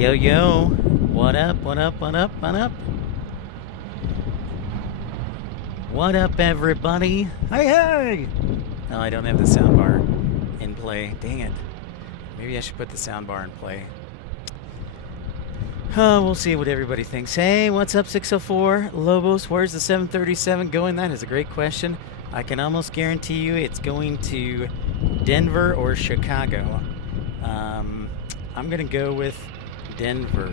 Yo, yo. What up, what up, what up, what up? What up, everybody? Hey, hey! No, I don't have the soundbar in play. Dang it. Maybe I should put the soundbar in play. Oh, we'll see what everybody thinks. Hey, what's up, 604? Lobos, where's the 737 going? That is a great question. I can almost guarantee you it's going to Denver or Chicago. I'm going to go with Denver.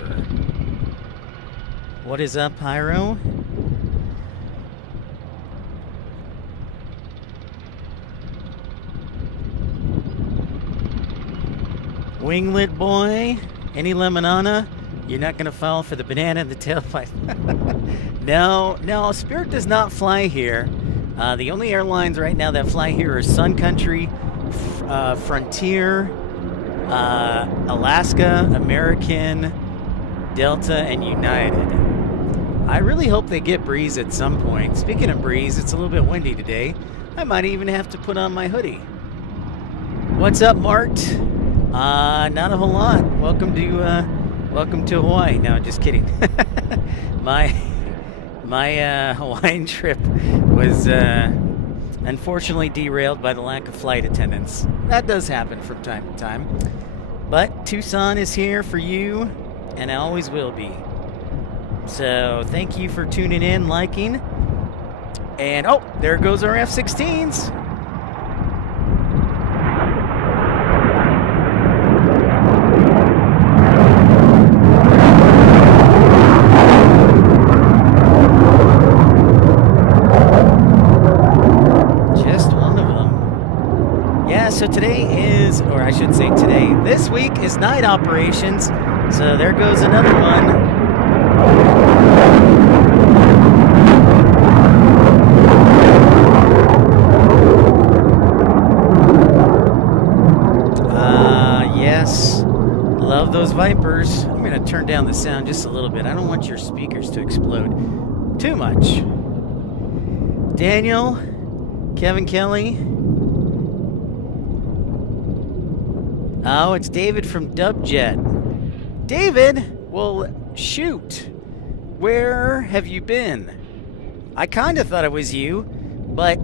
What is up, Pyro? Winglet boy, any lemonana? You're not going to fall for the banana in the tailpipe. No, Spirit does not fly here. The only airlines right now that fly here are Sun Country, Frontier, Alaska, American, Delta, and United. I really hope they get Breeze at some point. Speaking of Breeze, it's a little bit windy today. I might even have to put on my hoodie. What's up, Mart? Not a whole lot. Welcome to Hawaii. No, just kidding. my Hawaiian trip was unfortunately derailed by the lack of flight attendants. That does happen from time to time. But Tucson is here for you, and I always will be. So thank you for tuning in, liking. And oh, there goes our F-16s. So today is, or I should say today, this week is night operations. So there goes another one. Yes. Love those Vipers. I'm going to turn down the sound just a little bit. I don't want your speakers to explode too much. Daniel, Kevin Kelly. Oh, it's David from Dubjet. David, well, shoot. Where have you been? I kind of thought it was you, but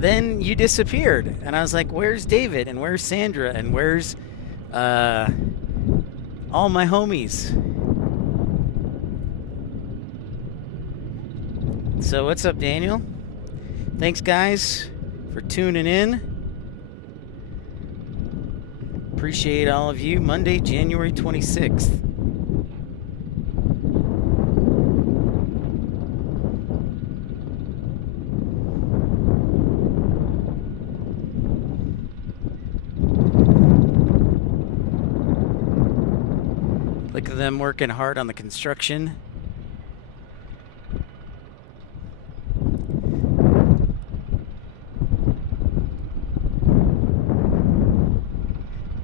then you disappeared. And I was like, where's David? And where's Sandra? And where's all my homies? So what's up, Daniel? Thanks, guys, for tuning in. Appreciate all of you. Monday, January 26th. Look at them working hard on the construction.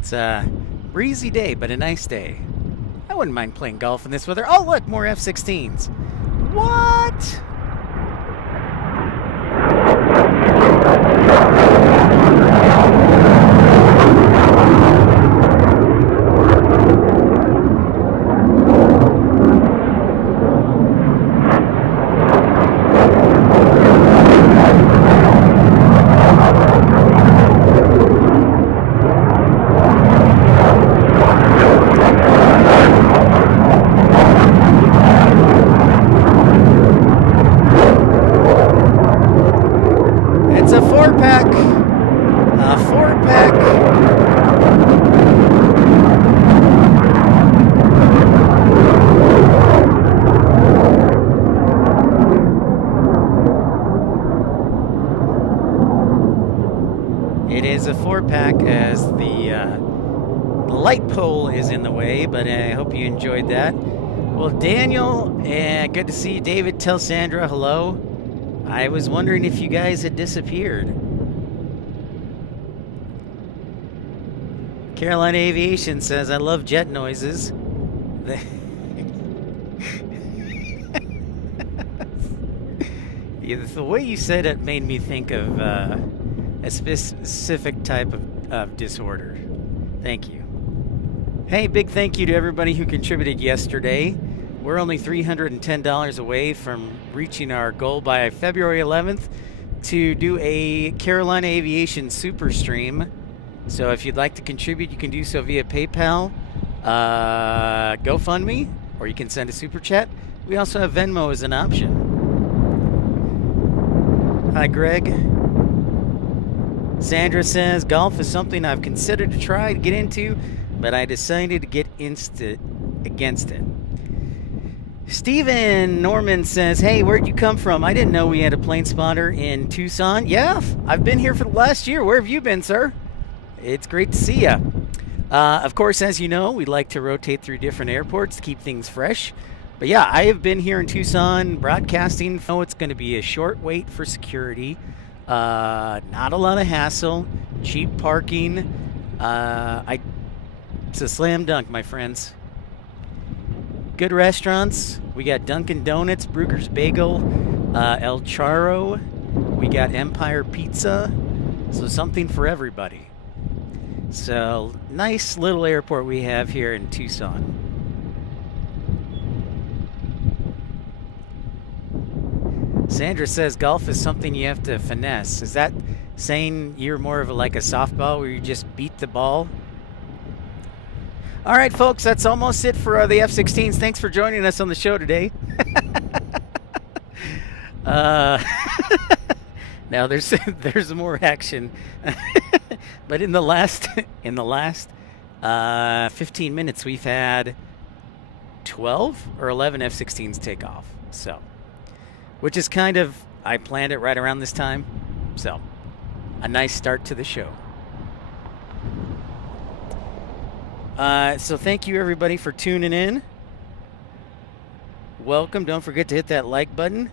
It's a breezy day, but a nice day. I wouldn't mind playing golf in this weather. Oh, look, more F-16s. What? But I hope you enjoyed that. Well, Daniel, good to see you. David, tell Sandra hello. I was wondering if you guys had disappeared. Carolina Aviation says, I love jet noises. The way you said it made me think of a specific type of disorder. Thank you. Hey, big thank you to everybody who contributed yesterday. We're only $310 away from reaching our goal by February 11th to do a Carolina Aviation super stream. So if you'd like to contribute, you can do so via PayPal, GoFundMe, or you can send a super chat. We also have Venmo as an option. Hi, Greg. Sandra says, golf is something I've considered to try to get into, but I decided to get against it. Steven Norman says, hey, where'd you come from? I didn't know we had a plane spotter in Tucson. Yeah, I've been here for the last year. Where have you been, sir? It's great to see you. Of course, as you know, we like to rotate through different airports to keep things fresh. But yeah, I have been here in Tucson broadcasting. Oh, it's going to be a short wait for security. Not a lot of hassle. Cheap parking. It's a slam dunk, my friends. Good restaurants. We got Dunkin' Donuts, Brugger's Bagel, El Charro. We got Empire Pizza. So something for everybody. So nice little airport we have here in Tucson. Sandra says golf is something you have to finesse. Is that saying you're more of like a softball where you just beat the ball? All right, folks, that's almost it for the F-16s. Thanks for joining us on the show today. Now there's more action, but in the last 15 minutes we've had 12 or 11 F-16s take off. So, which is kind of, I planned it right around this time. So, a nice start to the show. So thank you everybody for tuning in. Welcome. Don't forget to hit that like button.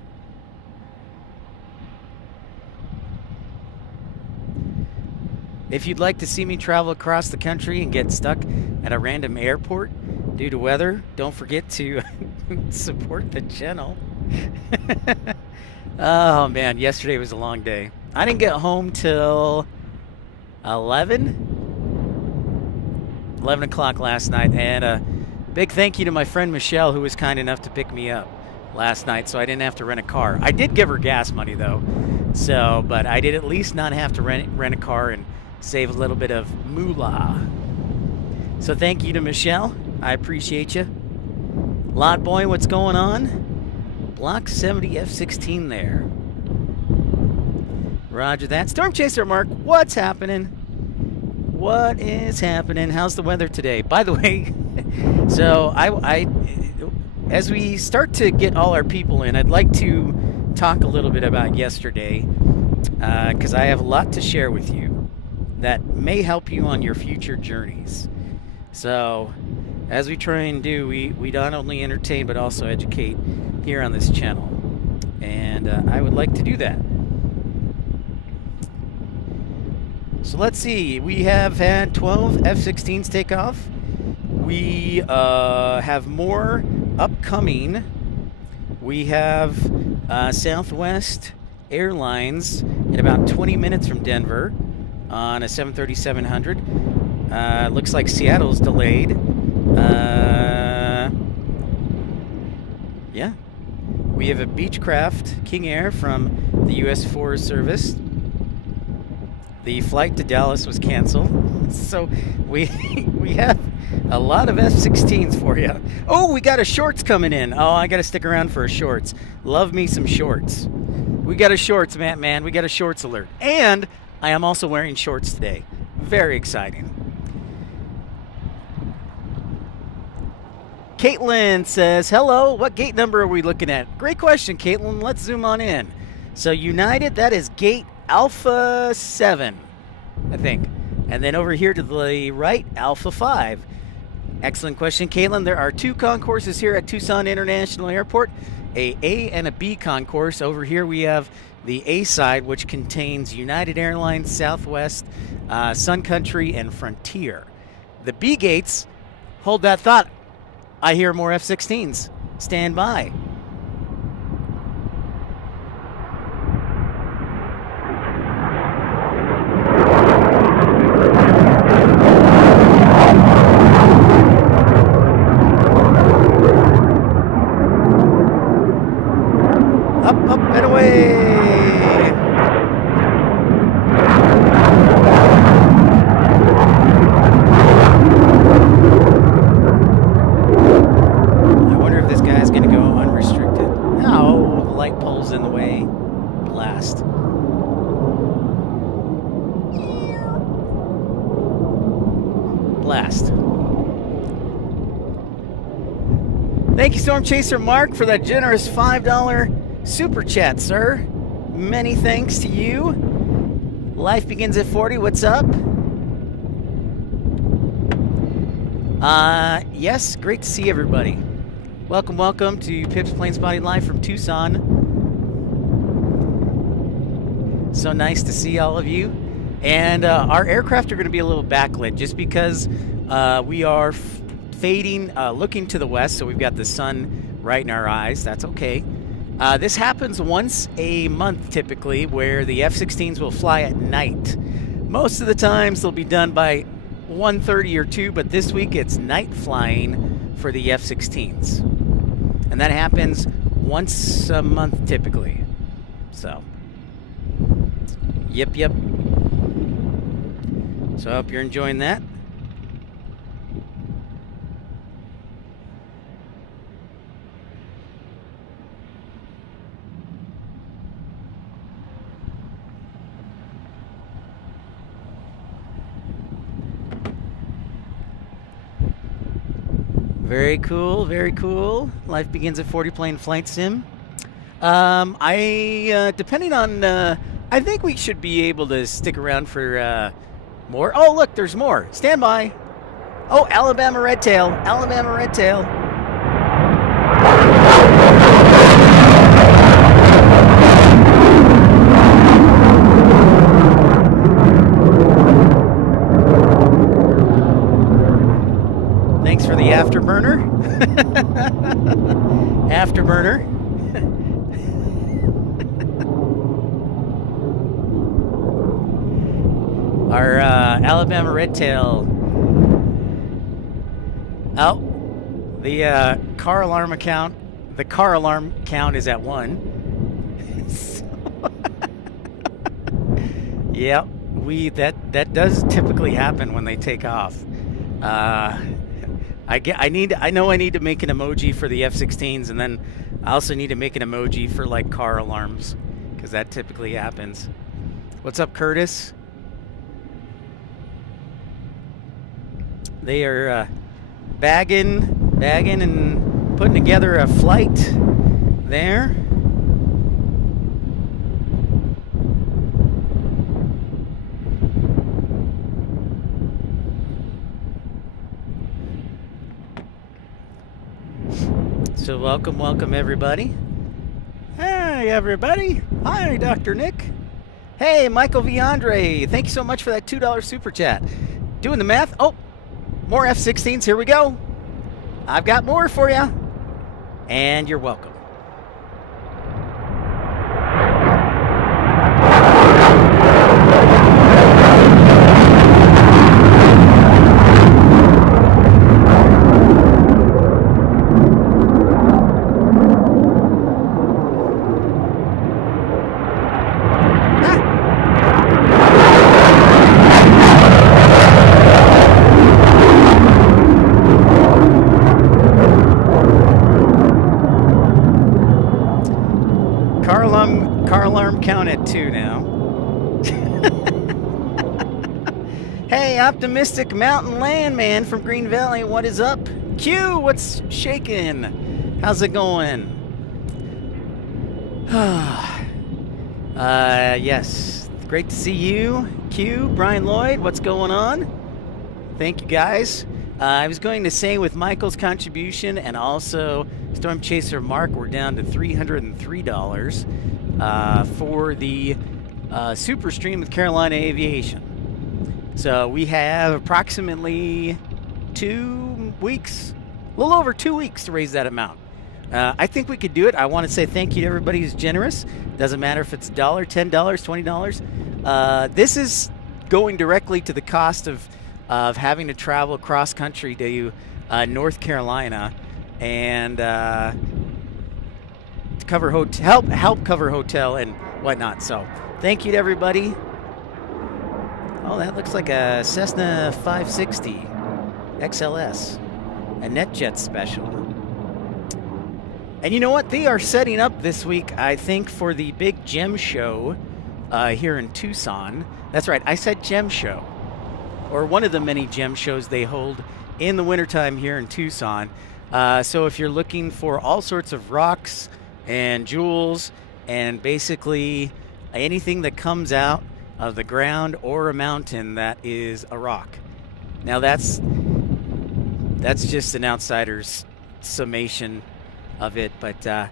If you'd like to see me travel across the country and get stuck at a random airport due to weather, don't forget to support the channel. Oh man, yesterday was a long day. I didn't get home till 11 o'clock last night, and a big thank you to my friend Michelle, who was kind enough to pick me up last night so I didn't have to rent a car. I did give her gas money though, so but I did at least not have to rent a car and save a little bit of moolah. So thank you to Michelle. I appreciate you. Lot Boy, what's going on? Block 70 F-16 there. Roger that. Storm Chaser Mark, what's happening? What is happening? How's the weather today? By the way, so I as we start to get all our people in, I'd like to talk a little bit about yesterday, because I have a lot to share with you that may help you on your future journeys. So, as we try and do, we not only entertain but also educate here on this channel, and I would like to do that. So let's see, we have had 12 F-16s take off. We have more upcoming. We have Southwest Airlines in about 20 minutes from Denver on a 737-800. Looks like Seattle's delayed. Yeah. We have a Beechcraft King Air from the U.S. Forest Service. The flight to Dallas was canceled, so we have a lot of F-16s for you. Oh, we got a shorts coming in. Oh, I got to stick around for a shorts. Love me some shorts. We got a shorts, man. We got a shorts alert. And I am also wearing shorts today. Very exciting. Caitlin says, hello, what gate number are we looking at? Great question, Caitlin. Let's zoom on in. So United, that is gate Alpha 7, I think. And then over here to the right, Alpha 5. Excellent question, Caitlin. There are two concourses here at Tucson International Airport, a A and a B concourse. Over here we have the A side, which contains United Airlines, Southwest, Sun Country, and Frontier. The B gates, hold that thought. I hear more F-16s. Stand by. blast. Thank you, Storm Chaser Mark, for that generous $5 super chat, sir. Many thanks to you. Life begins at 40. What's up? Yes, great to see everybody. Welcome, welcome to Pip's Plane Spotting Live from Tucson. So nice to see all of you. And our aircraft are going to be a little backlit just because we are fading, looking to the west, so we've got the sun right in our eyes. That's okay. This happens once a month typically, where the F-16s will fly at night. Most of the times they'll be done by 1:30 or 2, but this week it's night flying for the F-16s. And that happens once a month typically. So, yep. So I hope you're enjoying that. Very cool, very cool. Life begins at 40 plane flight sim. Depending on, I think we should be able to stick around for more. Oh, look, there's more. Stand by. Oh, Alabama Red Tail. Alabama Red Tail. Thanks for the afterburner. Afterburner. Our Alabama Red Tail. Oh, the car alarm count. The car alarm count is at 1. Yeah, that does typically happen when they take off. I know I need to make an emoji for the F-16s, and then I also need to make an emoji for like car alarms, because that typically happens. What's up, Curtis? They are bagging and putting together a flight there. So welcome everybody. Hey everybody. Hi, Dr. Nick. Hey, Michael V. Andre. Thank you so much for that $2 super chat. Doing the math. Oh, more F-16s. Here we go. I've got more for you. And you're welcome. Car alarm count at 2 now. Hey, Optimistic Mountain Landman from Green Valley, what is up? Q, what's shaking? How's it going? Yes, great to see you. Q, Brian Lloyd, what's going on? Thank you, guys. I was going to say, with Michael's contribution and also Storm Chaser Mark, we're down to $303 for the Super Stream with Carolina Aviation. So we have approximately 2 weeks, a little over 2 weeks to raise that amount. I think we could do it. I want to say thank you to everybody who's generous. Doesn't matter if it's $1, $10, $20. This is going directly to the cost of having to travel across country to North Carolina and to cover help cover hotel and whatnot. So thank you to everybody. Oh, that looks like a Cessna 560 XLS, a NetJet special. And you know what? They are setting up this week, I think, for the big GEM show here in Tucson. That's right, I said GEM show. or one of the many gem shows they hold in the wintertime here in Tucson. So if you're looking for all sorts of rocks and jewels and basically anything that comes out of the ground or a mountain that is a rock. Now that's just an outsider's summation of it, but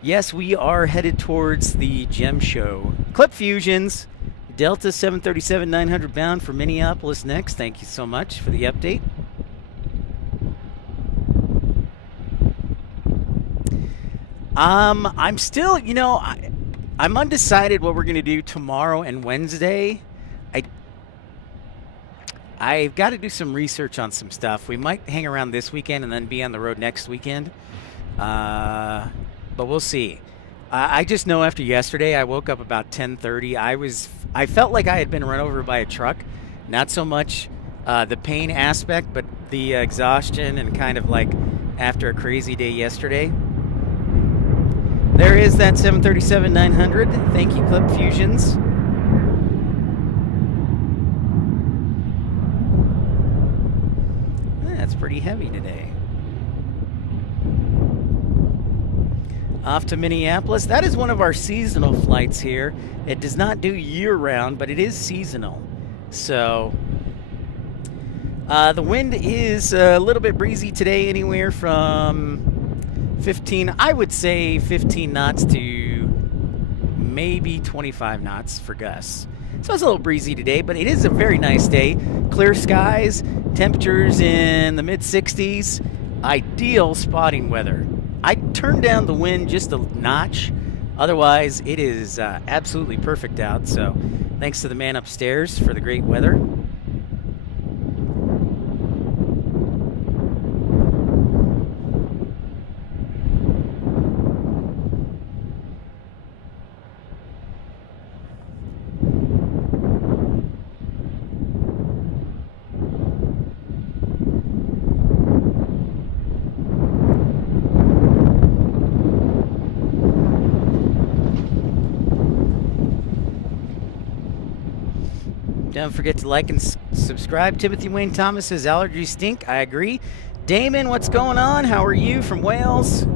yes, we are headed towards the gem show. Clip Fusions, Delta 737-900 bound for Minneapolis next. Thank you so much for the update. I'm still, I'm undecided what we're going to do tomorrow and Wednesday. I've got to do some research on some stuff. We might hang around this weekend and then be on the road next weekend. But we'll see. I just know after yesterday, I woke up about 10:30. I felt like I had been run over by a truck. Not so much the pain aspect, but the exhaustion and kind of like after a crazy day yesterday. There is that 737-900. Thank you, Clip Fusions. That's pretty heavy today. Off to Minneapolis. That is one of our seasonal flights here. It does not do year-round, but it is seasonal. So the wind is a little bit breezy today, anywhere from 15, I would say 15 knots to maybe 25 knots for gusts. So it's a little breezy today, but it is a very nice day. Clear skies, temperatures in the mid-60s. Ideal spotting weather. I turned down the wind just a notch. Otherwise, it is absolutely perfect out. So thanks to the man upstairs for the great weather. Don't forget to like and subscribe. Timothy Wayne Thomas says allergies stink. I agree. Damon, what's going on? How are you from Wales?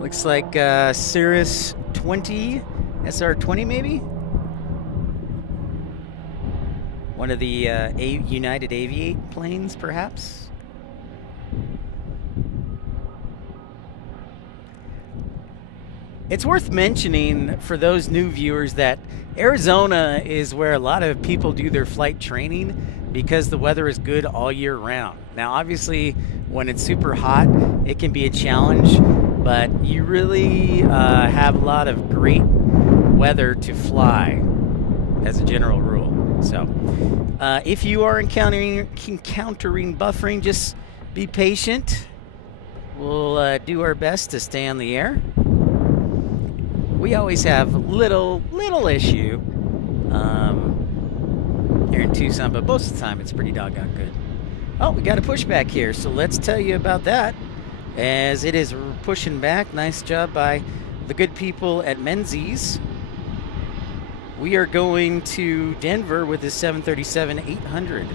Looks like Cirrus 20, SR20 maybe? One of the United Aviate planes, perhaps? It's worth mentioning for those new viewers that Arizona is where a lot of people do their flight training because the weather is good all year round. Now, obviously, when it's super hot, it can be a challenge, but you really have a lot of great weather to fly as a general rule. So, if you are encountering buffering, just be patient. We'll do our best to stay on the air. We always have little issue here in Tucson, but most of the time it's pretty doggone good. Oh, we got a pushback here, so let's tell you about that. As it is pushing back, nice job by the good people at Menzies. We are going to Denver with the 737-800.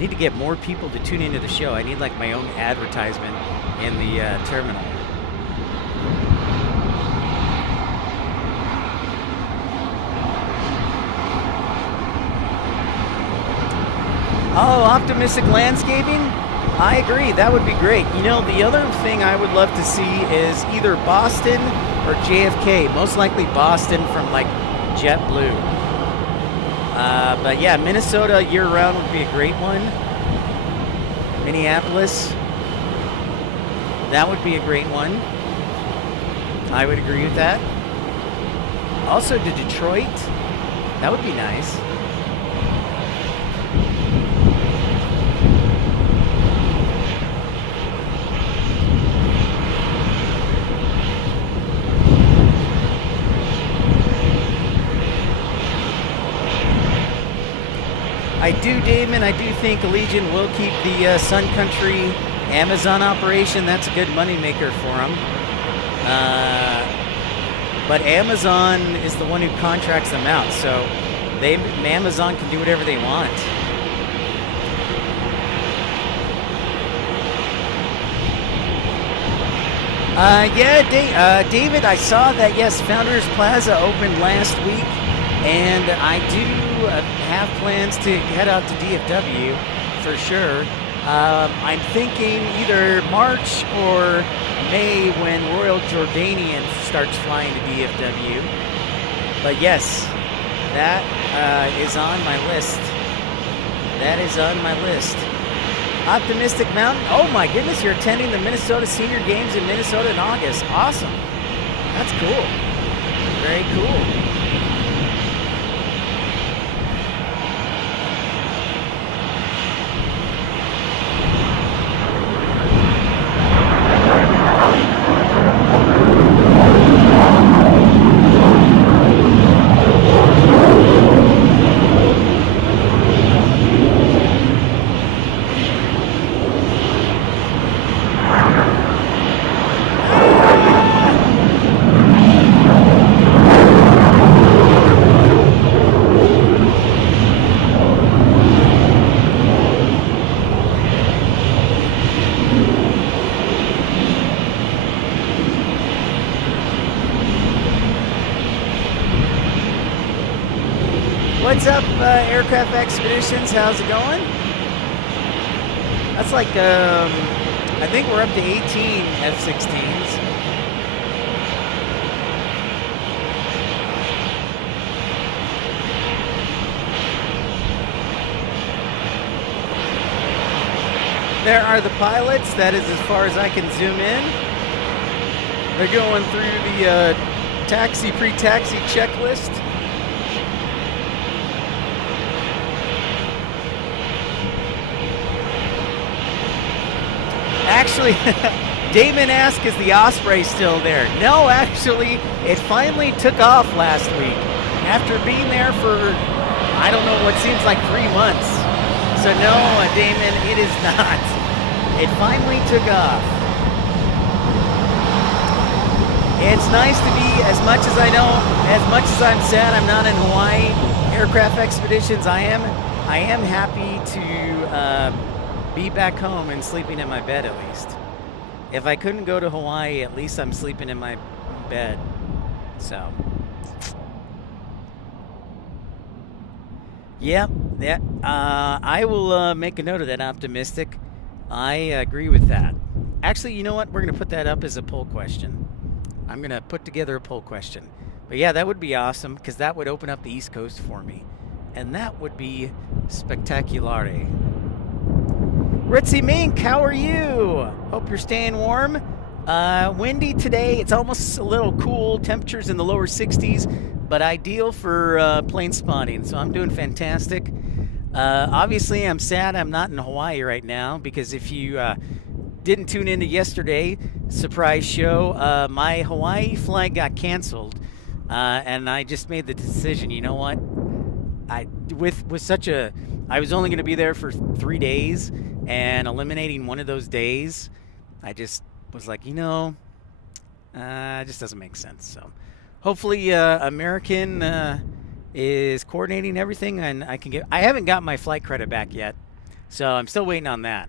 Need to get more people to tune into the show. I need like my own advertisement in the terminal. Oh, optimistic landscaping? I agree. That would be great. You know, the other thing I would love to see is either Boston or JFK. Most likely Boston from like JetBlue. But yeah, Minnesota year-round would be a great one. Minneapolis, that would be a great one. I would agree with that. Also to Detroit, that would be nice. I do, Damon. I do think Allegiant will keep the Sun Country Amazon operation, that's a good moneymaker for them. But Amazon is the one who contracts them out, so Amazon can do whatever they want. Yeah, David, I saw that, yes, Founders Plaza opened last week, and I do have plans to head out to DFW for sure. I'm thinking either March or May when Royal Jordanian starts flying to DFW. But yes, that is on my list. That is on my list. Optimistic Mountain. Oh my goodness, you're attending the Minnesota Senior Games in Minnesota in August. Awesome. That's cool. Very cool. What's up, Aircraft Expeditions? How's it going? That's like, I think we're up to 18 F-16s. There are the pilots. That is as far as I can zoom in. They're going through the taxi, pre-taxi checklist. Actually, Damon asked, is the Osprey still there? No, actually, it finally took off last week after being there for, I don't know, what seems like 3 months. So no, Damon, it is not. It finally took off. It's nice to be, as much as I'm sad I'm not in Hawaii, Aircraft Expeditions, I am happy to be back home and sleeping in my bed at least. If I couldn't go to Hawaii, at least I'm sleeping in my bed. So. Yep. Yeah. I will make a note of that, Optimistic. I agree with that. Actually, you know what? We're going to put that up as a poll question. I'm going to put together a poll question. But yeah, that would be awesome because that would open up the East Coast for me. And that would be spectacular. Ritzy Mink, how are you? Hope you're staying warm. Windy today. It's almost a little cool. Temperatures in the lower 60s, but ideal for plane spotting. So I'm doing fantastic. Obviously, I'm sad I'm not in Hawaii right now because if you didn't tune into yesterday, surprise show, my Hawaii flight got canceled, and I just made the decision. You know what? I was only going to be there for 3 days. And eliminating one of those days, I just was like, it just doesn't make sense. So hopefully American is coordinating everything and I haven't got my flight credit back yet. So I'm still waiting on that.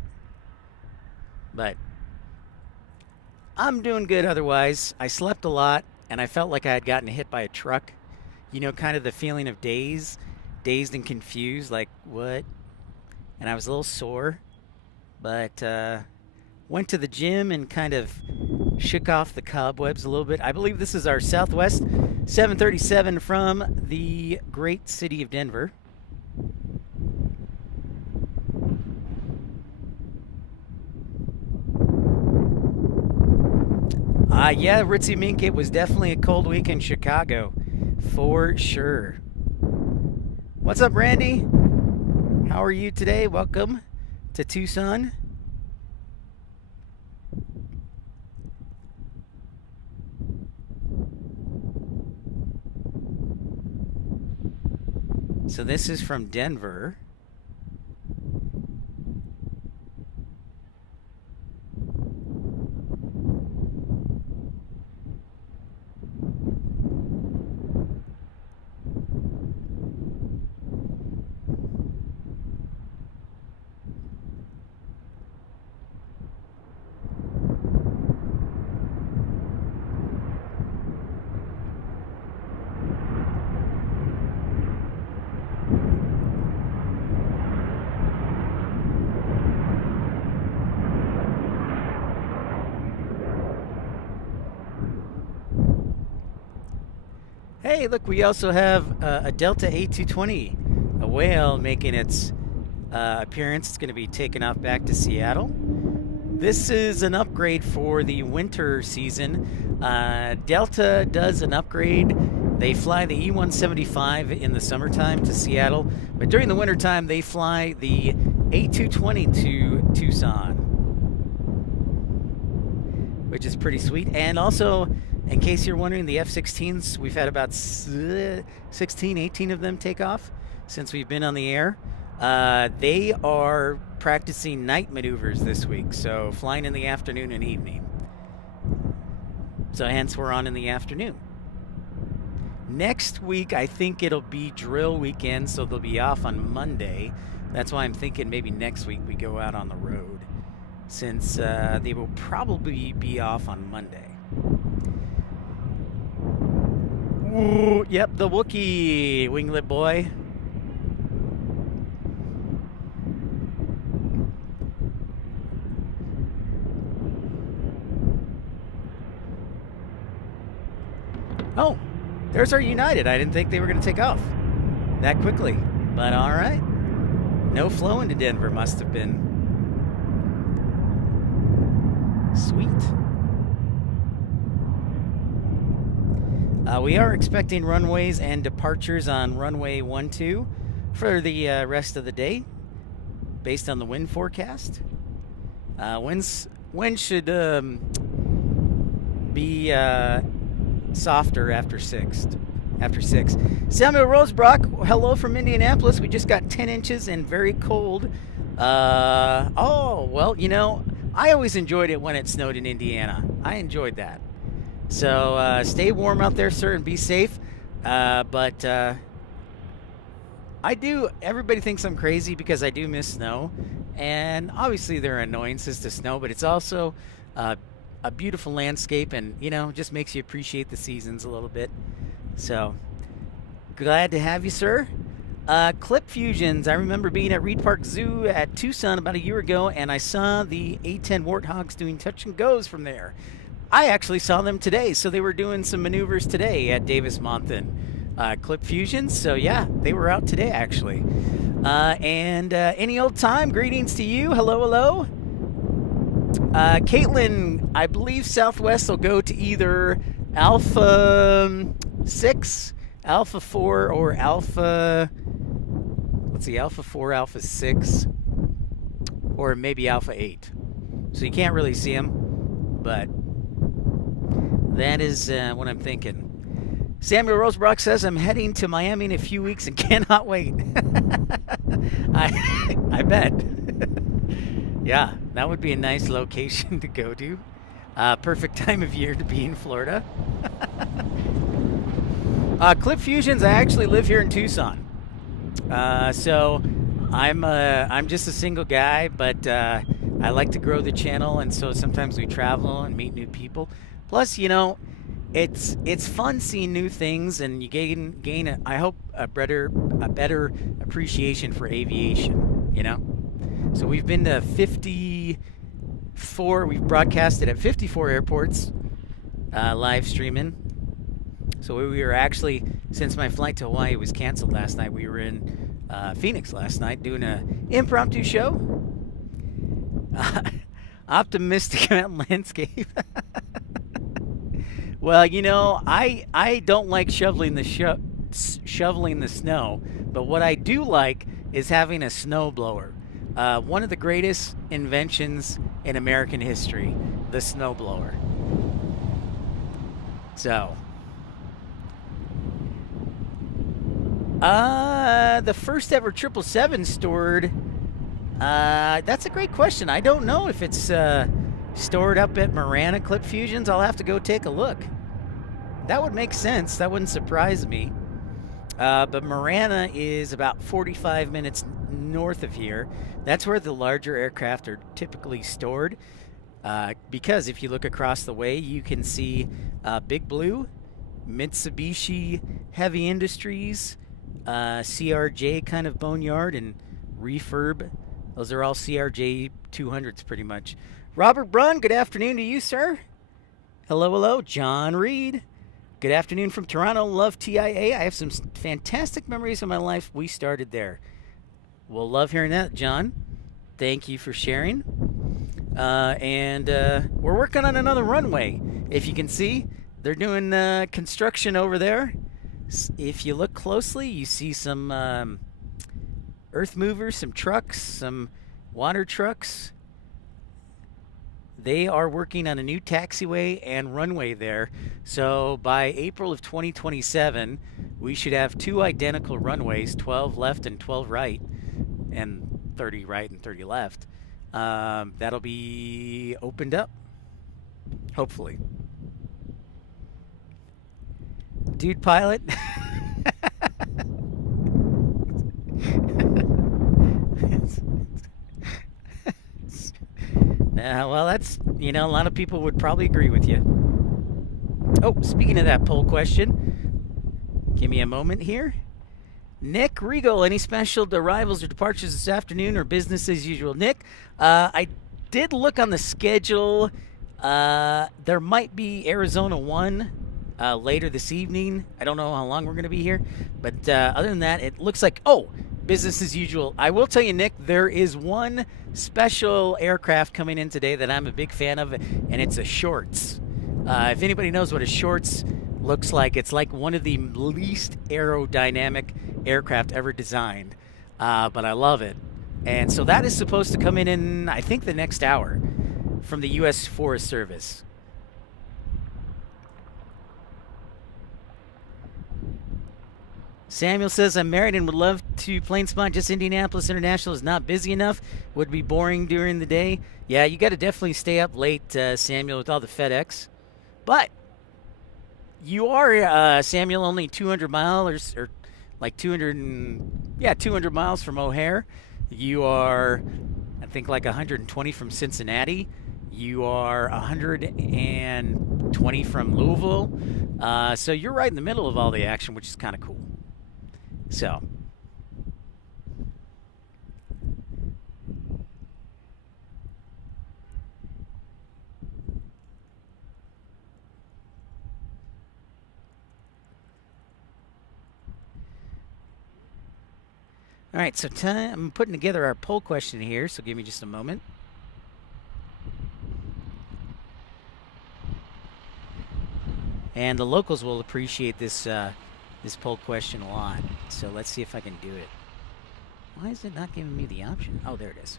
But I'm doing good otherwise. I slept a lot and I felt like I had gotten hit by a truck. Kind of the feeling of dazed and confused, like what? And I was a little sore. But went to the gym and kind of shook off the cobwebs a little bit. I believe this is our Southwest 737 from the great city of Denver. Yeah, Ritzy Mink, it was definitely a cold week in Chicago. For sure. What's up, Randy? How are you today? Welcome to Tucson. So this is from Denver. Hey, look, we also have a Delta A220, a whale making its appearance. It's going to be taken off back to Seattle. This is an upgrade for the winter season. Delta does an upgrade. They fly the E-175 in the summertime to Seattle, but during the wintertime, they fly the A220 to Tucson, which is pretty sweet. And also, in case you're wondering, the F-16s, we've had about 16, 18 of them take off since we've been on the air. They are practicing night maneuvers this week, so flying in the afternoon and evening. So hence we're on in the afternoon. Next week, I think it'll be drill weekend, so they'll be off on Monday. That's why I'm thinking maybe next week we go out on the road, since they will probably be off on Monday. Ooh, yep, the Wookiee, winglet boy. Oh, there's our United. I didn't think they were going to take off that quickly, but all right. No flow into Denver must have been. Sweet. We are expecting runways and departures on runway 12 for the rest of the day, based on the wind forecast. Winds should be softer after 6. Samuel Rosebrock, hello from Indianapolis. We just got 10 inches and very cold. Oh, well, you know, I always enjoyed it when it snowed in Indiana. I enjoyed that. So stay warm out there, sir, and be safe. But everybody thinks I'm crazy because I do miss snow. And obviously there are annoyances to snow, but it's also a beautiful landscape and, you know, just makes you appreciate the seasons a little bit. So glad to have you, sir. Clip Fusions. I remember being at Reed Park Zoo at Tucson about a year ago, and I saw the A-10 Warthogs doing touch and goes from there. I actually saw them today, so they were doing some maneuvers today at Davis-Monthan. Clip Fusions, so yeah, they were out today actually. And any old time, greetings to you. Hello, hello. Caitlin, I believe Southwest will go to either Alpha 6, Alpha 4, or Alpha, let's see, Alpha 4, Alpha 6, or maybe Alpha 8. So you can't really see them, but that is what I'm thinking. Samuel Rosebrock says, I'm heading to Miami in a few weeks and cannot wait. I bet. Yeah, that would be a nice location to go to. Perfect time of year to be in Florida. Clip Fusions, I actually live here in Tucson. So I'm just a single guy, but I like to grow the channel, and so sometimes we travel and meet new people. Plus, you know, it's fun seeing new things, and you gain I hope a better appreciation for aviation, you know. So we've been to 54. We've broadcasted at 54 airports, live streaming. So we were actually, since my flight to Hawaii was canceled last night, we were in Phoenix last night doing an impromptu show. Optimistic about landscape. Well, you know, I don't like shoveling the snow, but what I do like is having a snowblower. One of the greatest inventions in American history, the snowblower. So, the first ever 777 stored. That's a great question. I don't know if it's stored up at Marana Clip Fusions. I'll have to go take a look. That would make sense. That wouldn't surprise me. But Marana is about 45 minutes north of here. That's where the larger aircraft are typically stored. Because if you look across the way, you can see Big Blue, Mitsubishi Heavy Industries, CRJ kind of Boneyard, and Refurb. Those are all CRJ 200s pretty much. Robert Brunn, good afternoon to you, sir. Hello, hello. John Reed. Good afternoon from Toronto. Love TIA. I have some fantastic memories of my life. We started there. We'll love hearing that, John. Thank you for sharing. We're working on another runway. If you can see, they're doing construction over there. If you look closely, you see some earth movers, some trucks, some water trucks. They are working on a new taxiway and runway there. So by April of 2027, we should have 2 identical runways, 12 left and 12 right, and 30 right and 30 left. That'll be opened up, hopefully. Dude pilot. Well, that's, a lot of people would probably agree with you. Oh, speaking of that poll question, give me a moment here. Nick Regal, any special arrivals or departures this afternoon or business as usual? Nick, I did look on the schedule. There might be Arizona 1 later this evening. I don't know how long we're going to be here. But other than that, it looks like, business as usual. I will tell you, Nick, there is one special aircraft coming in today that I'm a big fan of, and it's a Shorts. If anybody knows what a Shorts looks like, it's like one of the least aerodynamic aircraft ever designed, but I love it. And so that is supposed to come in, I think, the next hour from the U.S. Forest Service. Samuel says, I'm married and would love to plane spot, just Indianapolis International is not busy enough. Would be boring during the day. Yeah, you got to definitely stay up late, Samuel, with all the FedEx. But you are, Samuel, only 200 miles or like 200 miles from O'Hare. You are, I think, like 120 from Cincinnati. You are 120 from Louisville. So you're right in the middle of all the action, which is kind of cool. So, all right, so I'm putting together our poll question here, so give me just a moment. And the locals will appreciate this this poll question a lot. So let's see if I can do it. Why is it not giving me the option? Oh, there it is.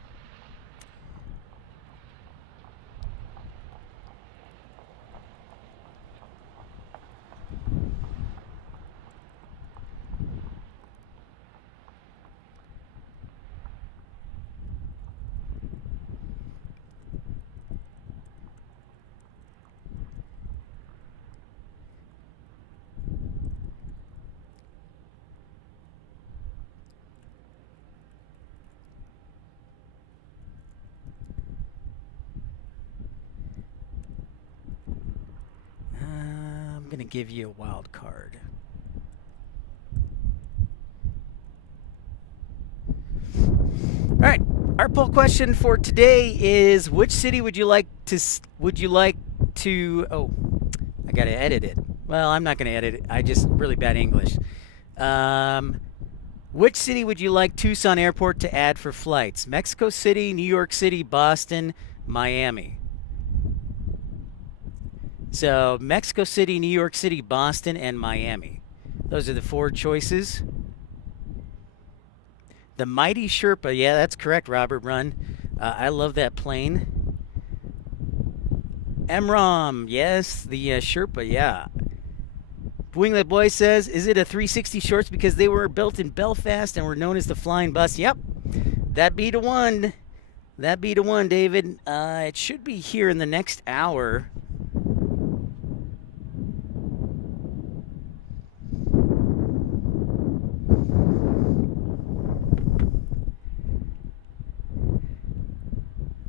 I'm going to give you a wild card. All right, our poll question for today is: which city would you like to? Oh, I got to edit it. Well, I'm not going to edit it. I just really bad English. Which city would you like Tucson Airport to add for flights? Mexico City, New York City, Boston, Miami. So Mexico City, New York City, Boston, and Miami. Those are the 4 choices. The Mighty Sherpa. Yeah, that's correct, Robert Run. I love that plane. MROM. Yes, the Sherpa, yeah. Winglet Boy says, is it a 360 Shorts because they were built in Belfast and were known as the Flying Bus? Yep. That be the one. That be the one, David. It should be here in the next hour.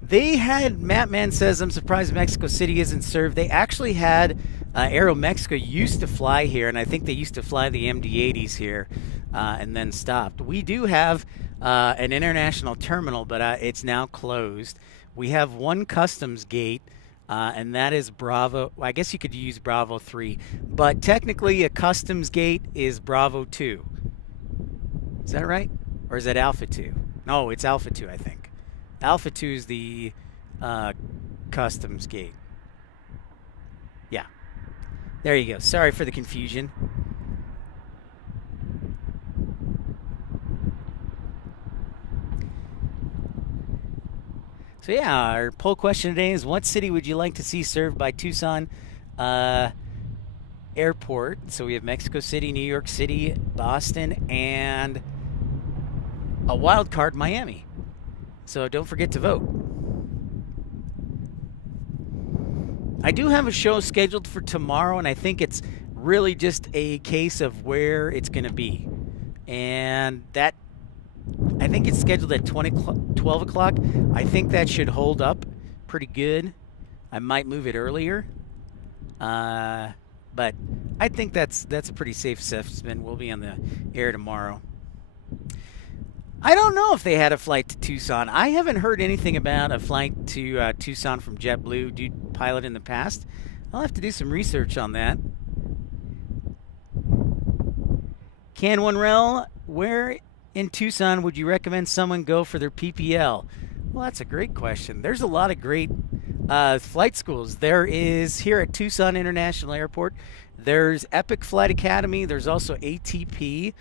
They had, Mattman says, I'm surprised Mexico City isn't served. They actually had, Aeromexico used to fly here, and I think they used to fly the MD-80s here and then stopped. We do have an international terminal, but it's now closed. We have one customs gate and that is Bravo. Well, I guess you could use Bravo 3, but technically a customs gate is Bravo 2. Is that right? Or is that Alpha 2? No, it's Alpha 2, I think. Alpha 2 is the customs gate. Yeah. There you go. Sorry for the confusion. So yeah, our poll question today is: what city would you like to see served by Tucson Airport? So we have Mexico City, New York City, Boston, and a wild card, Miami. So don't forget to vote. I do have a show scheduled for tomorrow, and I think it's really just a case of where it's going to be. And that, I think it's scheduled at 12 o'clock. I think that should hold up pretty good. I might move it earlier. But I think that's a pretty safe assessment. We'll be on the air tomorrow. I don't know if they had a flight to Tucson. I haven't heard anything about a flight to Tucson from JetBlue. Do you pilot in the past? I'll have to do some research on that. Can One Rel, where in Tucson would you recommend someone go for their PPL? Well, that's a great question. There's a lot of great flight schools. There is here at Tucson International Airport. There's Epic Flight Academy. There's also ATP.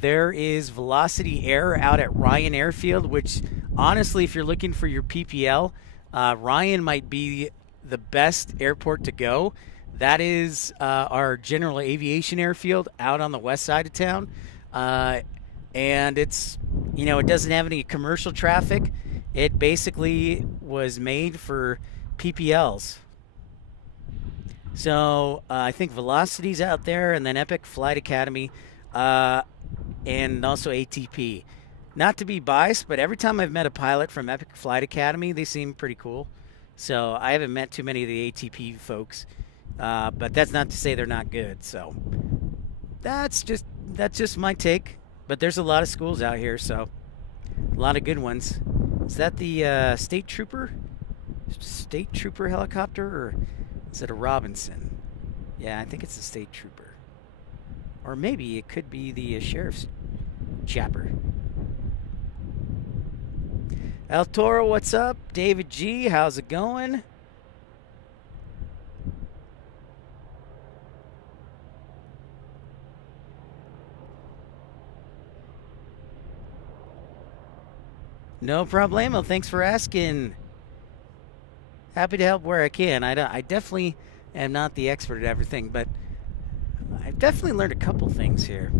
There is Velocity Air out at Ryan Airfield, which honestly, if you're looking for your PPL, Ryan might be the best airport to go. That is our general aviation airfield out on the west side of town. And it's, it doesn't have any commercial traffic. It basically was made for PPLs. So I think Velocity's out there, and then Epic Flight Academy, and also ATP. Not to be biased, but every time I've met a pilot from Epic Flight Academy, they seem pretty cool. So I haven't met too many of the ATP folks, but that's not to say they're not good. So that's just my take. But there's a lot of schools out here, so a lot of good ones. Is that the state trooper helicopter, or is it a Robinson? Yeah, I think it's a state trooper. Or maybe it could be the sheriff's chopper. El Toro, what's up? David G, how's it going? No problemo. Thanks for asking. Happy to help where I can. I definitely am not the expert at everything, but I've definitely learned a couple things here.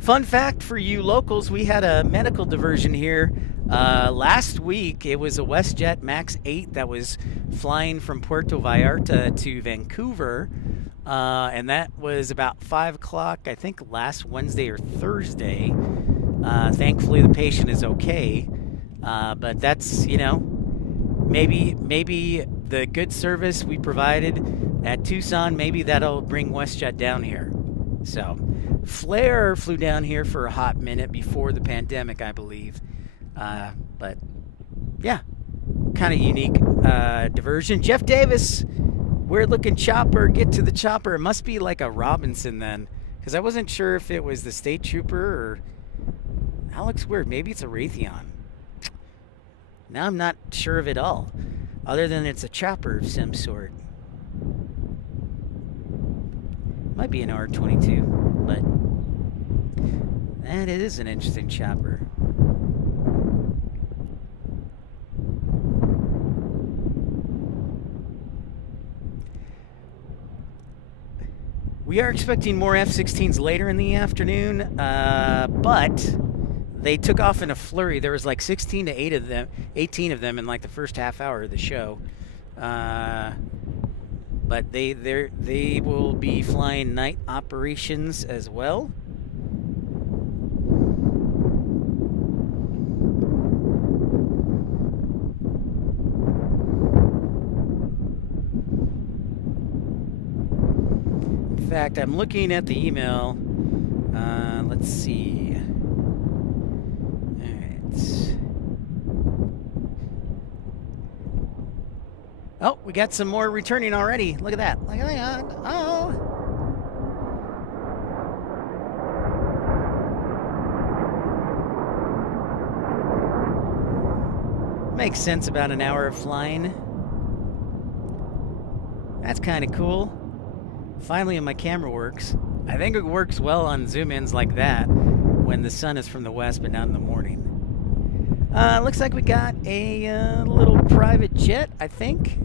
Fun fact for you locals, we had a medical diversion here last week. It was a WestJet MAX 8 that was flying from Puerto Vallarta to Vancouver, and that was about 5 o'clock, I think last Wednesday or Thursday. Thankfully, the patient is okay, but that's, maybe the good service we provided at Tucson, maybe that'll bring WestJet down here. So Flair flew down here for a hot minute before the pandemic, I believe. But yeah, kind of unique diversion. Jeff Davis, weird looking chopper. Get to the chopper. It must be like a Robinson then, because I wasn't sure if it was the state trooper or that looks weird. Maybe it's a Raytheon. Now I'm not sure of it all, other than it's a chopper of some sort. Might be an R-22, but and it is an interesting chopper. We are expecting more F-16s later in the afternoon, but they took off in a flurry. There was like 18 of them in like the first half hour of the show. But they will be flying night operations as well. In fact, I'm looking at the email. Let's see. All right. Oh, we got some more returning already. Look at that. Look at that. Oh. Makes sense about an hour of flying. That's kind of cool. Finally, my camera works. I think it works well on zoom-ins like that when the sun is from the west but not in the morning. Looks like we got a little private jet, I think.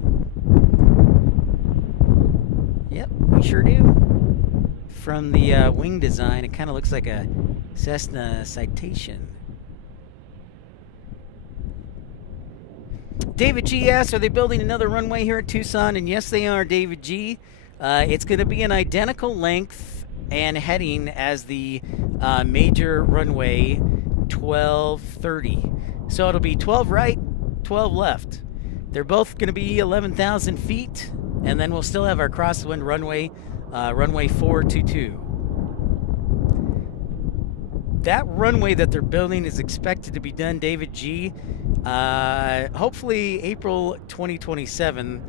Yep, we sure do. From the wing design, it kind of looks like a Cessna Citation. David G asks, are they building another runway here at Tucson? And yes, they are, David G. It's going to be an identical length and heading as the major runway 1230. So it'll be 12 right, 12 left. They're both going to be 11,000 feet, and then we'll still have our crosswind runway, runway 422. That runway that they're building is expected to be done, David G, hopefully April 2027,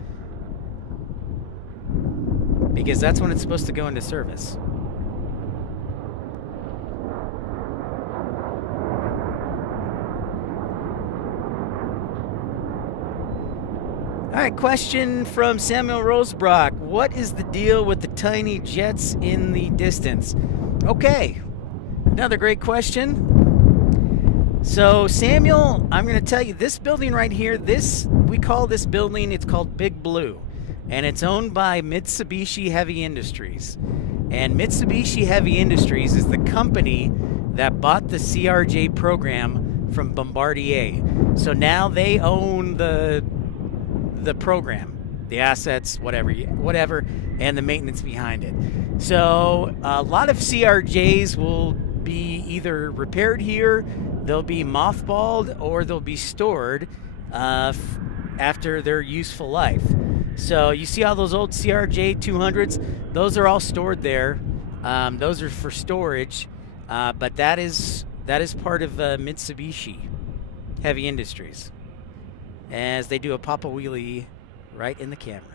because that's when it's supposed to go into service. All right, question from Samuel Rosebrock. What is the deal with the tiny jets in the distance? Okay, another great question. So, Samuel, I'm going to tell you, this building right here, we call this building, it's called Big Blue, and it's owned by Mitsubishi Heavy Industries. And Mitsubishi Heavy Industries is the company that bought the CRJ program from Bombardier. So now they own the program, the assets, whatever, and the maintenance behind it. So a lot of CRJs will be either repaired here, they'll be mothballed, or they'll be stored after their useful life. So you see all those old CRJ 200s, those are all stored there. Those are for storage, but that is part of Mitsubishi Heavy Industries, as they do a pop a wheelie right in the camera.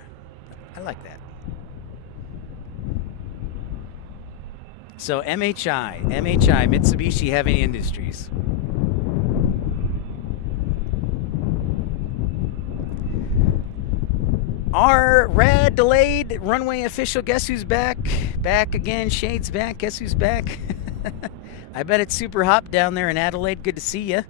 I like that. So MHI, Mitsubishi Heavy Industries. Our rad delayed runway official, guess who's back? Back again, Shade's back, guess who's back? I bet it's super hot down there in Adelaide, good to see you.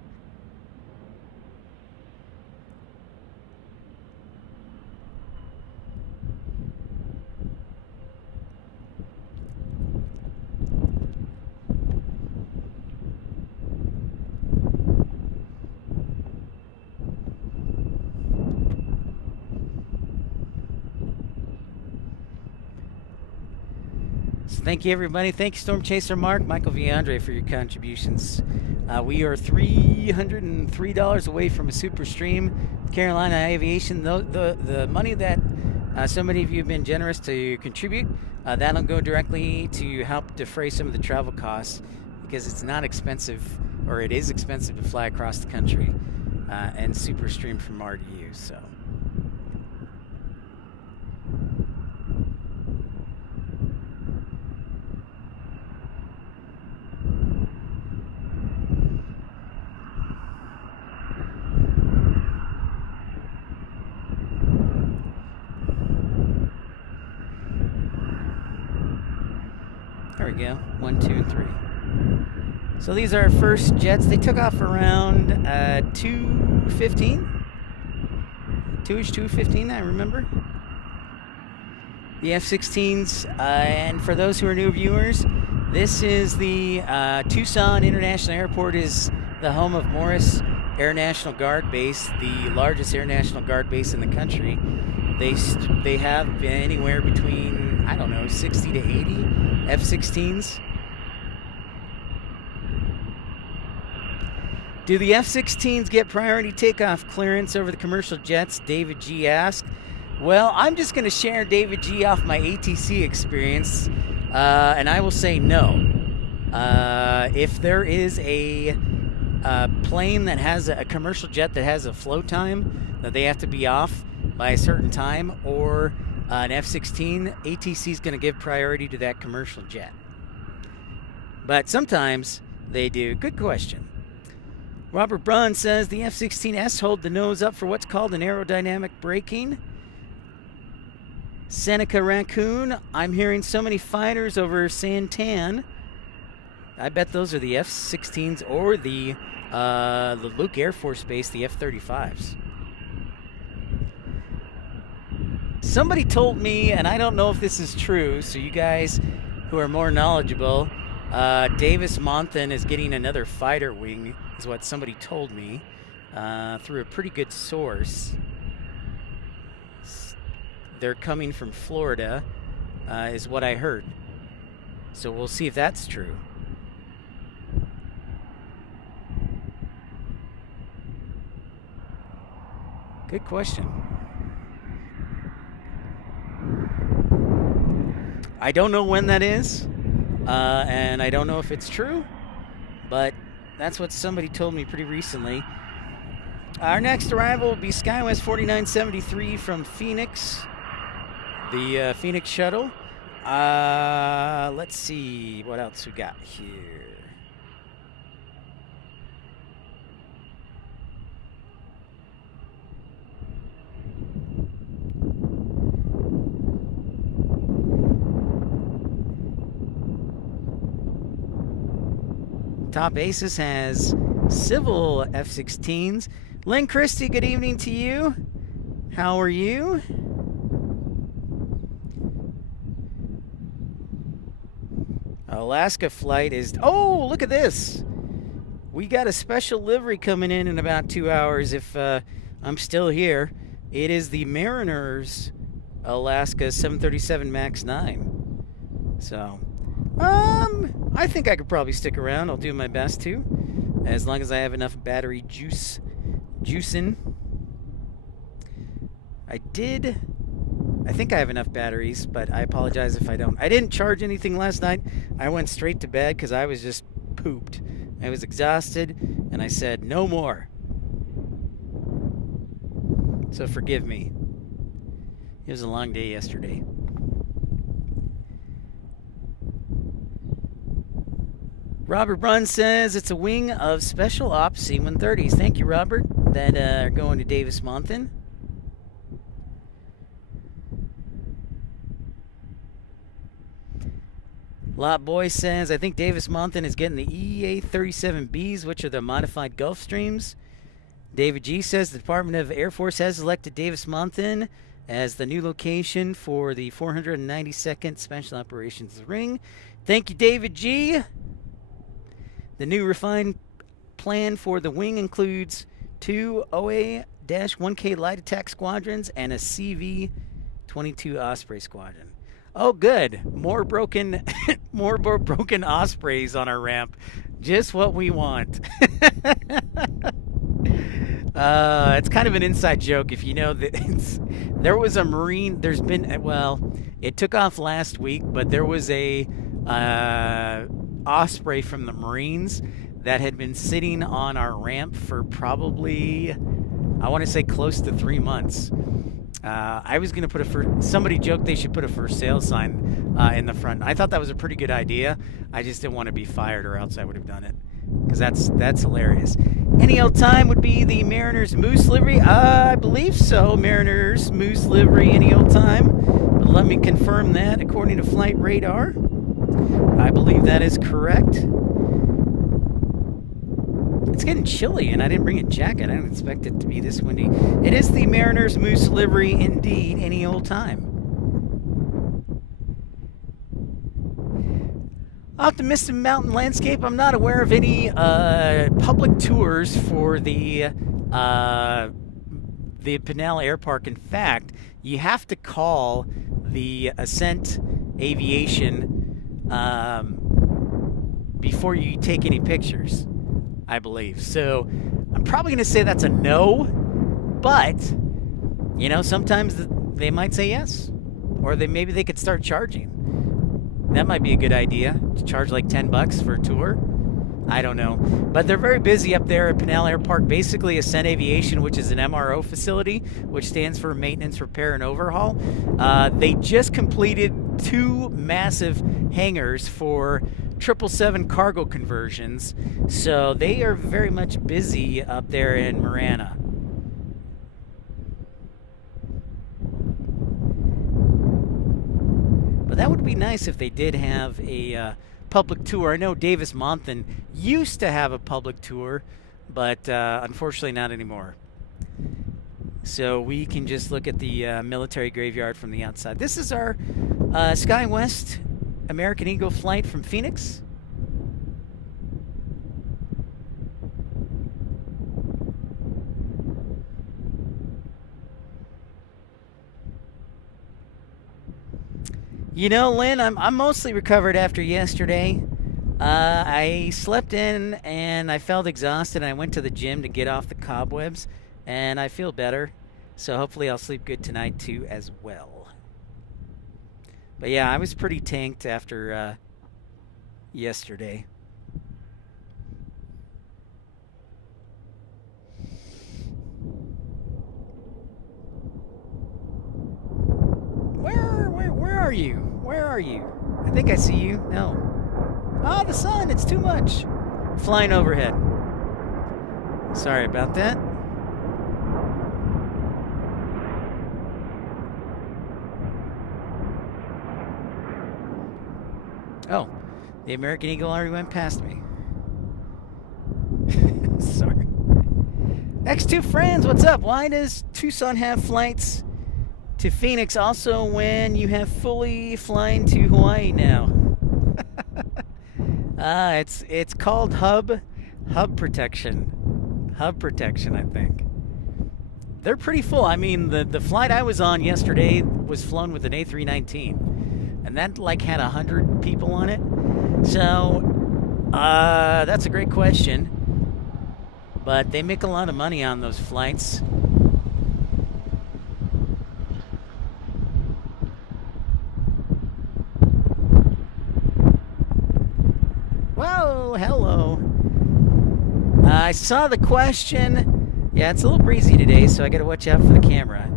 Thank you, everybody. Thank you, Storm Chaser Mark, Michael V. Andre, for your contributions. We are $303 away from a super stream. Carolina Aviation, the money that so many of you have been generous to contribute, that'll go directly to help defray some of the travel costs, because it's not expensive, or it is expensive to fly across the country and super stream from RDU. So. There we go. 1, 2, and 3. So these are our first jets. They took off around 2:15. 2-ish, 2:15, I remember. The F-16s. And for those who are new viewers, this is the Tucson International Airport, is the home of Morris Air National Guard Base, the largest Air National Guard base in the country. They have been anywhere between, I don't know, 60 to 80 F-16s. Do the F-16s get priority takeoff clearance over the commercial jets? David G asked. Well, I'm just going to share David G off my ATC experience, and I will say no. If there is a plane that has a commercial jet that has a flow time that they have to be off, by a certain time, or an F-16, ATC is going to give priority to that commercial jet. But sometimes they do. Good question. Robert Brunn says the F-16S hold the nose up for what's called an aerodynamic braking. Seneca Raccoon, I'm hearing so many fighters over Santan. I bet those are the F-16s or the Luke Air Force Base, the F-35s. Somebody told me, and I don't know if this is true, so you guys who are more knowledgeable, Davis Monthan is getting another fighter wing, is what somebody told me through a pretty good source. They're coming from Florida, is what I heard. So we'll see if that's true. Good question. I don't know when that is, and I don't know if it's true, but that's what somebody told me pretty recently. Our next arrival will be SkyWest 4973 from Phoenix, the Phoenix shuttle. Let's see what else we got here. Top Aces has civil F-16s. Lynn Christie, good evening to you. How are you? Alaska flight is... Oh, look at this. We got a special livery coming in about 2 hours if I'm still here. It is the Mariners Alaska 737 MAX 9. So... I think I could probably stick around. I'll do my best to, as long as I have enough battery juicing. I think I have enough batteries, but I apologize if I don't. I didn't charge anything last night. I went straight to bed because I was just pooped. I was exhausted, and I said, no more. So forgive me. It was a long day yesterday. Robert Brunn says it's a wing of Special Ops C-130s. Thank you, Robert. That are going to Davis Monthan. Lot Boy says, I think Davis Monthan is getting the EA-37Bs, which are the modified Gulfstreams. David G says the Department of Air Force has elected Davis Monthan as the new location for the 492nd Special Operations Ring. Thank you, David G. The new refined plan for the wing includes 2 OA-1K light attack squadrons and a CV-22 Osprey squadron. Oh, good. More broken Ospreys on our ramp. Just what we want. It's kind of an inside joke if you know that there was a Marine. There's been, well, it took off last week, but there was a Osprey from the Marines that had been sitting on our ramp for probably, I want to say close to 3 months. I was going to put somebody joked they should put a for sale sign in the front. I thought that was a pretty good idea. I just didn't want to be fired, or else I would have done it, because that's hilarious. Any old time would be the Mariners Moose livery. I believe so. Mariners Moose livery any old time. But let me confirm that according to Flight Radar. I believe that is correct. It's getting chilly, and I didn't bring a jacket. I didn't expect it to be this windy. It is the Mariners Moose livery, indeed, any old time. Optimistic Mountain Landscape. I'm not aware of any public tours for the Pinal Air Park. In fact, you have to call the Ascent Aviation before you take any pictures, I believe. So I'm probably going to say that's a no, but you know, sometimes they might say yes, or maybe they could start charging. That might be a good idea, to charge like $10 for a tour. I don't know. But they're very busy up there at Pinal Air Park. Basically, Ascent Aviation, which is an MRO facility, which stands for Maintenance, Repair, and Overhaul. They just completed 2 massive hangars for 777 cargo conversions. So they are very much busy up there in Marana. But that would be nice if they did have a public tour. I know Davis Monthan used to have a public tour, but unfortunately not anymore. So we can just look at the military graveyard from the outside. This is our SkyWest American Eagle flight from Phoenix. You know, Lynn, I'm mostly recovered after yesterday. I slept in and I felt exhausted. And I went to the gym to get off the cobwebs, and I feel better. So hopefully I'll sleep good tonight too as well. But yeah, I was pretty tanked after yesterday. Where are you? Where are you? I think I see you. No. Oh, the sun. It's too much. Flying overhead. Sorry about that. Oh, the American Eagle already went past me. Sorry. X2 friends, what's up? Why does Tucson have flights to Phoenix also when you have fully flying to Hawaii now? It's called hub protection. Hub protection, I think. They're pretty full. I mean, the flight I was on yesterday was flown with an A319, and that like had 100 people on it. So that's a great question, but they make a lot of money on those flights. Whoa, hello. I saw the question. Yeah, it's a little breezy today, so I got to watch out for the camera.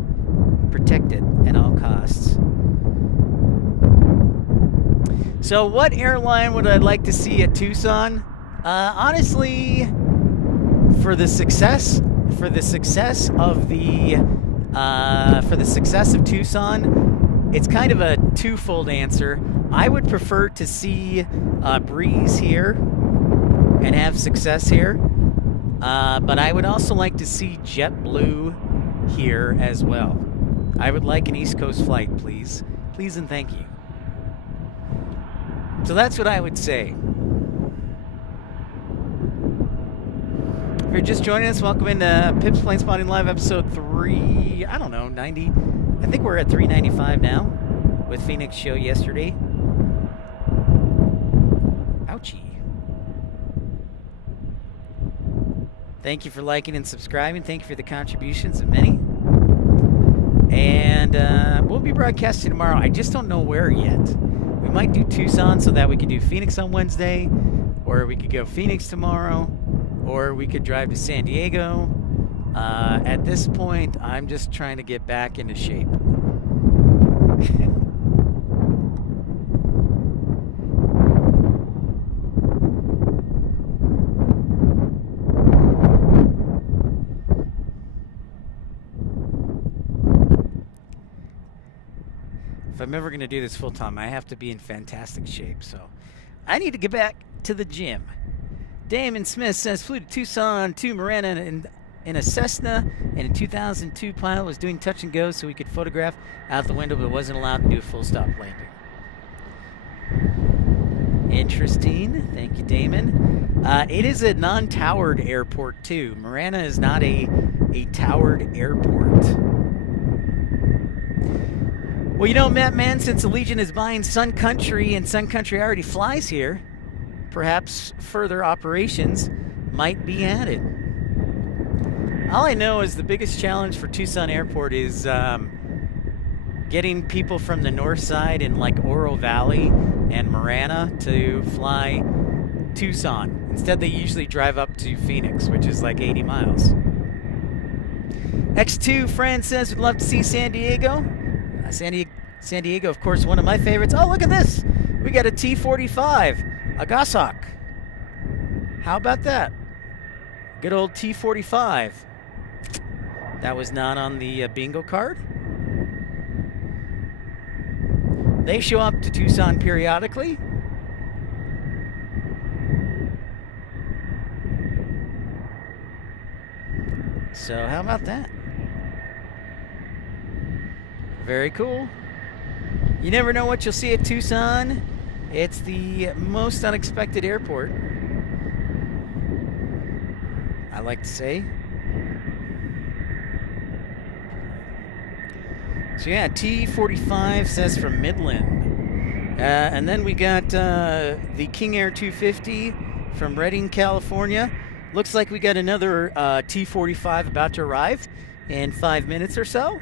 Protect it at all costs. So what airline would I like to see at Tucson? Honestly, for the success of Tucson, it's kind of a twofold answer. I would prefer to see Breeze here and have success here, but I would also like to see JetBlue here as well. I would like an East Coast flight, please. Please and thank you. So that's what I would say. If you're just joining us, welcome into Pip's Plane Spotting Live, episode 3, I don't know, 90. I think we're at 395 now with Phoenix show yesterday. Ouchie. Thank you for liking and subscribing. Thank you for the contributions of many. And we'll be broadcasting tomorrow. I just don't know where yet. We might do Tucson so that we could do Phoenix on Wednesday, or we could go Phoenix tomorrow, or we could drive to San Diego. At this point, I'm just trying to get back into shape. If I'm ever going to do this full time, I have to be in fantastic shape. So I need to get back to the gym. Damon Smith says, flew to Tucson to Marana in a Cessna, and in 2002 pilot was doing touch and go so he could photograph out the window, but wasn't allowed to do a full stop landing. Interesting. Thank you, Damon. It is a non-towered airport too. Marana is not a towered airport. Well, you know, Matt Mann, since Allegiant is buying Sun Country and Sun Country already flies here, perhaps further operations might be added. All I know is the biggest challenge for Tucson Airport is getting people from the north side in like Oro Valley and Marana to fly Tucson Instead, they usually drive up to Phoenix, which is like 80 miles. X2 Fran says would love to see San Diego. San Diego, of course, one of my favorites. Oh, look at this. We got a T-45, a Goshawk. How about that? Good old T-45. That was not on the bingo card. They show up to Tucson periodically. So how about that? Very cool. You never know what you'll see at Tucson. It's the most unexpected airport, I like to say. So yeah, T-45 says from Midland. And then we got the King Air 250 from Redding, California. Looks like we got another T-45 about to arrive in 5 minutes or so.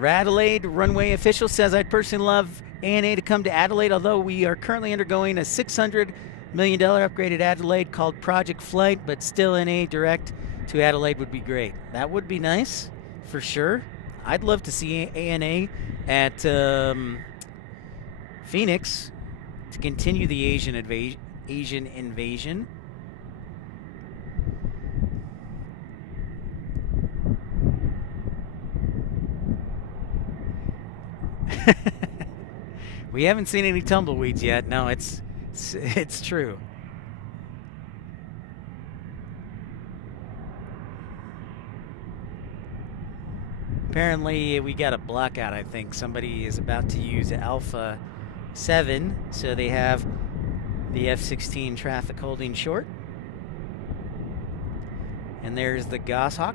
Adelaide runway official says, I'd personally love ANA to come to Adelaide, although we are currently undergoing a $600 million upgrade at Adelaide called Project Flight, but still NA direct to Adelaide would be great. That would be nice, for sure. I'd love to see ANA at Phoenix to continue the Asian invasion. We haven't seen any tumbleweeds yet. No, it's true. Apparently, we got a blackout, I think. Somebody is about to use Alpha 7, so they have the F-16 traffic holding short. And there's the Goshawk.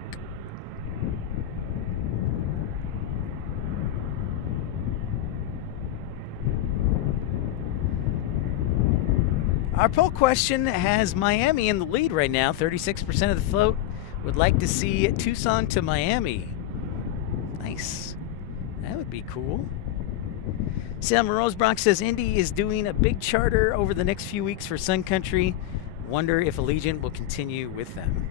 Our poll question has Miami in the lead right now. 36% of the vote would like to see Tucson to Miami. Nice. That would be cool. Sam Rosebrock says Indy is doing a big charter over the next few weeks for Sun Country. Wonder if Allegiant will continue with them.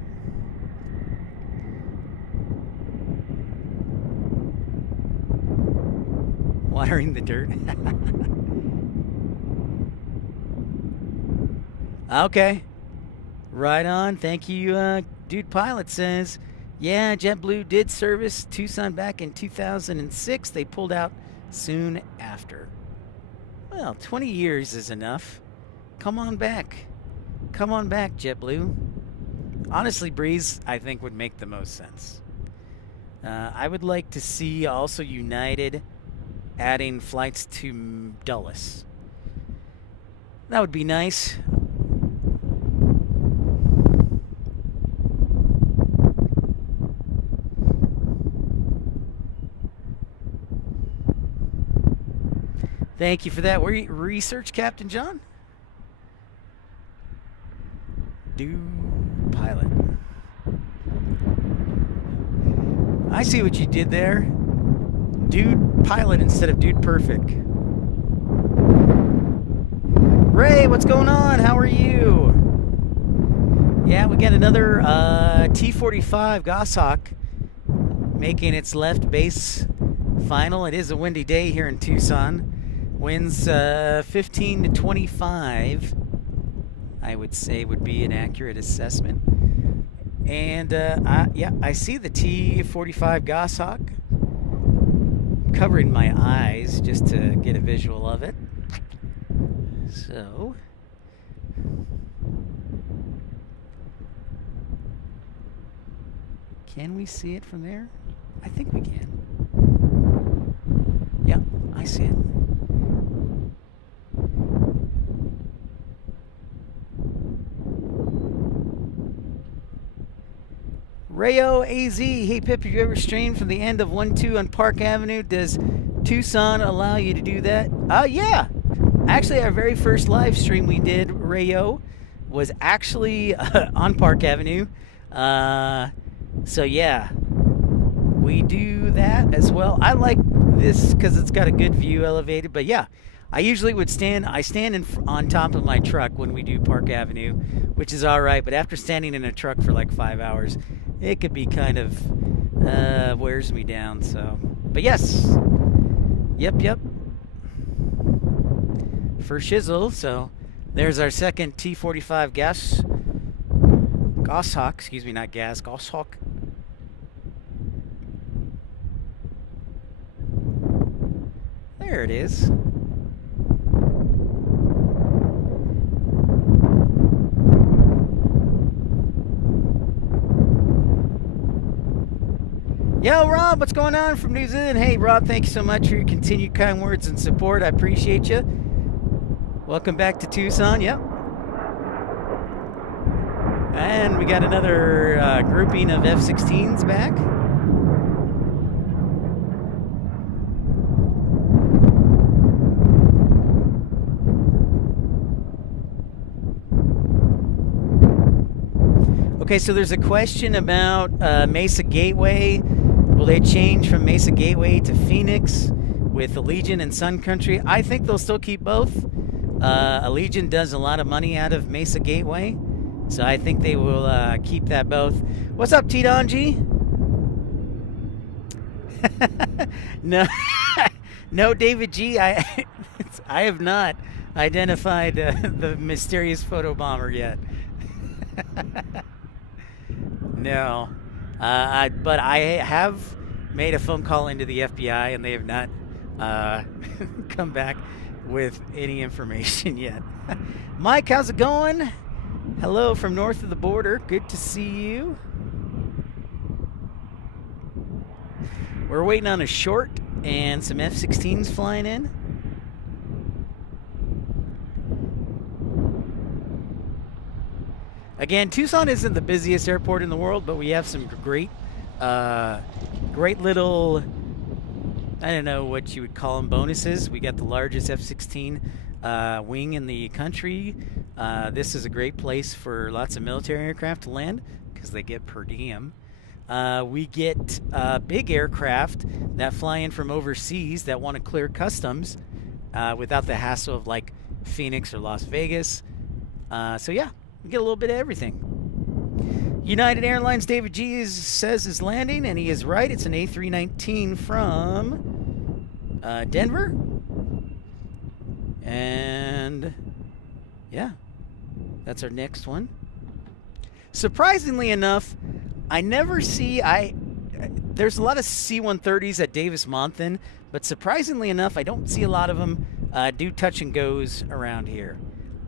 Watering the dirt. Okay. Right on. Thank you, Dude Pilot says, yeah, JetBlue did service Tucson back in 2006. They pulled out soon after. Well, 20 years is enough. Come on back. Come on back, JetBlue. Honestly, Breeze, I think, would make the most sense. I would like to see also United adding flights to Dulles. That would be nice. Thank you for that research, Captain John. Dude Pilot. I see what you did there. Dude Pilot instead of Dude Perfect. Ray, what's going on? How are you? Yeah, we got another T-45 Goshawk making its left base final. It is a windy day here in Tucson. Winds 15 to 25, I would say, would be an accurate assessment. And yeah, I see the T-45 Goshawk. Covering my eyes just to get a visual of it. So, can we see it from there? I think we can. Yeah, I see it. Rayo AZ, hey Pip, have you ever streamed from the end of 1-2 on Park Avenue? Does Tucson allow you to do that? Yeah. Actually, our very first live stream we did, Rayo, was actually on Park Avenue. So yeah, we do that as well. I like this because it's got a good view elevated. But yeah, I usually would stand. I stand on top of my truck when we do Park Avenue, which is all right. But after standing in a truck for like 5 hours, it could be kind of wears me down. So, but yes, yep. For shizzle. So there's our second T45 Goshawk. Excuse me, not gas. Goshawk. There it is. Yo, Rob, what's going on from New Zealand? Hey, Rob, thank you so much for your continued kind words and support. I appreciate you. Welcome back to Tucson. Yep. And we got another grouping of F-16s back. Okay, so there's a question about Mesa Gateway. Will they change from Mesa Gateway to Phoenix with Allegiant and Sun Country? I think they'll still keep both. Allegiant does a lot of money out of Mesa Gateway, so I think they will keep that both. What's up, T-Donji? No, no, David G. I have not identified the mysterious photo bomber yet. No, but I have made a phone call into the FBI, and they have not come back with any information yet. Mike, how's it going? Hello from north of the border. Good to see you. We're waiting on a short and some F-16s flying in. Again, Tucson isn't the busiest airport in the world, but we have some great little, I don't know what you would call them, bonuses. We got the largest F-16 wing in the country. This is a great place for lots of military aircraft to land because they get per diem. We get big aircraft that fly in from overseas that want to clear customs without the hassle of like Phoenix or Las Vegas. So yeah. We get a little bit of everything. United Airlines David G says is landing, and he is right. It's an A319 from Denver. And yeah, that's our next one. Surprisingly enough, I never see, there's a lot of C-130s at Davis-Monthan, but surprisingly enough, I don't see a lot of them do touch and goes around here.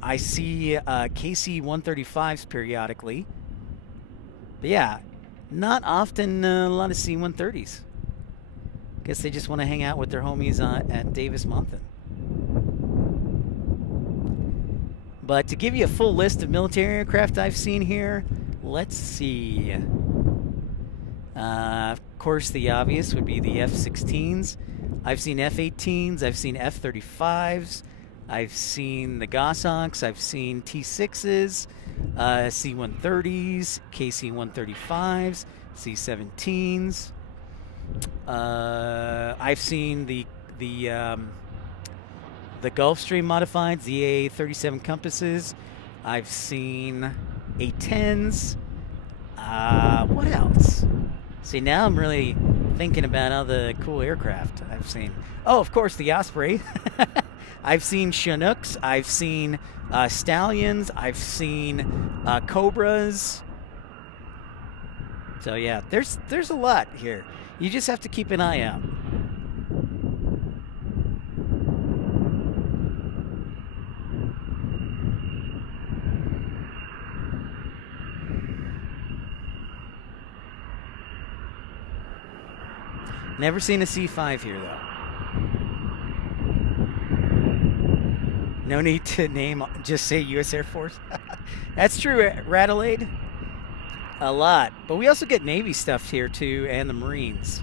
I see KC-135s periodically. But yeah, not often a lot of C-130s. Guess they just want to hang out with their homies at Davis-Monthan. But to give you a full list of military aircraft I've seen here, let's see. Of course, the obvious would be the F-16s. I've seen F-18s. I've seen F-35s. I've seen the Goshawks, I've seen T6s, C-130s, KC-135s, C-17s. I've seen the Gulfstream modifieds, the A-37 Compasses. I've seen A-10s. What else? See, now I'm really thinking about all the cool aircraft I've seen. Oh, of course, the Osprey. I've seen Chinooks, I've seen Stallions, I've seen Cobras. So yeah, there's a lot here. You just have to keep an eye out. Never seen a C5 here though. No need to name, just say U.S. Air Force. That's true, Radelaide. A lot. But we also get Navy stuff here, too, and the Marines.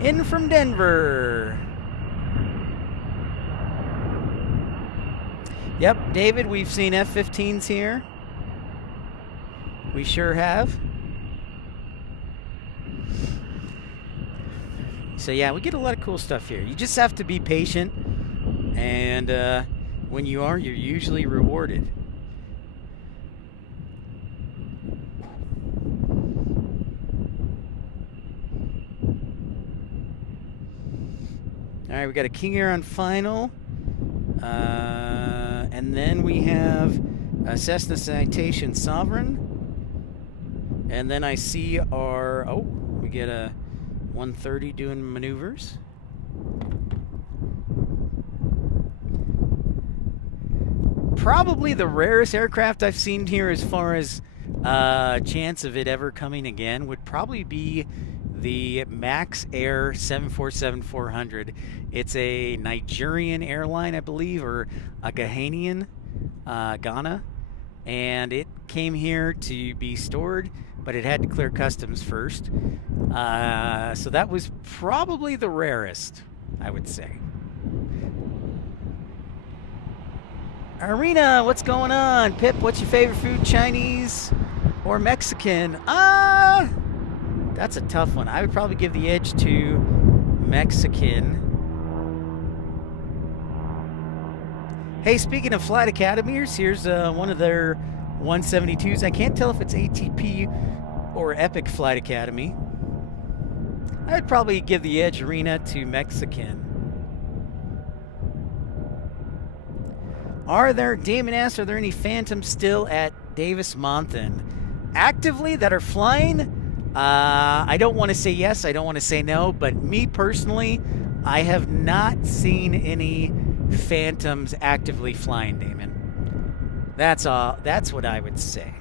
In from Denver. Yep, David, we've seen F-15s here. We sure have. So yeah, we get a lot of cool stuff here. You just have to be patient, and when you are, you're usually rewarded. All right, we got a King Air on final. And then we have a Cessna Citation Sovereign. And then I see our, oh, we get a 130 doing maneuvers. Probably the rarest aircraft I've seen here as far as chance of it ever coming again would probably be the Max Air 747-400. It's a Nigerian airline, I believe, or a Ghanian, Ghana, and it came here to be stored, but it had to clear customs first. So that was probably the rarest, I would say. Arena, what's going on? Pip, what's your favorite food, Chinese or Mexican? That's a tough one. I would probably give the edge to Mexican. Hey, speaking of flight academies, here's one of their 172s. I can't tell if it's ATP or Epic Flight Academy. I'd probably give the edge, Arena, to Mexican. Damon asks, are there any Phantoms still at Davis-Monthan? Actively that are flying? I don't want to say yes, I don't want to say no, but me personally, I have not seen any Phantoms actively flying, Damon. That's all. That's what I would say.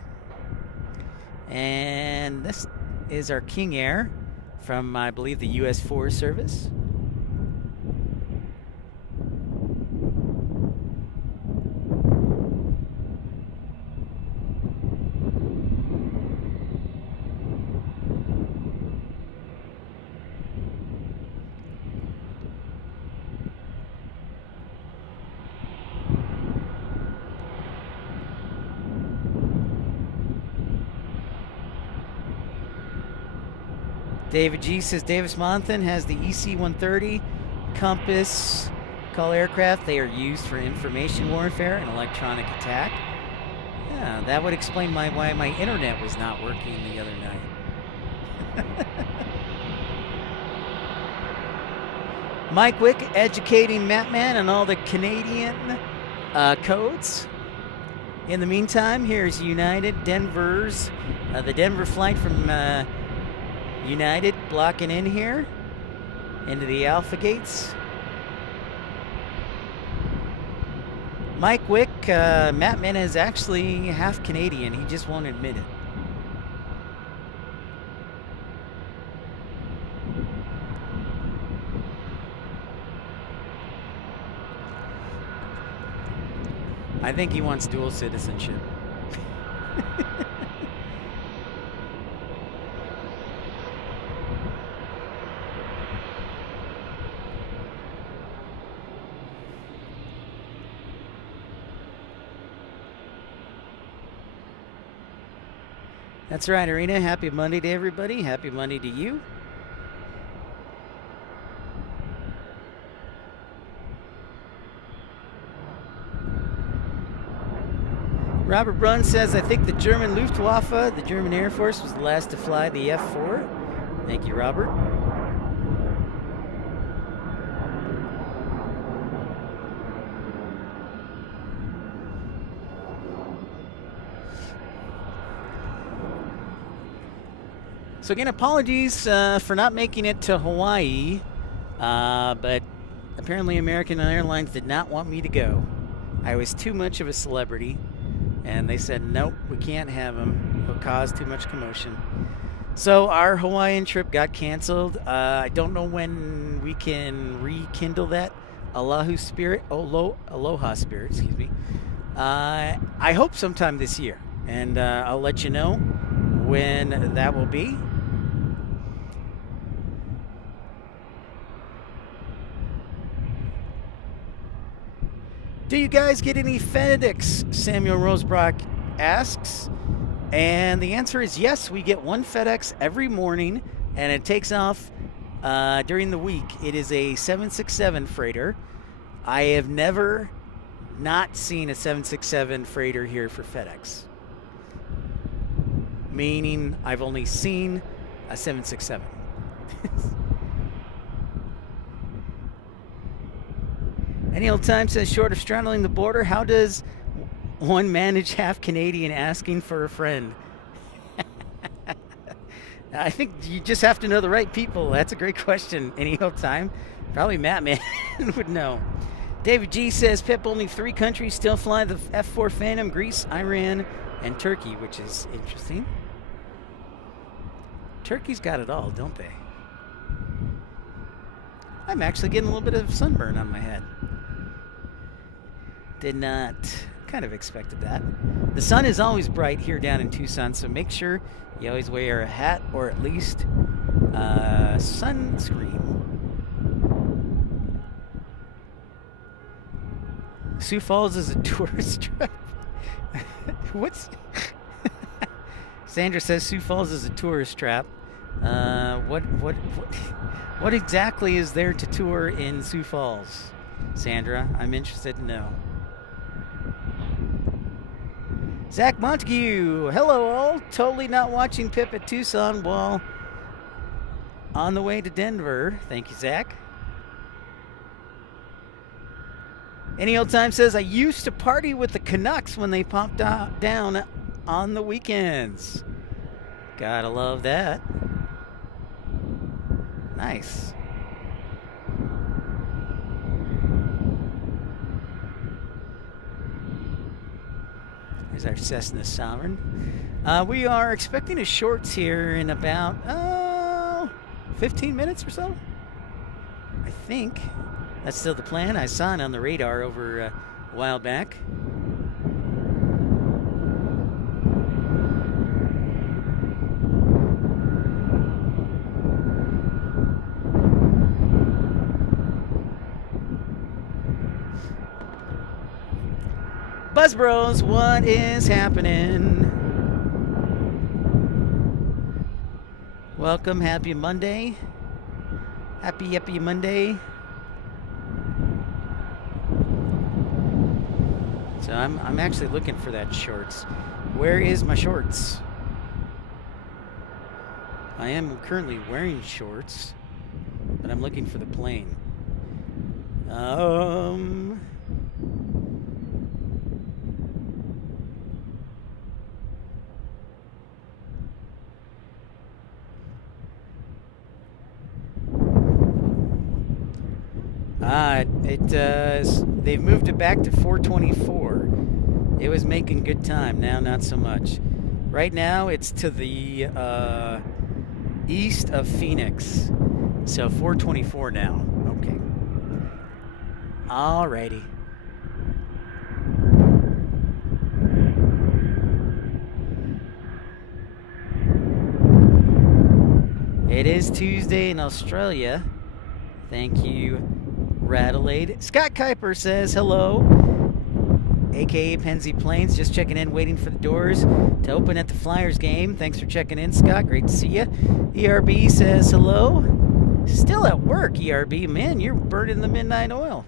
And this is our King Air from, I believe, the U.S. Forest Service. David G says Davis-Monthan has the EC-130 Compass call aircraft. They are used for information warfare and electronic attack. Yeah, that would explain why my internet was not working the other night. Mike Wick educating Mattman on all the Canadian codes. In the meantime, here's United Denver's, the Denver flight from United blocking in here into the Alpha Gates. Mike Wick, Mattman is actually half Canadian. He just won't admit it. I think he wants dual citizenship. That's right, Arena. Happy Monday to everybody. Happy Monday to you. Robert Brunn says, I think the German Luftwaffe, the German Air Force, was the last to fly the F-4. Thank you, Robert. So again, apologies for not making it to Hawaii, but apparently American Airlines did not want me to go. I was too much of a celebrity, and they said, nope, we can't have him. It'll cause too much commotion. So our Hawaiian trip got canceled. I don't know when we can rekindle that aloha spirit, excuse me. I hope sometime this year, and I'll let you know when that will be. Do you guys get any FedEx? Samuel Rosebrock asks. And the answer is yes, we get one FedEx every morning, and it takes off during the week. It is a 767 freighter. I have never not seen a 767 freighter here for FedEx. Meaning I've only seen a 767. Any Old Time says, short of straddling the border, how does one manage half Canadian asking for a friend? I think you just have to know the right people. That's a great question. Any Old Time? Probably Matt Man would know. David G says, Pip, only 3 countries still fly the F-4 Phantom: Greece, Iran, and Turkey, which is interesting. Turkey's got it all, don't they? I'm actually getting a little bit of sunburn on my head. Did not, kind of expected that. The sun is always bright here down in Tucson, so make sure you always wear a hat or at least sunscreen. Sioux Falls is a tourist trap. What's... Sandra says Sioux Falls is a tourist trap. What exactly is there to tour in Sioux Falls? Sandra, I'm interested to know. Zach Montague, hello all. Totally not watching Pip at Tucson while on the way to Denver. Thank you, Zach. Any Old Time says, I used to party with the Canucks when they popped down on the weekends. Gotta love that. Nice. There's our Cessna Sovereign. We are expecting a shorts here in about 15 minutes or so. I think. That's still the plan. I saw it on the radar over a while back. Buzz Bros, what is happening? Welcome, happy Monday. Happy Monday. So I'm actually looking for that shorts. Where is my shorts? I am currently wearing shorts, but I'm looking for the plane. They've moved it back to 424. It was making good time. Now, not so much. Right now, it's to the east of Phoenix. So 424 now. Okay. Alrighty. It is Tuesday in Australia. Thank you, Rattleade. Scott Kuiper says hello, aka Penzi Plains, just checking in, waiting for the doors to open at the Flyers game. Thanks for checking in, Scott. Great to see you. ERB says hello. Still at work, ERB. Man, you're burning the midnight oil.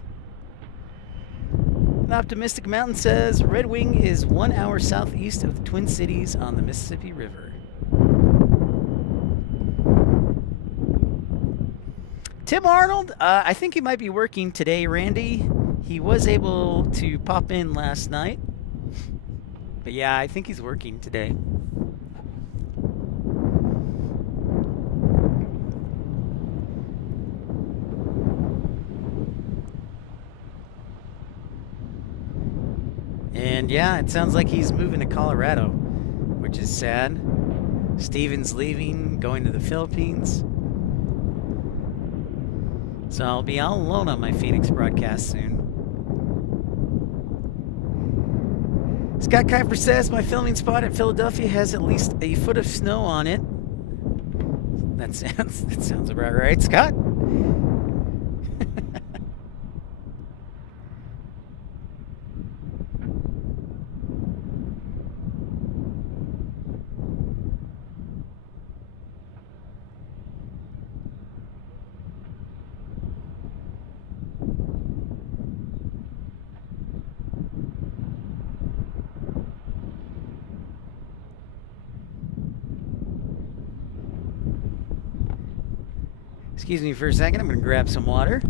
Optimistic Mountain says Red Wing is 1 hour southeast of the Twin Cities on the Mississippi River. Tim Arnold, I think he might be working today, Randy. He was able to pop in last night. But yeah, I think he's working today. And yeah, it sounds like he's moving to Colorado, which is sad. Steven's leaving, going to the Philippines. So I'll be all alone on my Phoenix broadcast soon. Scott Kuiper says my filming spot at Philadelphia has at least a foot of snow on it. That sounds about right, Excuse me for a second. I'm going to grab some water.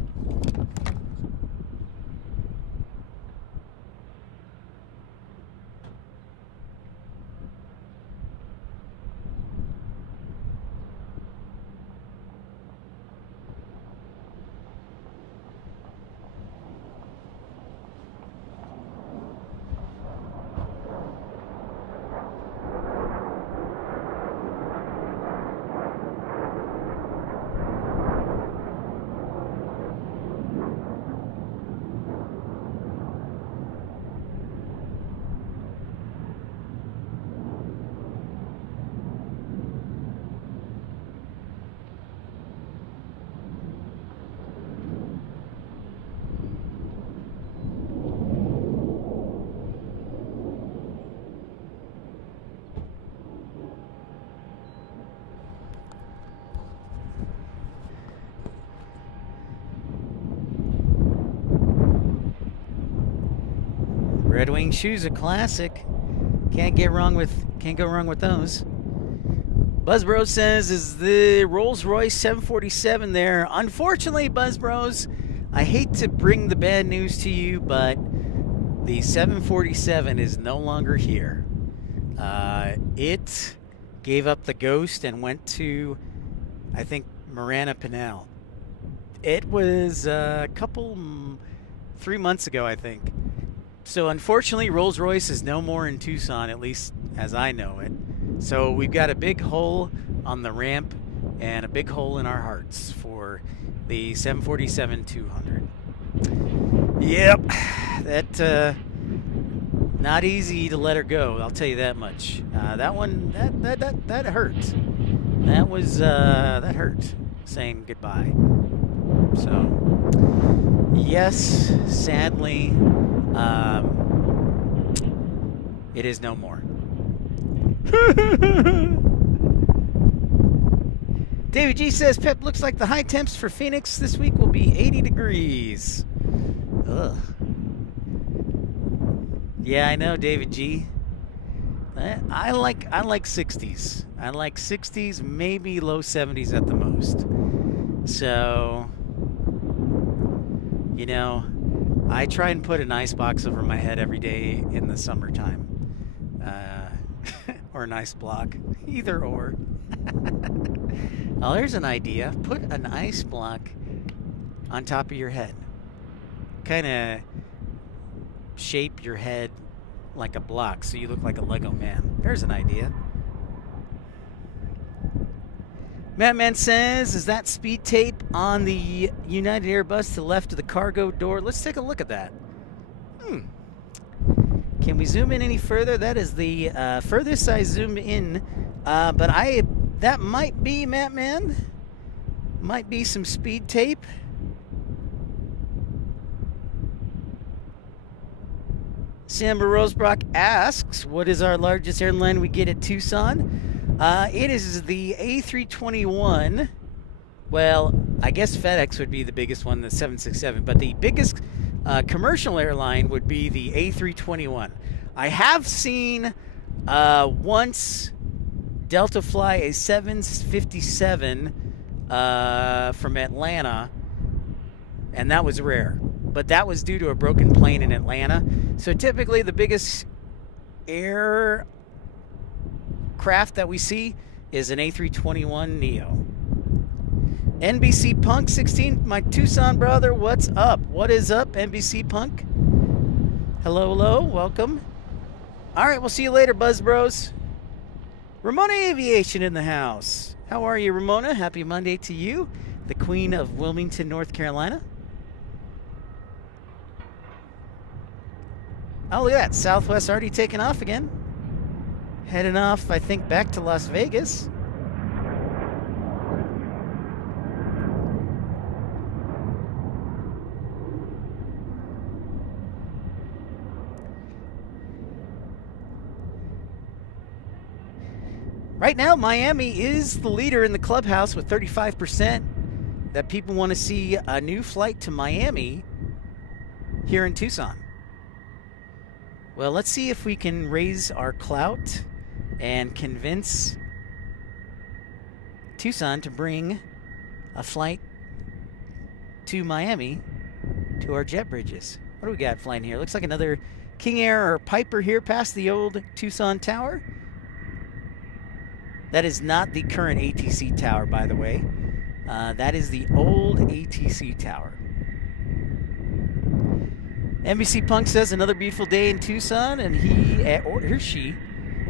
Red Wing shoes, a classic. Can't go wrong with those. Buzzbros says, is the Rolls-Royce 747 there? Unfortunately, Buzzbros, I hate to bring the bad news to you, but the 747 is no longer here. It gave up the ghost and went to, I think, Marana Pinal. It was a couple, 3 months ago, I think. So unfortunately, Rolls-Royce is no more in Tucson, at least as I know it. So we've got a big hole on the ramp and a big hole in our hearts for the 747-200. Yep, that not easy to let her go. I'll tell you that much. That one, that hurt. That hurt. Saying goodbye. So yes, sadly. It is no more. David G says, Pep, looks like the high temps for Phoenix this week will be 80 degrees. Ugh. Yeah, I know, David G. I like 60s. I like 60s, maybe low 70s at the most. So, you know, I try and put an ice box over my head every day in the summertime. Or an ice block. Either or. Oh, there's an idea. Put an ice block on top of your head. Kind of shape your head like a block so you look like a Lego man. There's an idea. Madman says, is that speed tape on the United Airbus to the left of the cargo door? Let's take a look at that. Can we zoom in any further? That is the furthest I zoomed in. But that might be, Madman. Might be some speed tape. Sam Rosebrock asks, what is our largest airline we get at Tucson? It is the A321. Well, I guess FedEx would be the biggest one, the 767. But the biggest commercial airline would be the A321. I have seen once Delta fly a 757 from Atlanta, and that was rare. But that was due to a broken plane in Atlanta. So typically the biggest aircraft that we see is an A321 Neo. NBC Punk 16, my Tucson brother, what's up? What is up, NBC Punk? Hello, hello, welcome. All right, we'll see you later, Buzz Bros. Ramona Aviation in the house. How are you, Ramona? Happy Monday to you, the Queen of Wilmington, North Carolina. Oh, look at that. Southwest already taking off again. Heading off, I think, back to Las Vegas. Right now, Miami is the leader in the clubhouse with 35% that people want to see a new flight to Miami here in Tucson. Well, let's see if we can raise our clout and convince Tucson to bring a flight to Miami to our jet bridges. What do we got flying here? Looks like another King Air or Piper here past the old Tucson Tower. That is not the current ATC tower, by the way. That is the old ATC tower. NBC Punk says another beautiful day in Tucson, and he, or she,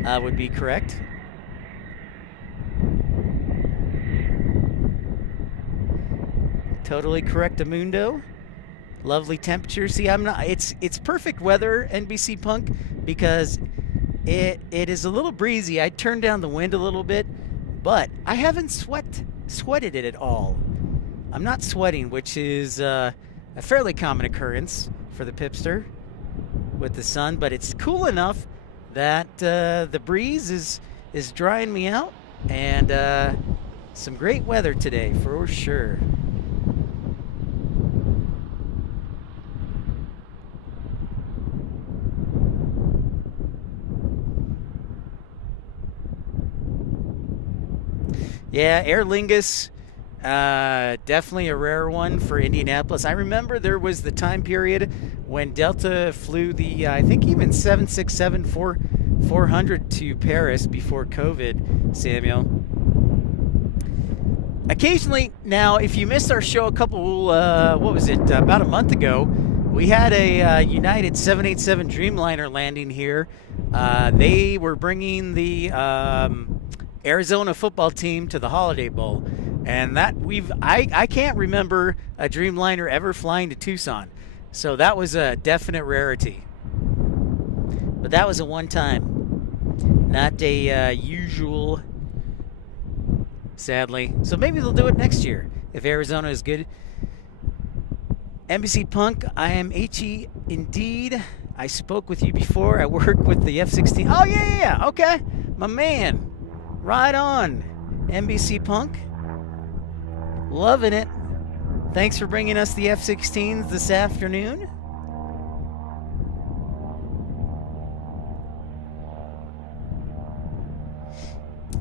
would be correct. Totally correct, Amundo. Lovely temperature. See, I'm not. It's perfect weather, NBC Punk, because it is a little breezy. I turned down the wind a little bit, but I haven't sweated it at all. I'm not sweating, which is a fairly common occurrence for the Pipster with the sun, but it's cool enough that the breeze is drying me out, and some great weather today for sure. Yeah, Aer Lingus, definitely a rare one for Indianapolis. I remember there was the time period when Delta flew the, I think even 767-400 to Paris before COVID, Samuel. Occasionally, now, if you missed our show a couple, what was it, about a month ago, we had a United 787 Dreamliner landing here. They were bringing the Arizona football team to the Holiday Bowl, and that I can't remember a Dreamliner ever flying to Tucson, so that was a definite rarity. But that was a one-time, not a usual, sadly. So maybe they'll do it next year if Arizona is good. NBC Punk, I am HE indeed. I spoke with you before. I work with the F-16. Oh yeah, okay, my man. Right on, NBC Punk. Loving it. Thanks for bringing us the F-16s this afternoon.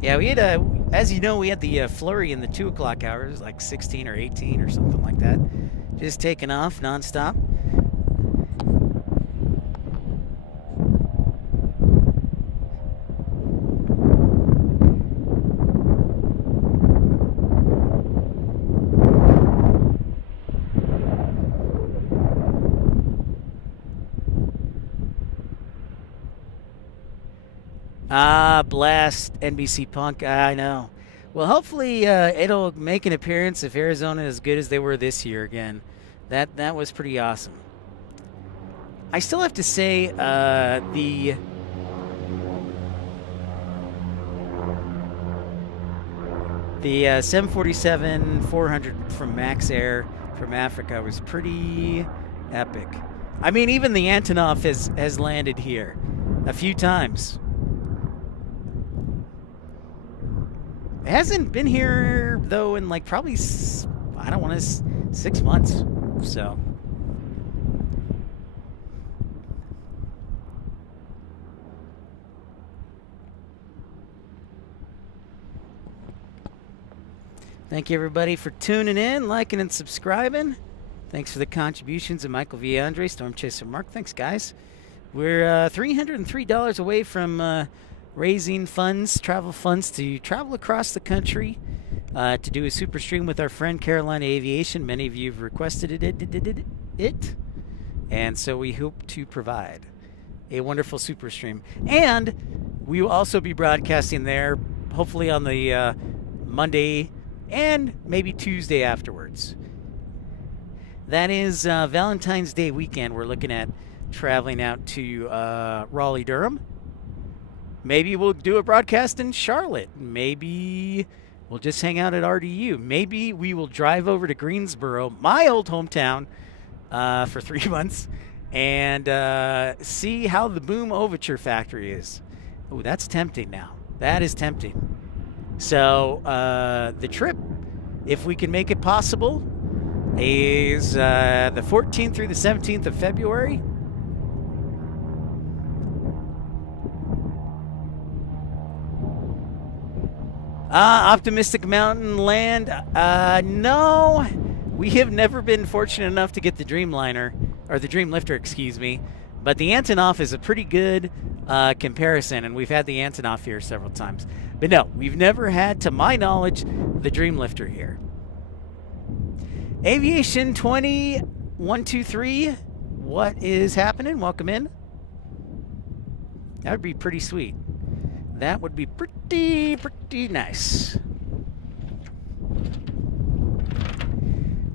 Yeah, we had as you know, we had the flurry in the 2 o'clock hours, like 16 or 18 or something like that. Just taking off nonstop. Blast NBC Punk. I know. Well, hopefully it'll make an appearance if Arizona is as good as they were this year again. That was pretty awesome. I still have to say the The 747-400 from Max Air from Africa was pretty epic. I mean, even the Antonov has landed here a few times. It hasn't been here, though, in like probably, I don't want to, 6 months. So. Thank you, everybody, for tuning in, liking, and subscribing. Thanks for the contributions of Michael V. Andre, Storm Chaser Mark. Thanks, guys. We're $303 away from raising funds, travel funds, to travel across the country to do a super stream with our friend Carolina Aviation. Many of you have requested it. And so we hope to provide a wonderful super stream. And we will also be broadcasting there, hopefully on the Monday and maybe Tuesday afterwards. That is Valentine's Day weekend. We're looking at traveling out to Raleigh-Durham. Maybe we'll do a broadcast in Charlotte. Maybe we'll just hang out at RDU. Maybe we will drive over to Greensboro, my old hometown, for 3 months and see how the Boom Overture factory is. Oh, that's tempting now. That is tempting. So the trip, if we can make it possible, is the 14th through the 17th of February. Optimistic Mountain Land. No, We have never been fortunate enough to get the Dreamliner, or the Dreamlifter, excuse me. But the Antonov is a pretty good comparison, and we've had the Antonov here several times. But no, we've never had, to my knowledge, the Dreamlifter here. Aviation 20123, what is happening? Welcome in. That would be pretty sweet. That would be pretty nice.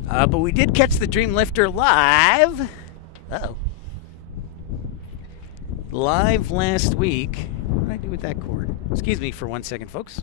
But we did catch the Dreamlifter live. Uh-oh. Live last week. What did I do with that cord? Excuse me for 1 second, folks.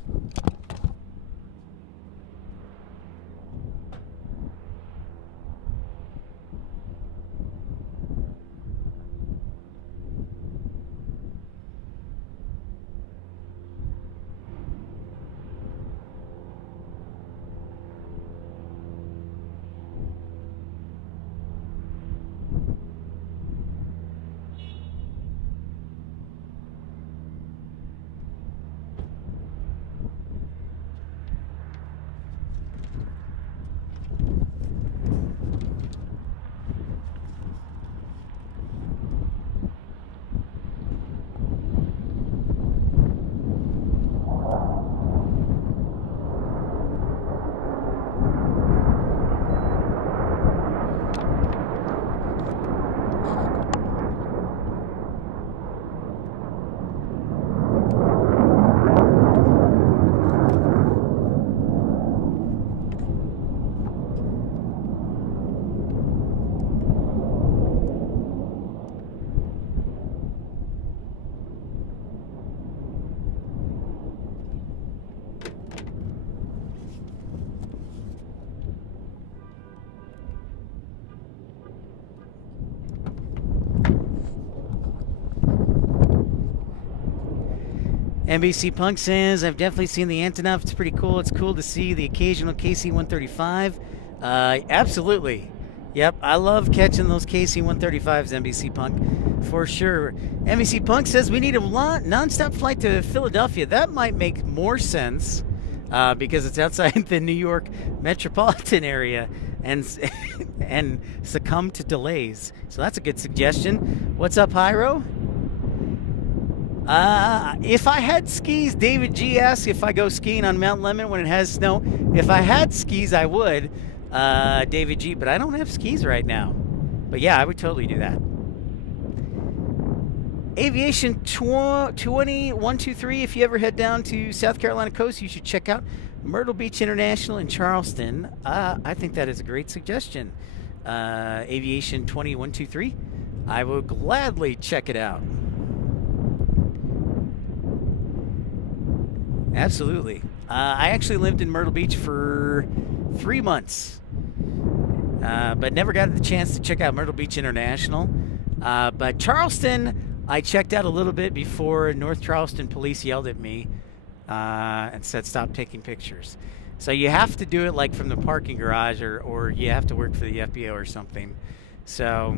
NBC Punk says, I've definitely seen the Antonov. It's pretty cool. It's cool to see the occasional KC-135. Absolutely. Yep, I love catching those KC-135s, NBC Punk, for sure. NBC Punk says we need a non-stop flight to Philadelphia. That might make more sense because it's outside the New York metropolitan area and succumb to delays. So that's a good suggestion. What's up, Hyro? If I had skis, David G asks if I go skiing on Mount Lemmon when it has snow. If I had skis, I would, David G, but I don't have skis right now. But yeah, I would totally do that. Aviation 20123, if you ever head down to South Carolina coast, you should check out Myrtle Beach International in Charleston. I think that is a great suggestion. Aviation 20123, I will gladly check it out. Absolutely. I actually lived in Myrtle Beach for 3 months, but never got the chance to check out Myrtle Beach International. But Charleston, I checked out a little bit before North Charleston police yelled at me and said, stop taking pictures. So you have to do it like from the parking garage or you have to work for the FBO or something. So,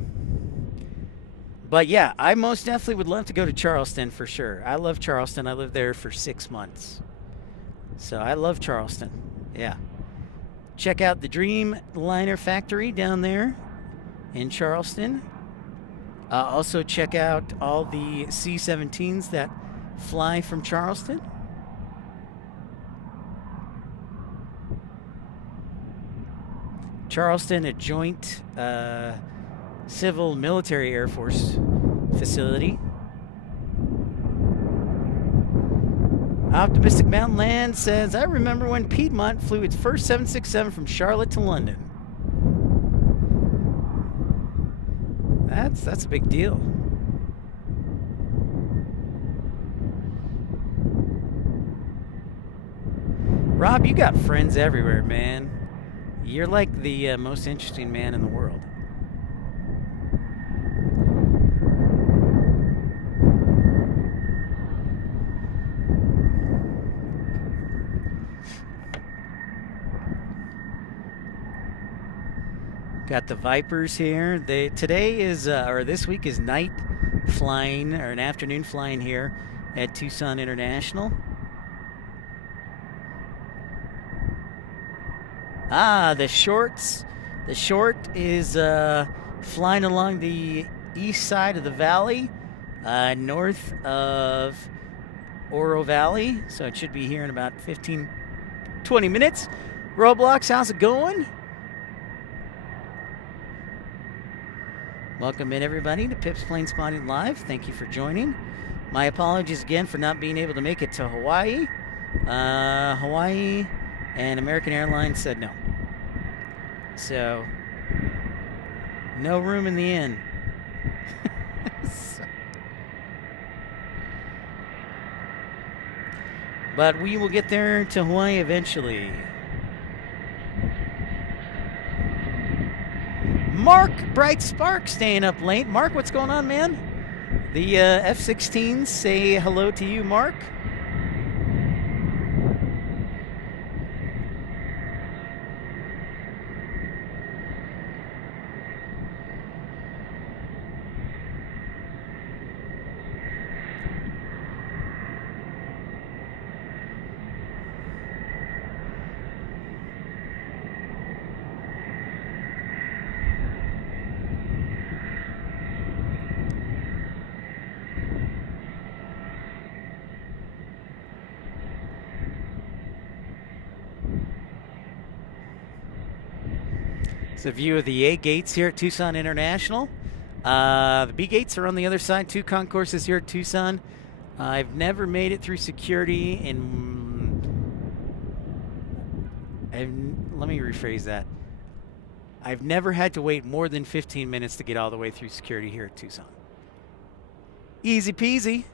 but yeah, I most definitely would love to go to Charleston for sure. I love Charleston. I lived there for 6 months. So I love Charleston. Yeah. Check out the Dreamliner factory down there in Charleston. Also check out all the C-17s that fly from Charleston. Charleston, a joint civil military Air Force facility. Optimistic Mountain Land says, I remember when Piedmont flew its first 767 from Charlotte to London. That's a big deal. Rob, you got friends everywhere, man. You're like the most interesting man in the world. Got the Vipers here. Today is, or this week is night flying, or an afternoon flying here at Tucson International. The shorts The short is flying along the east side of the valley, north of Oro Valley. So it should be here in about 15, 20 minutes. Roblox, how's it going? Welcome in, everybody, to Pip's Plane Spotting Live. Thank you for joining. My apologies again for not being able to make it to Hawaii. Hawaii and American Airlines said no. So, no room in the inn. But we will get there to Hawaii eventually. Mark Bright Spark staying up late. Mark, what's going on, man? The F-16s say hello to you, Mark. It's a view of the A gates here at Tucson International. The B gates are on the other side. 2 concourses here at Tucson. I've never made it through security let me rephrase that. I've never had to wait more than 15 minutes to get all the way through security here at Tucson. Easy peasy.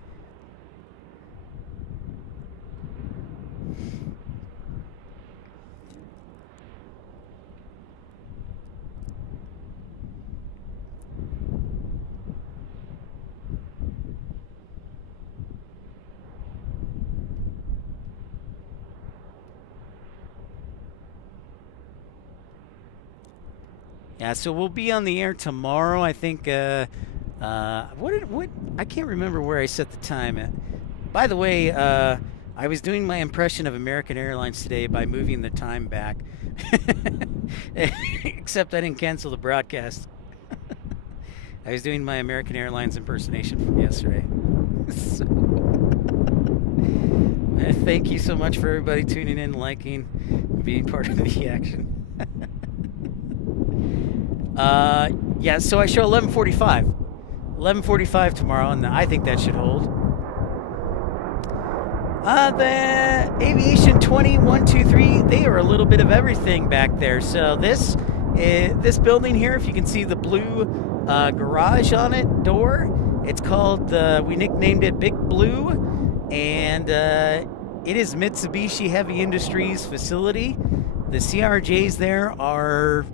Yeah, so we'll be on the air tomorrow. I think. What I can't remember where I set the time at. By the way, I was doing my impression of American Airlines today by moving the time back. Except I didn't cancel the broadcast. I was doing my American Airlines impersonation from yesterday. So, thank you so much for everybody tuning in, liking, being part of the action. Yeah, so I show 11:45. 11:45 tomorrow, and I think that should hold. The Aviation 2123, they are a little bit of everything back there. So this building here, if you can see the blue garage on it, door, it's called, we nicknamed it Big Blue, and it is Mitsubishi Heavy Industries facility. The CRJs there are...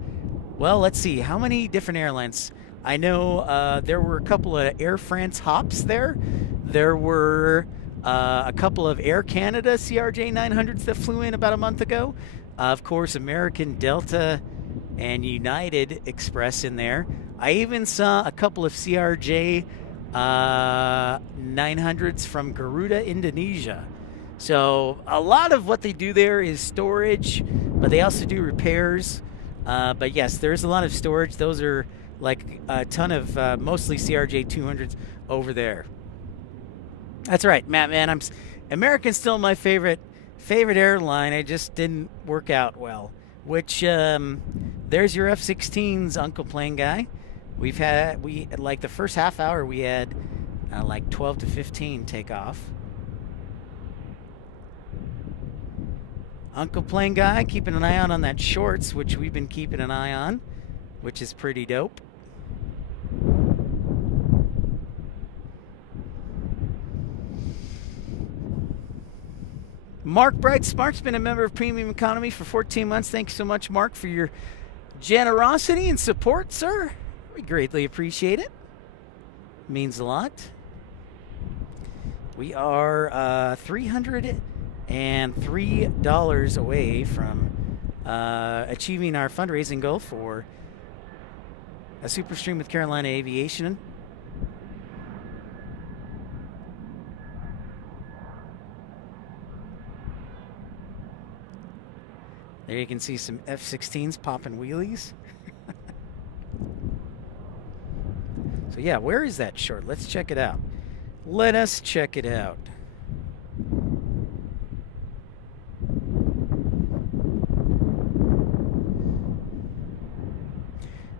Well, let's see. How many different airlines? I know there were a couple of Air France hops there. There were a couple of Air Canada CRJ 900s that flew in about a month ago. Of course, American Delta and United Express in there. I even saw a couple of CRJ 900s from Garuda, Indonesia. So a lot of what they do there is storage, but they also do repairs. But yes, there's a lot of storage. Those are like a ton of mostly CRJ 200s over there. That's right, Matt, man. American's still my favorite airline. I just didn't work out well. Which there's your F-16s, Uncle Plane Guy. We like the first half hour we had like 12 to 15 take off. Uncle Plane Guy keeping an eye on that shorts, which we've been keeping an eye on, which is pretty dope. Mark Bright Spark's been a member of Premium Economy for 14 months. Thanks so much, Mark, for your generosity and support, sir. We greatly appreciate it. Means a lot. We are $303 away from achieving our fundraising goal for a super stream with Carolina Aviation. There you can see some F-16s popping wheelies. So yeah, where is that short? Let's check it out. Let us check it out.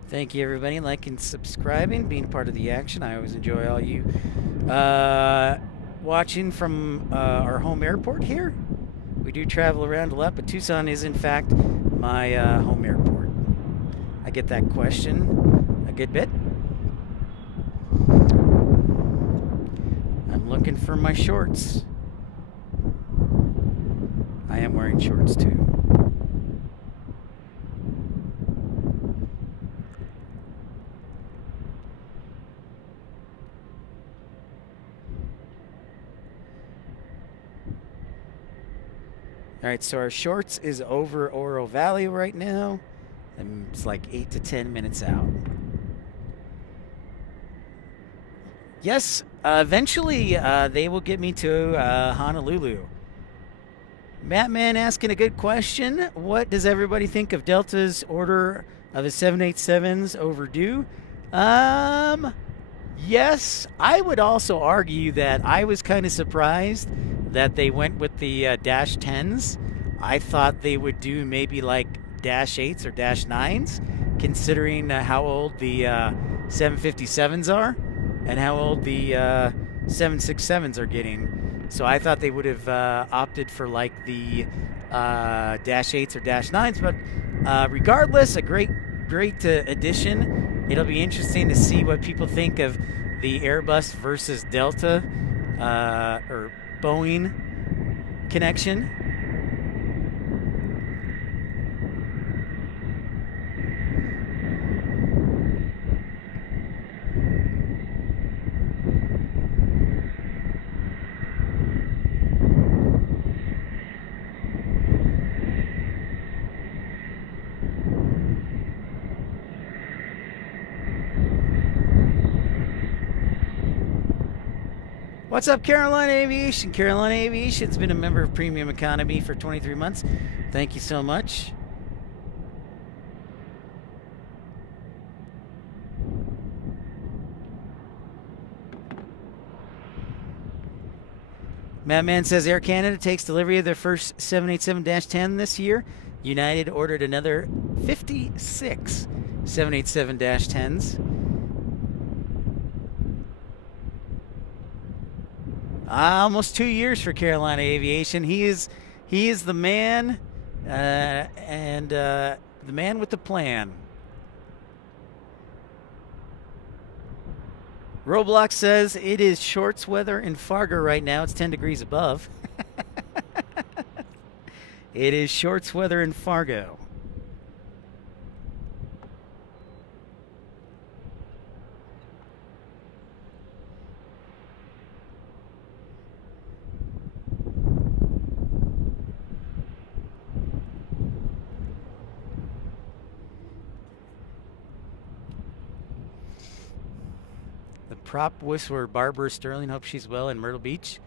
Thank you, everybody, liking, subscribing, being part of the action. I always enjoy all you watching from our home airport here. We do travel around a lot, but Tucson is, in fact, my home airport. I get that question a good bit. I'm looking for my shorts. I am wearing shorts, too. All right, so our shorts is over Oro Valley right now. And it's like 8 to 10 minutes out. Yes, eventually they will get me to Honolulu. Mattman asking a good question. What does everybody think of Delta's order of the 787s overdue? Yes, I would also argue that I was kind of surprised that they went with the Dash 10s. I thought they would do maybe like Dash 8s or Dash 9s, considering how old the 757s are and how old the 767s are getting. So I thought they would have opted for like the Dash 8s or Dash 9s, but regardless, a great addition. It'll be interesting to see what people think of the Airbus versus Delta or Boeing connection. What's up, Carolina Aviation? Carolina Aviation's been a member of Premium Economy for 23 months. Thank you so much. Madman says Air Canada takes delivery of their first 787-10 this year. United ordered another 56 787-10s. Almost 2 years for Carolina Aviation. He is the man, and the man with the plan. Roblox says it is shorts weather in Fargo right now. It's 10 degrees above. It is shorts weather in Fargo. Prop whisperer Barbara Sterling. Hope she's well in Myrtle Beach.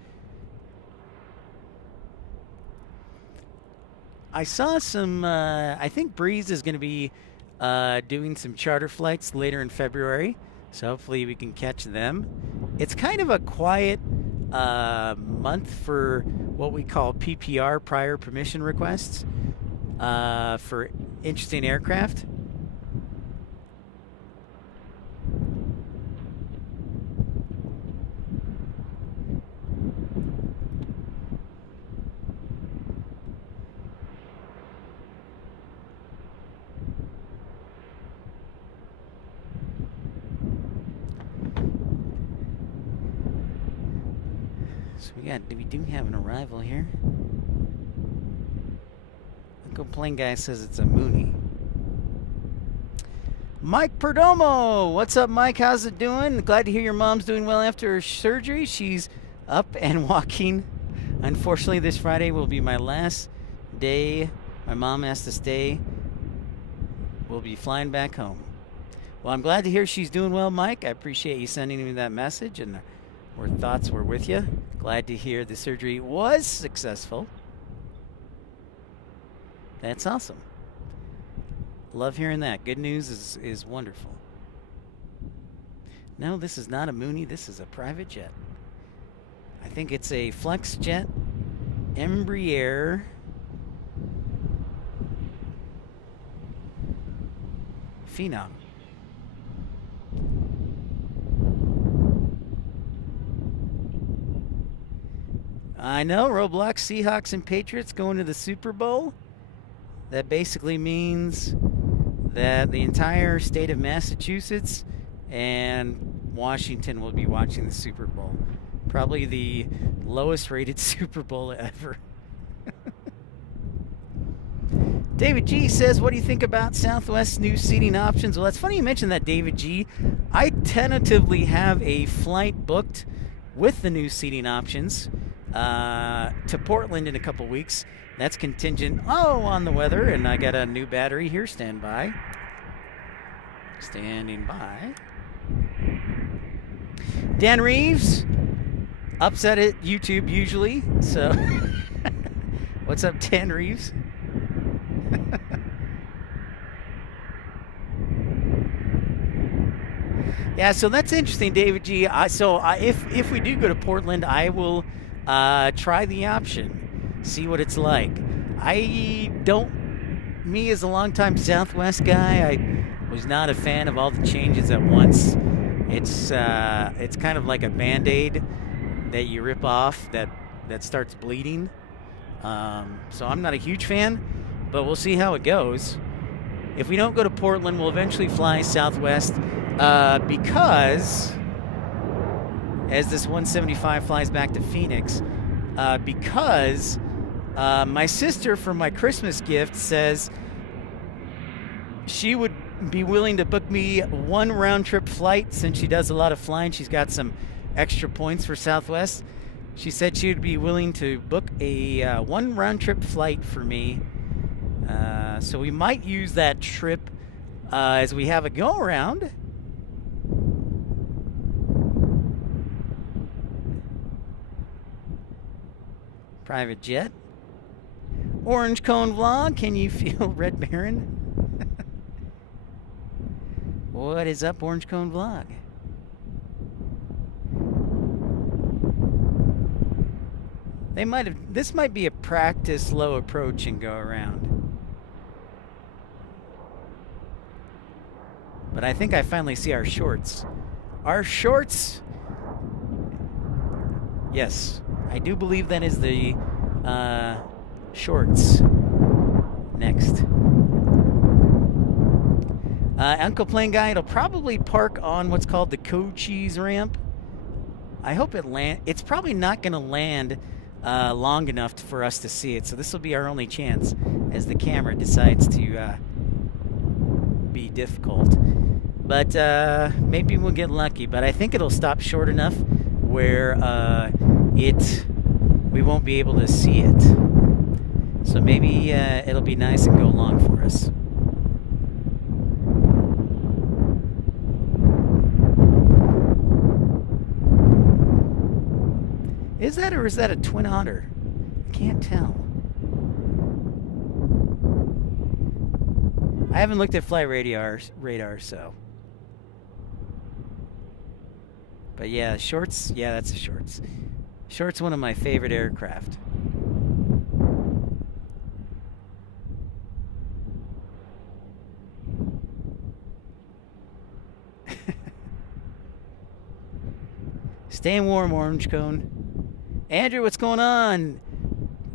I saw some, I think Breeze is going to be doing some charter flights later in February. So hopefully we can catch them. It's kind of a quiet month for what we call PPR, prior permission requests, for interesting aircraft. So we do have an arrival here. Uncle Plane Guy says it's a Mooney. Mike Perdomo, what's up, Mike? How's it doing? Glad to hear your mom's doing well after her surgery. She's up and walking. Unfortunately, this Friday will be my last day. My mom has to stay. We'll be flying back home. Well, I'm glad to hear she's doing well, Mike. I appreciate you sending me that message, and our thoughts were with you. Glad to hear the surgery was successful. That's awesome. Love hearing that. Good news is wonderful. No, this is not a Mooney. This is a private jet. I think it's a Flex Jet Embraer Phenom. I know, Roblox, Seahawks and Patriots going to the Super Bowl. That basically means that the entire state of Massachusetts and Washington will be watching the Super Bowl. Probably the lowest rated Super Bowl ever. David G says, what do you think about Southwest's new seating options? Well, that's funny you mentioned that, David G. I tentatively have a flight booked with the new seating options to Portland in a couple weeks. That's contingent, on the weather, and I got a new battery here. Stand by. Standing by. Dan Reeves, upset at YouTube usually, so what's up, Dan Reeves? Yeah, so that's interesting, David G. If we do go to Portland, I will try the option, see what it's like. Me as a longtime Southwest guy, I was not a fan of all the changes at once. It's kind of like a Band-Aid that you rip off that starts bleeding. So I'm not a huge fan, but we'll see how it goes. If we don't go to Portland, we'll eventually fly Southwest because as this 175 flies back to Phoenix, because my sister, for my Christmas gift, says she would be willing to book me one round-trip flight since she does a lot of flying. She's got some extra points for Southwest. She said she would be willing to book a one round-trip flight for me. So we might use that trip as we have a go-around. Private jet. Orange Cone Vlog, can you feel Red Baron? What is up, Orange Cone Vlog? This might be a practice low approach and go around. But I think I finally see our shorts. Our shorts. Yes, I do believe that is the shorts. Next. Uncle Plane Guy, it'll probably park on what's called the Cochise ramp. I hope it land. It's probably not going to land long enough for us to see it, so this will be our only chance as the camera decides to be difficult. But maybe we'll get lucky. But I think it'll stop short enough where we won't be able to see it. So maybe it'll be nice and go long for us. Is that, or is that a Twin Otter? I can't tell. I haven't looked at flight radar, so. But yeah, shorts. Yeah, that's a shorts. Shorts, one of my favorite aircraft. Staying warm, Orange Cone. Andrew, what's going on?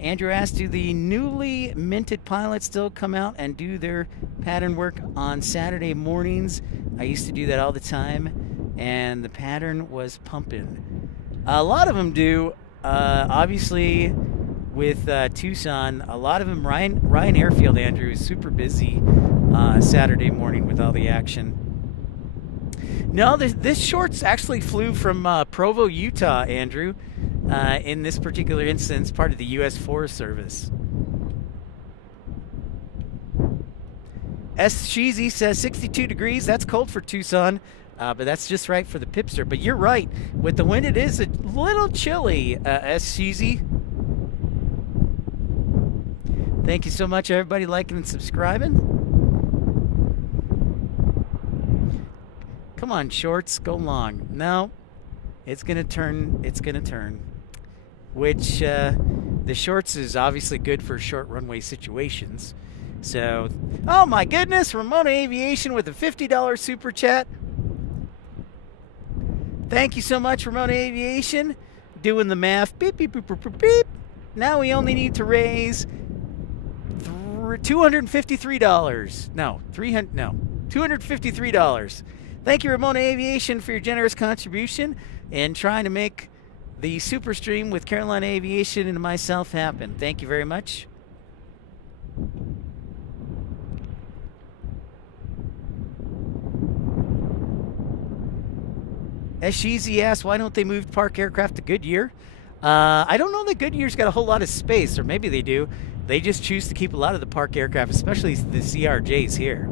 Andrew asked, do the newly minted pilots still come out and do their pattern work on Saturday mornings? I used to do that all the time, and the pattern was pumping. A lot of them do. Obviously, with Tucson, a lot of them, Ryan Airfield, Andrew, is super busy Saturday morning with all the action. No, this shorts actually flew from Provo, Utah, Andrew. In this particular instance, part of the U.S. Forest Service. S. Sheezy says 62 degrees. That's cold for Tucson, but that's just right for the Pipster. But you're right. With the wind, it is a little chilly, S. Sheezy. Thank you so much, everybody, liking and subscribing. Come on, shorts, go long. No, it's going to turn. It's going to turn. Which the shorts is obviously good for short runway situations. So, oh my goodness, Ramona Aviation with a $50 super chat. Thank you so much, Ramona Aviation. Doing the math. Beep, beep, beep, beep, beep, beep. Now we only need to raise $253. No, $253. Thank you, Ramona Aviation, for your generous contribution and trying to make the super stream with Carolina Aviation and myself happen. Thank you very much. Sheezy asks, why don't they move park aircraft to Goodyear? I don't know that Goodyear's got a whole lot of space, or maybe they do. They just choose to keep a lot of the park aircraft, especially the CRJs here.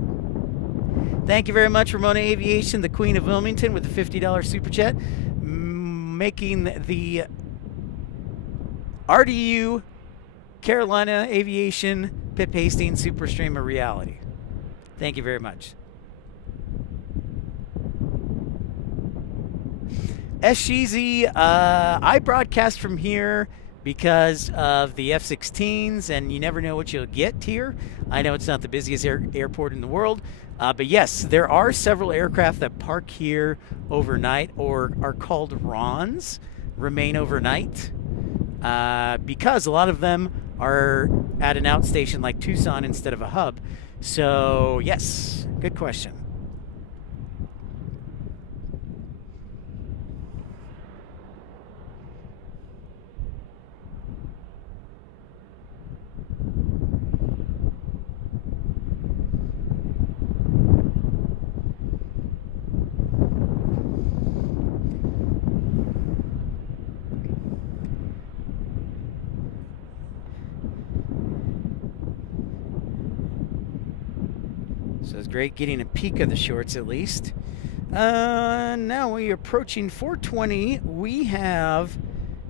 Thank you very much, Ramona Aviation, the Queen of Wilmington, with the $50 super chat, making the RDU Carolina Aviation Pip Hastings super stream a reality. Thank you very much. SGZ, I broadcast from here because of the F-16s, and you never know what you'll get here. I know it's not the busiest airport in the world, but yes, there are several aircraft that park here overnight or are called RONs, remain overnight, because a lot of them are at an outstation like Tucson instead of a hub. So yes, good question. So it's great getting a peek of the shorts at least. Now we're approaching 420. We have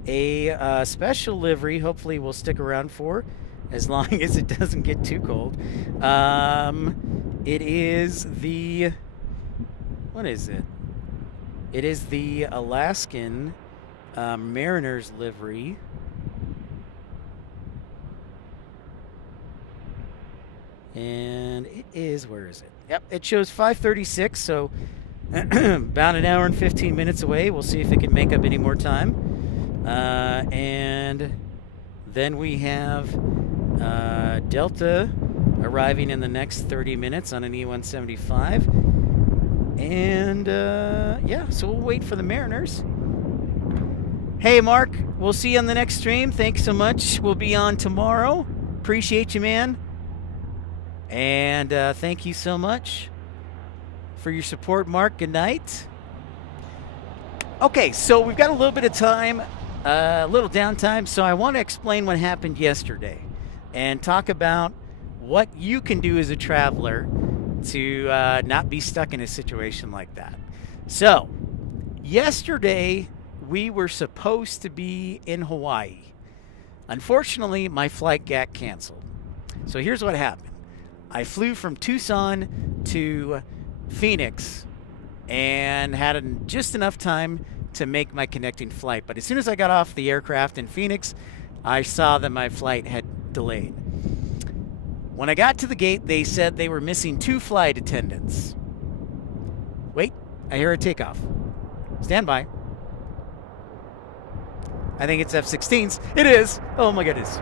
a special livery. Hopefully we'll stick around for as long as it doesn't get too cold. It is the... What is it? It is the Alaskan Mariners livery. And it is, where is it? Yep, it shows 5:36, so about an hour and 15 minutes away. We'll see if it can make up any more time. And then we have Delta arriving in the next 30 minutes on an E-175. And yeah, so we'll wait for the Mariners. Hey, Mark, we'll see you on the next stream. Thanks so much. We'll be on tomorrow. Appreciate you, man. And thank you so much for your support, Mark. Good night. Okay, so we've got a little bit of time, a little downtime, so I want to explain what happened yesterday and talk about what you can do as a traveler to not be stuck in a situation like that. So, yesterday we were supposed to be in Hawaii. Unfortunately, my flight got canceled. So here's what happened. I flew from Tucson to Phoenix and had just enough time to make my connecting flight. But as soon as I got off the aircraft in Phoenix, I saw that my flight had delayed. When I got to the gate, they said they were missing 2 flight attendants. Wait, I hear a takeoff. Stand by. I think it's F-16s. It is. Oh my goodness.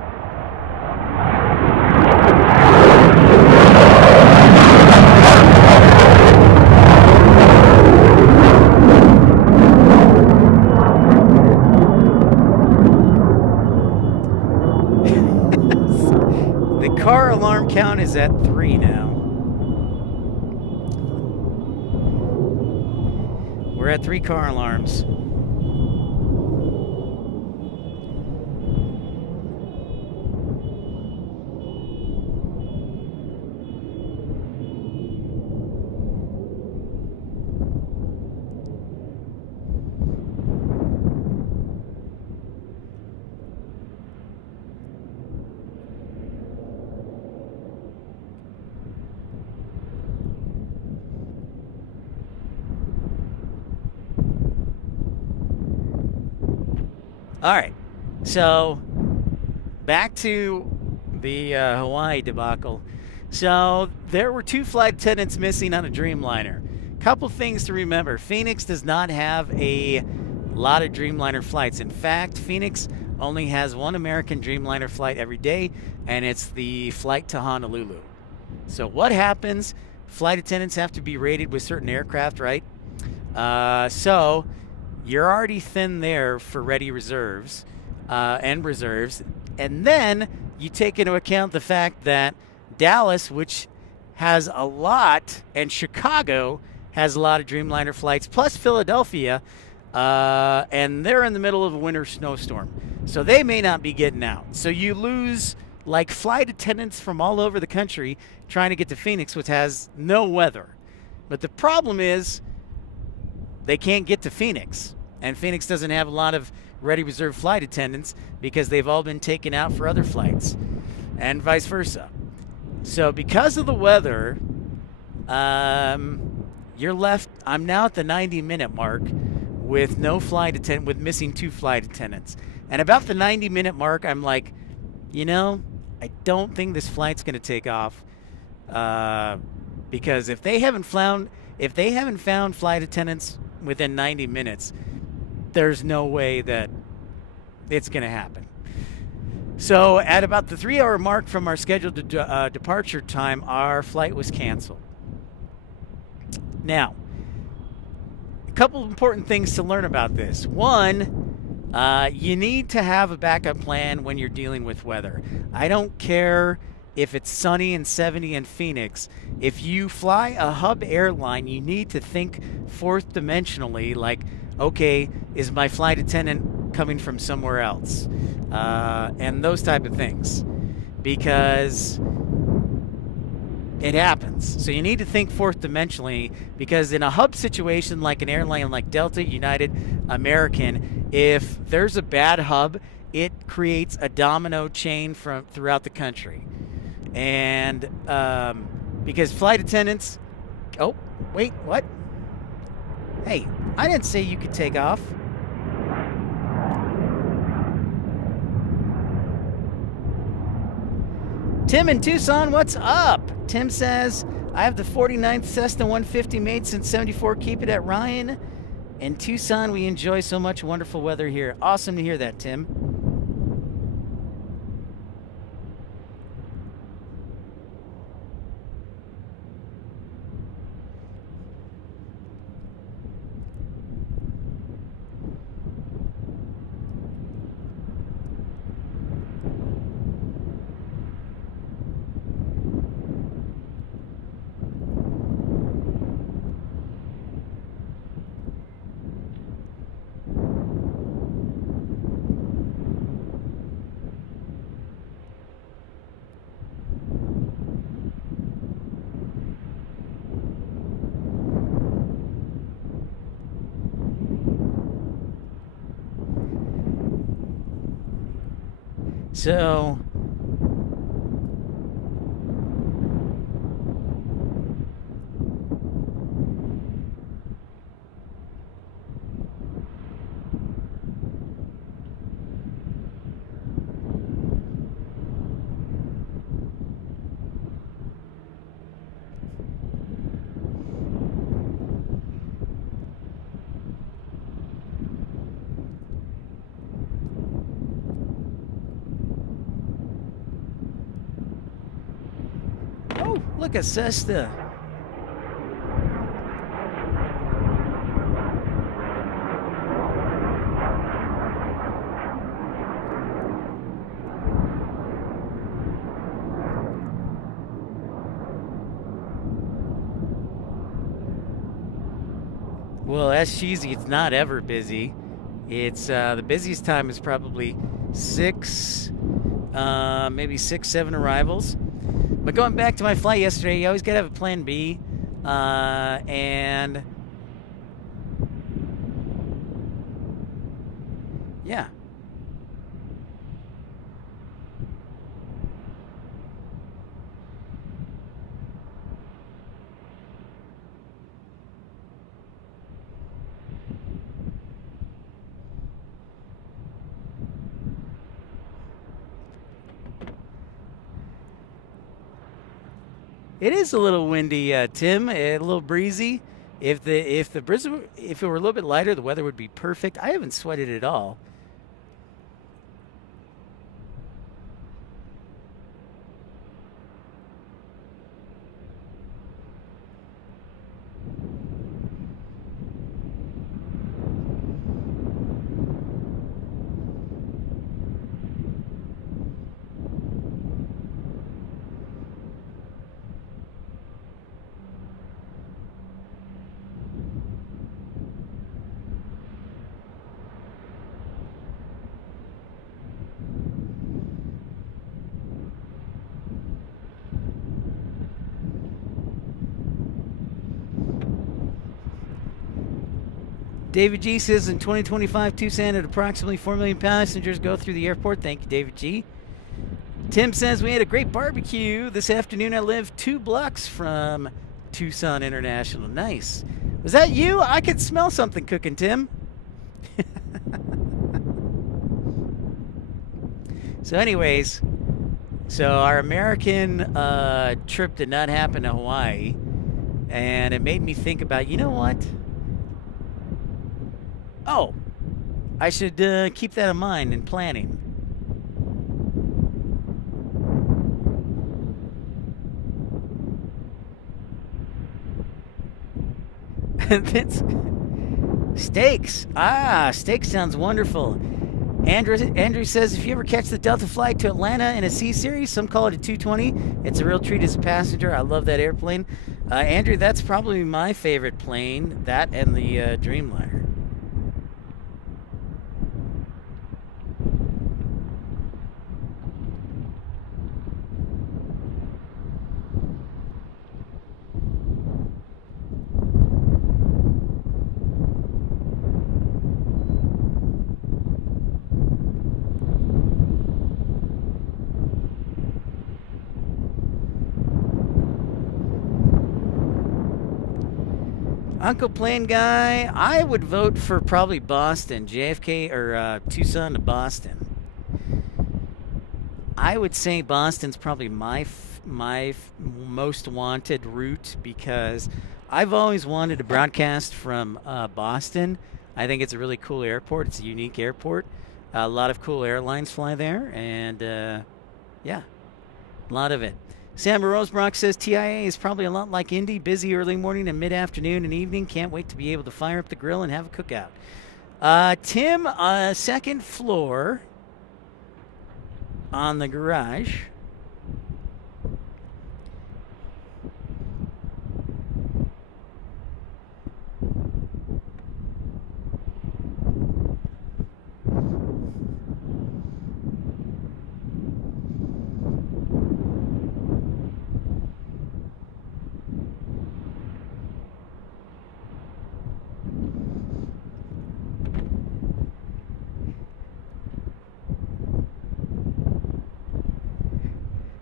Car alarm count is at 3 now. We're at 3 car alarms. All right. So back to the Hawaii debacle. So there were 2 flight attendants missing on a Dreamliner. Couple things to remember. Phoenix does not have a lot of Dreamliner flights. In fact, Phoenix only has 1 American Dreamliner flight every day, and it's the flight to Honolulu. So what happens? Flight attendants have to be rated with certain aircraft, right? So you're already thin there for ready reserves and reserves. And then you take into account the fact that Dallas, which has a lot, and Chicago has a lot of Dreamliner flights, plus Philadelphia, and they're in the middle of a winter snowstorm. So they may not be getting out. So you lose like flight attendants from all over the country trying to get to Phoenix, which has no weather. But the problem is they can't get to Phoenix. And Phoenix doesn't have a lot of ready reserve flight attendants because they've all been taken out for other flights and vice versa. So because of the weather, you're left. I'm now at the 90-minute mark with no flight attendant, with missing 2 flight attendants. And about the 90-minute mark, I'm like, I don't think this flight's going to take off because if they haven't found flight attendants within 90 minutes, there's no way that it's going to happen. So at about the 3-hour mark from our scheduled departure time, our flight was canceled. Now, a couple of important things to learn about this. One, you need to have a backup plan when you're dealing with weather. I don't care if it's sunny and 70 in Phoenix. If you fly a hub airline, you need to think fourth dimensionally, like, okay, is my flight attendant coming from somewhere else? And those type of things. Because it happens. So you need to think fourth dimensionally, because in a hub situation like an airline like Delta, United, American, if there's a bad hub, it creates a domino chain from throughout the country. And because flight attendants... Oh, wait, what? Hey, I didn't say you could take off. Tim in Tucson, what's up? Tim says, I have the 49th Cessna 150 made since 74. Keep it at Ryan. In Tucson, we enjoy so much wonderful weather here. Awesome to hear that, Tim. So, oh, look at Cessna. Well, that's cheesy. It's not ever busy. It's the busiest time is probably 6, maybe 6, 7 arrivals. But going back to my flight yesterday, you always got to have a plan B. And yeah. It is a little windy, Tim. A little breezy. If it were a little bit lighter, the weather would be perfect. I haven't sweated at all. David G says in 2025, Tucson had approximately 4 million passengers go through the airport. Thank you, David G. Tim says we had a great barbecue this afternoon. I live 2 blocks from Tucson International. Nice. Was that you? I could smell something cooking, Tim. So anyways, our American trip did not happen to Hawaii. And it made me think about, you know what? Oh, I should keep that in mind in planning. Steaks. Steak sounds wonderful. Andrew says if you ever catch the Delta flight to Atlanta in a C series, some call it a 220. It's a real treat as a passenger. I love that airplane. Andrew, that's probably my favorite plane. That and the Dreamliner. Uncle Plane Guy, I would vote for probably Boston, JFK or Tucson to Boston. I would say Boston's probably my most wanted route because I've always wanted to broadcast from Boston. I think it's a really cool airport. It's a unique airport. A lot of cool airlines fly there, and yeah, a lot of it. Sam Rosebrock says TIA is probably a lot like Indy, busy early morning and mid-afternoon and evening. Can't wait to be able to fire up the grill and have a cookout. Tim, second floor on the garage.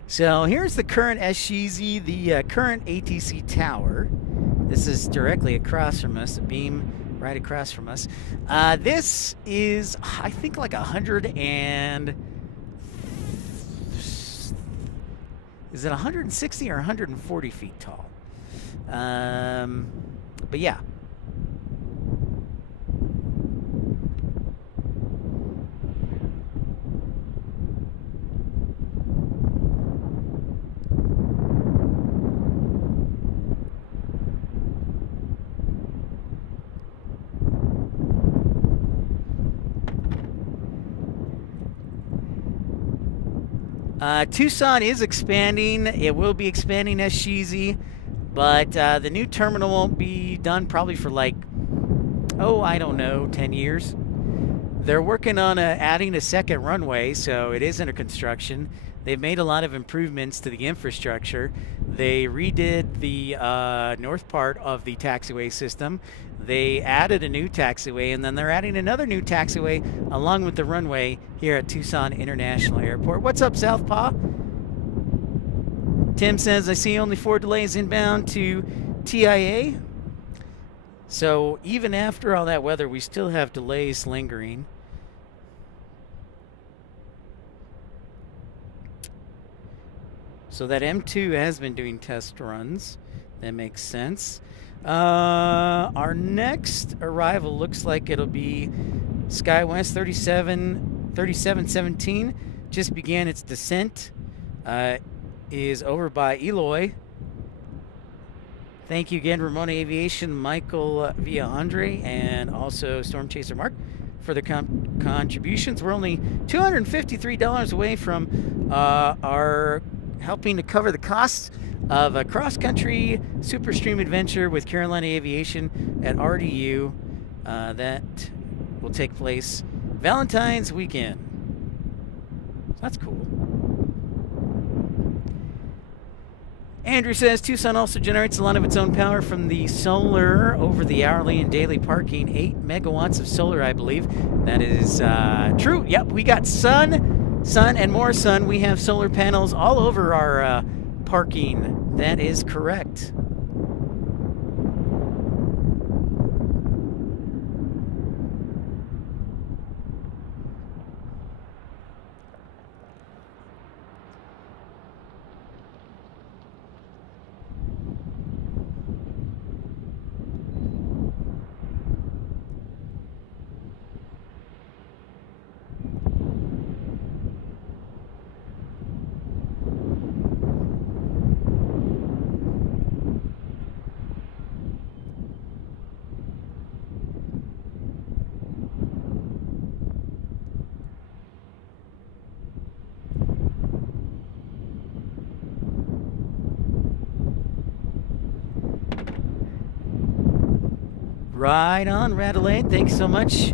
So here's the current SGZ, the current ATC tower. This is directly across from us, a beam right across from us. This is, I think, like 100 and... Is it 160 or 140 feet tall? But yeah. Tucson is expanding. It will be expanding as Sheezy, but the new terminal won't be done probably for like, I don't know, 10 years. They're working on adding a second runway, so it is under construction. They've made a lot of improvements to the infrastructure. They redid the north part of the taxiway system. They added a new taxiway, and then they're adding another new taxiway along with the runway here at Tucson International Airport. What's up, Southpaw? Tim says, I see only 4 delays inbound to TIA. So even after all that weather, we still have delays lingering. So that M2 has been doing test runs. That makes sense. Our next arrival looks like it'll be SkyWest 3717. Just began its descent. Is over by Eloy. Thank you again, Ramona Aviation, Michael Via Andre, and also Storm Chaser Mark for the contributions. We're only $253 away from our helping to cover the costs of a cross-country super stream adventure with Carolina Aviation at RDU that will take place Valentine's weekend. So that's cool. Andrew says Tucson also generates a lot of its own power from the solar over the hourly and daily parking. 8 megawatts of solar, I believe. That is true. Yep, we got sun, and more sun. We have solar panels all over our parking. That is correct. Right on, Radelaide. Thanks so much.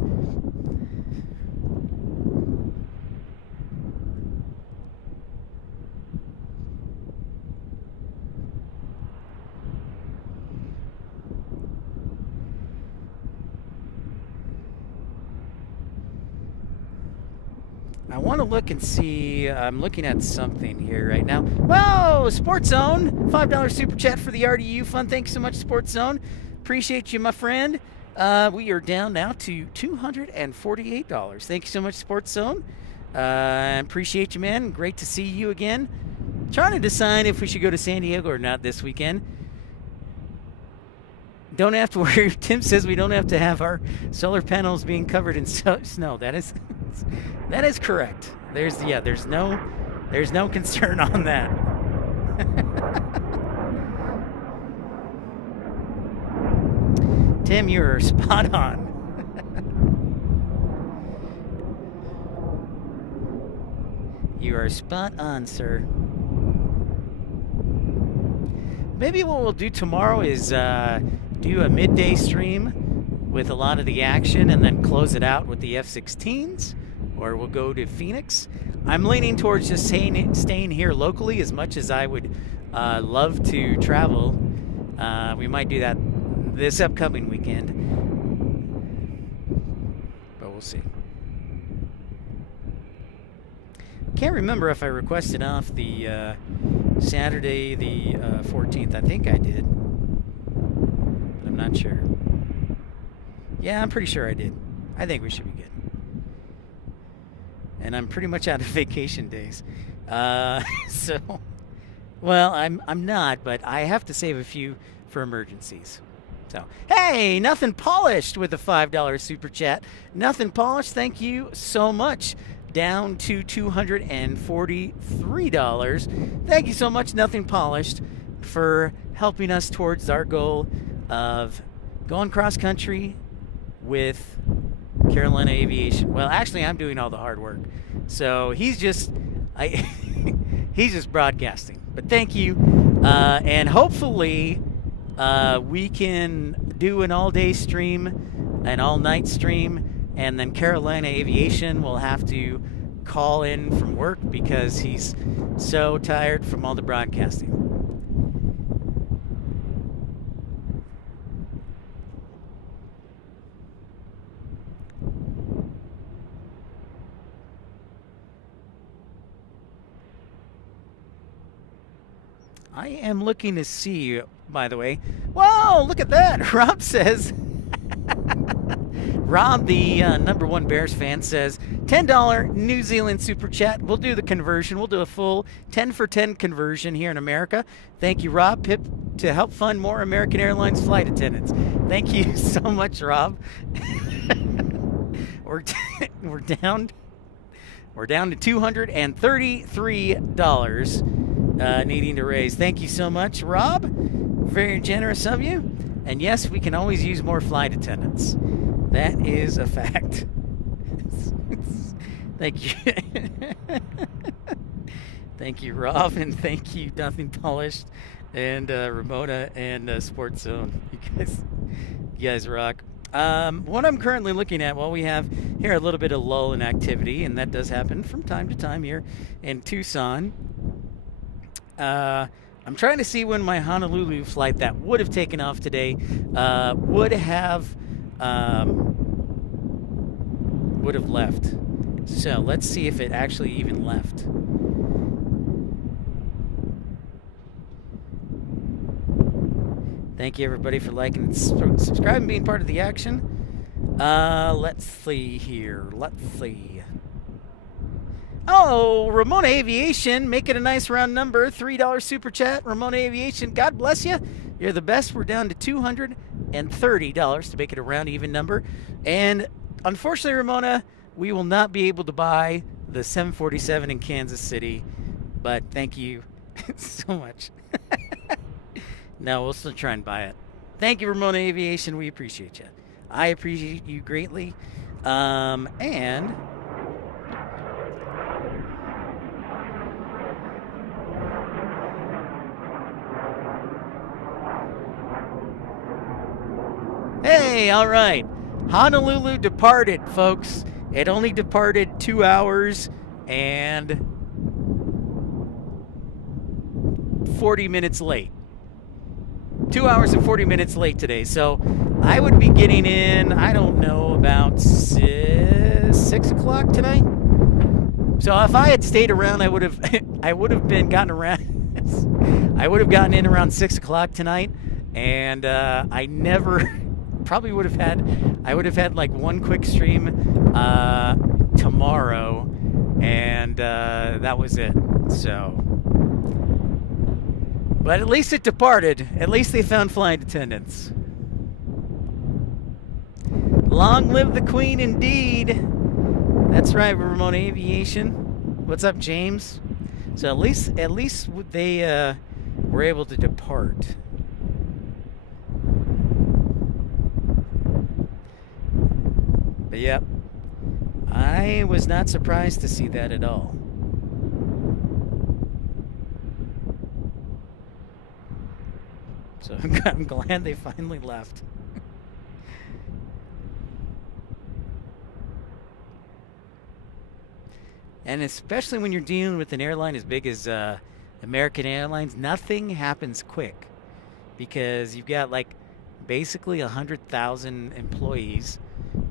I want to look and see. I'm looking at something here right now. Whoa! Sports Zone! $5 super chat for the RDU fund. Thanks so much, Sports Zone. Appreciate you, my friend. We are down now to $248. Thank you so much, Sports Zone. Appreciate you, man. Great to see you again. Trying to decide if we should go to San Diego or not this weekend. Don't have to worry. Tim says we don't have to have our solar panels being covered in snow. That is correct. There's no concern on that. Tim, you're spot on. You are spot on, sir. Maybe what we'll do tomorrow is do a midday stream with a lot of the action and then close it out with the F-16s, or we'll go to Phoenix. I'm leaning towards just staying here locally as much as I would love to travel. We might do that this upcoming weekend, but we'll see. Can't remember if I requested off the Saturday the 14th. I think I did, but I'm not sure. Yeah, I'm pretty sure I did. I think we should be good. And I'm pretty much out of vacation days. So, well, I'm not, but I have to save a few for emergencies. So, hey, Nothing Polished with a $5 super chat. Nothing Polished, thank you so much. Down to $243. Thank you so much, Nothing Polished, for helping us towards our goal of going cross country with Carolina Aviation. Well, actually, I'm doing all the hard work. So he's just broadcasting. But thank you. And hopefully we can do an all-day stream, an all-night stream, and then Carolina Aviation will have to call in from work because he's so tired from all the broadcasting. I am looking to see, by the way. Whoa, look at that. Rob says Rob, the #1 Bears fan, says $10 New Zealand super chat. We'll do the conversion. We'll do a full 10 for 10 conversion here in America. Thank you, Rob. Pip, to help fund more American Airlines flight attendants. Thank you so much, Rob. we're down to $233 needing to raise. Thank you so much, Rob. Very generous of you. And yes, we can always use more flight attendants. That is a fact. Thank you. Thank you, Rob, and thank you, Nothing Polished, and Ramona, and Sports Zone. You guys rock. What I'm currently looking at, well, we have here a little bit of lull in activity, and that does happen from time to time here in Tucson. I'm trying to see when my Honolulu flight that would have taken off today would have left. So let's see if it actually even left. Thank you, everybody, for liking and subscribing, being part of the action. Let's see here. Let's see. Oh, Ramona Aviation, make it a nice round number. $3 super chat. Ramona Aviation, God bless you. You're the best. We're down to $230 to make it a round even number. And unfortunately, Ramona, we will not be able to buy the 747 in Kansas City. But thank you so much. No, we'll still try and buy it. Thank you, Ramona Aviation. We appreciate you. I appreciate you greatly. And hey, all right. Honolulu departed, folks. It only departed 2 hours and 40 minutes late. 2 hours and 40 minutes late today. So I would be getting in, I don't know, about 6 o'clock tonight. So if I had stayed around, I would have gotten in around 6 o'clock tonight. And I would have had like one quick stream tomorrow, and that was it. So, but at least it departed. At least they found flight attendants. Long live the Queen, indeed. That's right, Ramona Aviation. What's up, James? So at least they were able to depart. But yep, I was not surprised to see that at all. So I'm glad they finally left. And especially when you're dealing with an airline as big as American Airlines, nothing happens quick, because you've got like basically 100,000 employees,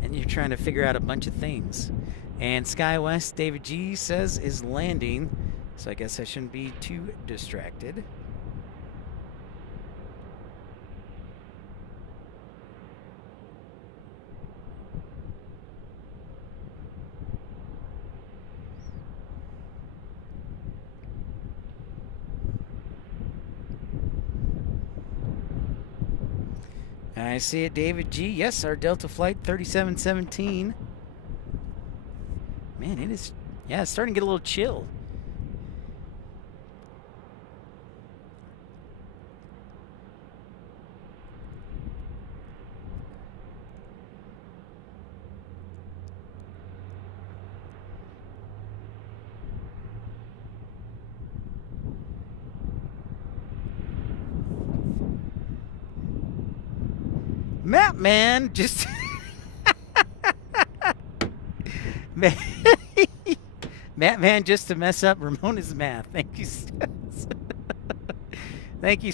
and you're trying to figure out a bunch of things. And SkyWest, David G says, is landing, so I guess I shouldn't be too distracted. I see it, David G. Yes, our Delta Flight 3717. Man, it is, yeah, it's starting to get a little chill. Map man, just Matt man, just to mess up Ramona's math. Thank you. Thank you.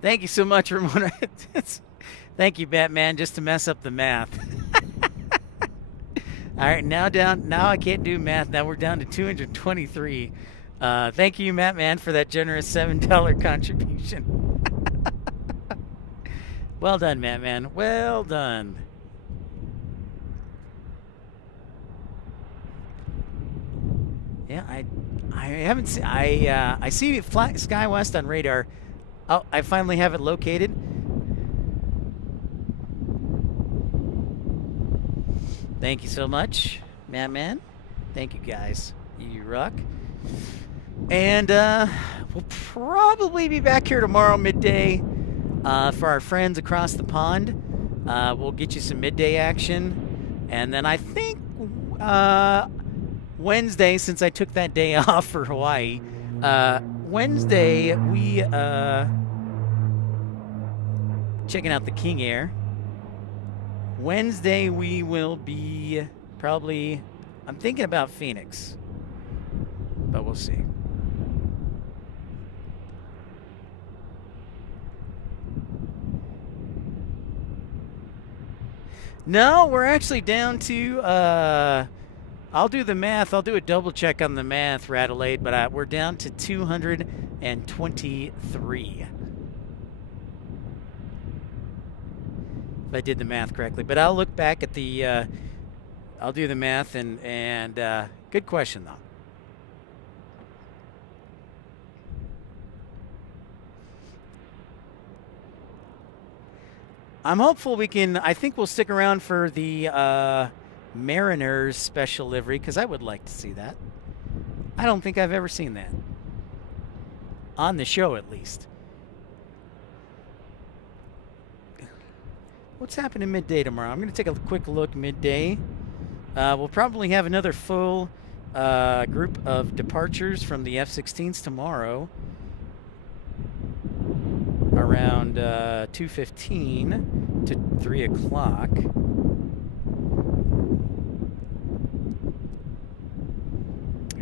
Thank you so much, Ramona. Thank you, Batman, just to mess up the math. All right, now I can't do math. Now we're down to 223. Thank you, Matt man, for that generous $7 contribution. Well done, man. Well done. Yeah, I haven't seen. I see flat Sky West on radar. Oh, I finally have it located. Thank you so much, man. Thank you guys. You rock. And we'll probably be back here tomorrow midday for our friends across the pond. We'll get you some midday action. And then I think Wednesday, since I took that day off for Hawaii, Wednesday we checking out the King Air. Wednesday we will be probably, I'm thinking about Phoenix, but we'll see. No, we're actually down to, I'll do the math. I'll do a double check on the math, Radelaide, but we're down to 223. If I did the math correctly. But I'll look back at the, I'll do the math, and good question, though. I'm hopeful we can, I think we'll stick around for the Mariners special livery, because I would like to see that. I don't think I've ever seen that. On the show, at least. What's happening midday tomorrow? I'm going to take a quick look midday. We'll probably have another full group of departures from the F-16s tomorrow. Around 2:15 to 3 o'clock.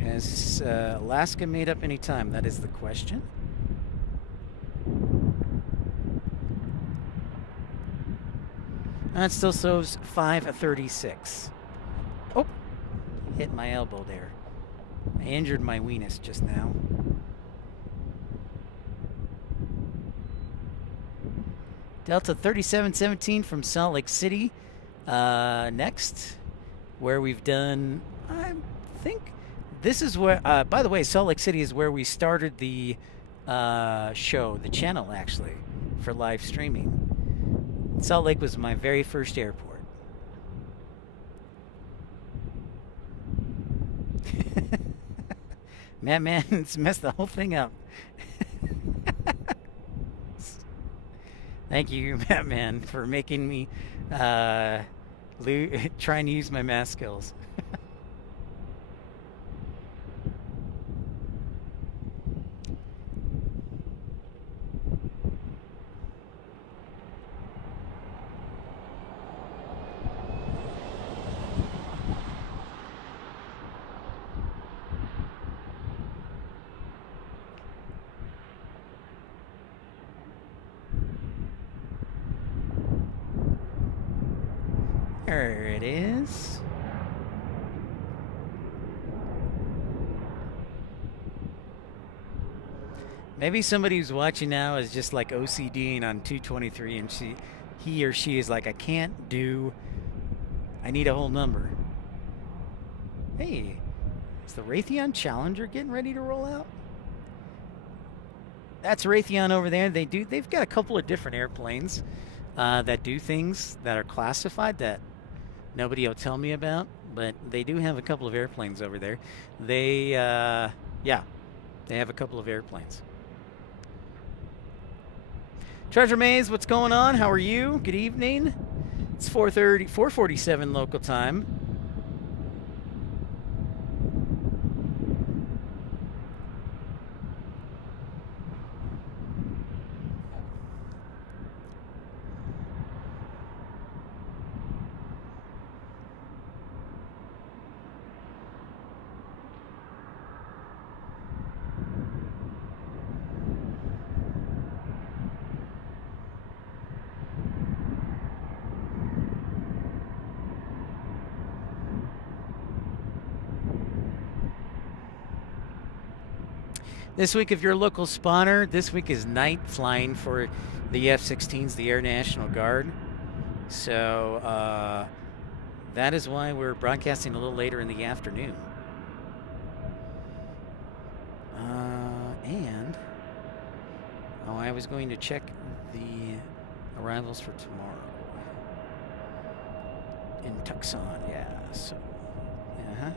Has Alaska made up any time? That is the question. It still shows 5:36. Oh, hit my elbow there. I injured my weenus just now. Delta 3717 from Salt Lake City. Next, where we've done, I think this is where, by the way, Salt Lake City is where we started the show, the channel actually, for live streaming. Salt Lake was my very first airport. Man, it's messed the whole thing up. Thank you, Batman, for making me try and use my math skills. There it is. Maybe somebody who's watching now is just like OCDing on 223, and he or she is like, I need a whole number. Hey, is the Raytheon Challenger getting ready to roll out? That's Raytheon over there. They've got a couple of different airplanes that do things that are classified that nobody will tell me about, but they do have a couple of airplanes over there. They have a couple of airplanes. Treasure Maze, what's going on? How are you? Good evening. It's 4:47 local time. This week, if you're a local spawner, this week is night flying for the F-16s, the Air National Guard. So that is why we're broadcasting a little later in the afternoon. And I was going to check the arrivals for tomorrow in Tucson. Yeah, so kind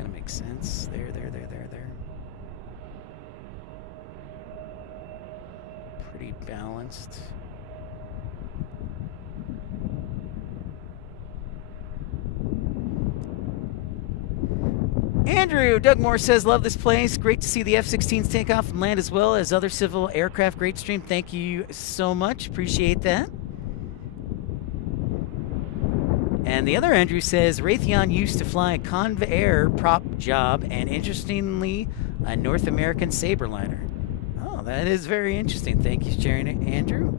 of makes sense. There. Pretty balanced. Andrew Dougmore says, love this place. Great to see the F-16s take off and land as well as other civil aircraft. Great stream. Thank you so much. Appreciate that. And the other Andrew says, Raytheon used to fly a Convair prop job and, interestingly, a North American Saberliner. Oh, that is very interesting. Thank you for sharing it, Andrew.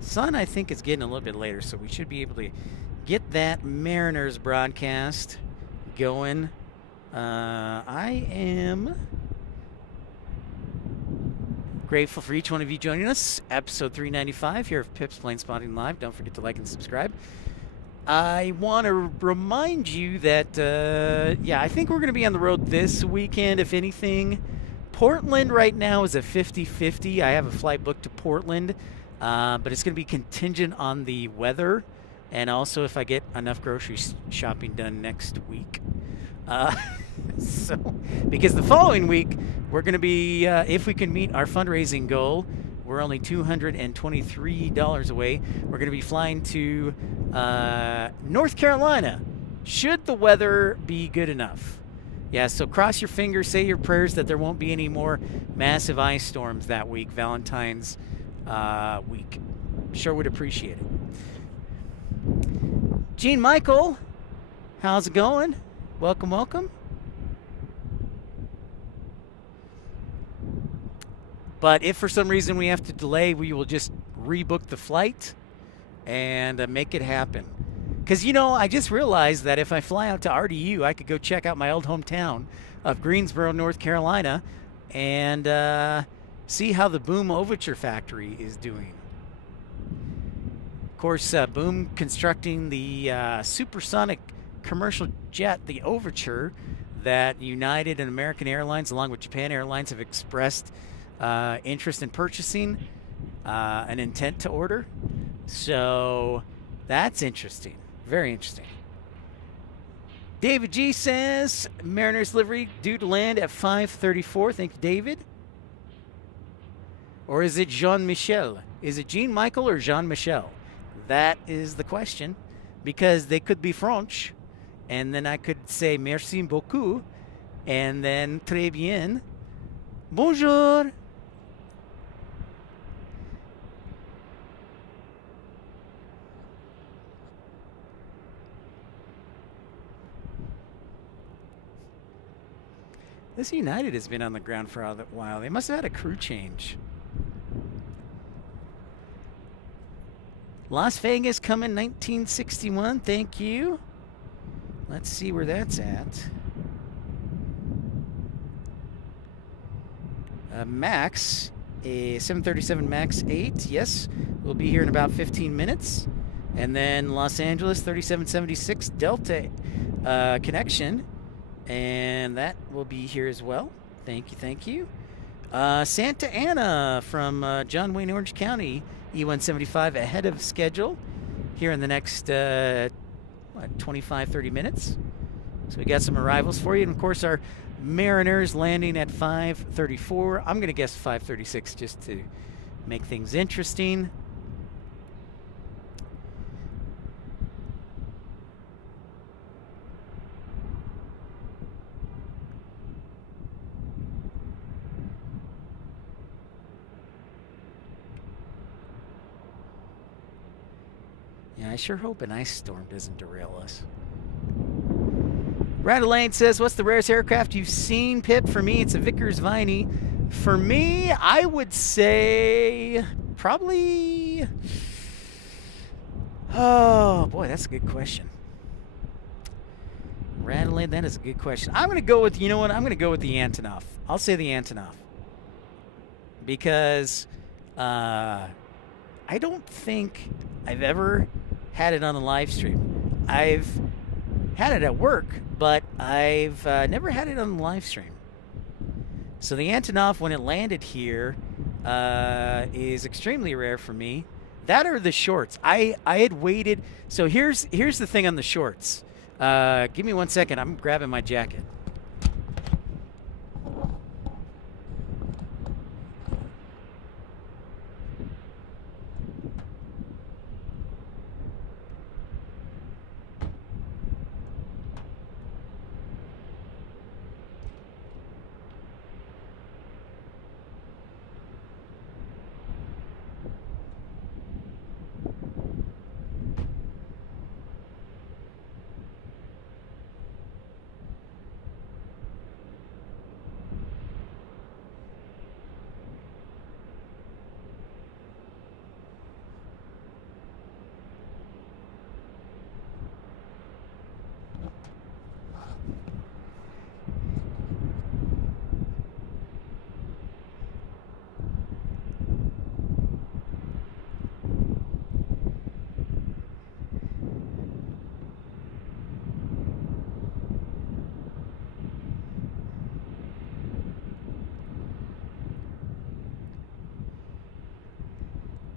Sun, I think, is getting a little bit later, so we should be able to get that Mariners broadcast going. I am grateful for each one of you joining us. Episode 395 here of Pip's Plane Spotting Live. Don't forget to like and subscribe. I want to remind you that, I think we're going to be on the road this weekend, if anything. Portland right now is a 50-50. I have a flight booked to Portland. But it's going to be contingent on the weather and also if I get enough grocery shopping done next week. Because the following week, we're going to be, if we can meet our fundraising goal, we're only $223 away. We're going to be flying to North Carolina, should the weather be good enough. Yeah, so cross your fingers, say your prayers that there won't be any more massive ice storms that week, Valentine's week. Sure would appreciate it. Gene Michael, how's it going? Welcome. But if for some reason we have to delay, we will just rebook the flight and make it happen. Because, I just realized that if I fly out to RDU, I could go check out my old hometown of Greensboro, North Carolina, and see how the Boom Overture factory is doing. Of course, Boom constructing the supersonic commercial jet, the Overture, that United and American Airlines, along with Japan Airlines, have expressed interest in purchasing, an intent to order. So that's interesting. Very interesting. David G says, Mariners livery due to land at 5:34. Thank you, David. Or is it Jean-Michel? Is it Jean-Michael or Jean-Michel? That is the question, because they could be French, and then I could say merci beaucoup, and then très bien. Bonjour. This United has been on the ground for a while. They must have had a crew change. Las Vegas coming 1961. Thank you. Let's see where that's at. Max, a 737 MAX 8. Yes, we'll be here in about 15 minutes. And then Los Angeles 3776 Delta connection. And that will be here as well. Thank you. Santa Ana from John Wayne, Orange County, E175 ahead of schedule here in the next 25-30 minutes. So we got some arrivals for you. And, of course, our Mariners landing at 5:34. I'm going to guess 5:36 just to make things interesting. Yeah, I sure hope an ice storm doesn't derail us. Radelaine says, what's the rarest aircraft you've seen, Pip? For me, it's a Vickers Viney. For me, I would say probably... Oh, boy, that's a good question. Radelaine, that is a good question. I'm going to go with, you know what? I'm going to go with the Antonov. I'll say the Antonov. Because I don't think I've ever had it on the live stream. I've had it at work, but I've never had it on the live stream. So the Antonov, when it landed here, is extremely rare for me. That or the shorts. I had waited. So here's the thing on the shorts. Give me 1 second. I'm grabbing my jacket.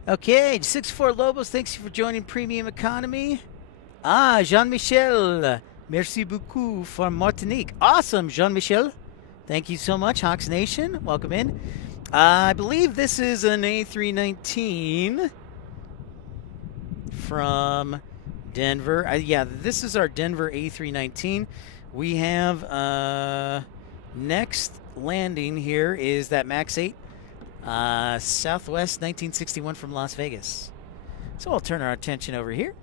Okay, 64 Lobos, thanks for joining Premium Economy. Ah, Jean-Michel, merci beaucoup from Martinique. Awesome, Jean-Michel. Thank you so much, Hawks Nation. Welcome in. I believe this is an A319 from Denver. Yeah, this is our Denver A319. We have next landing here is that MAX 8. Southwest 1961 from Las Vegas. So I'll turn our attention over here.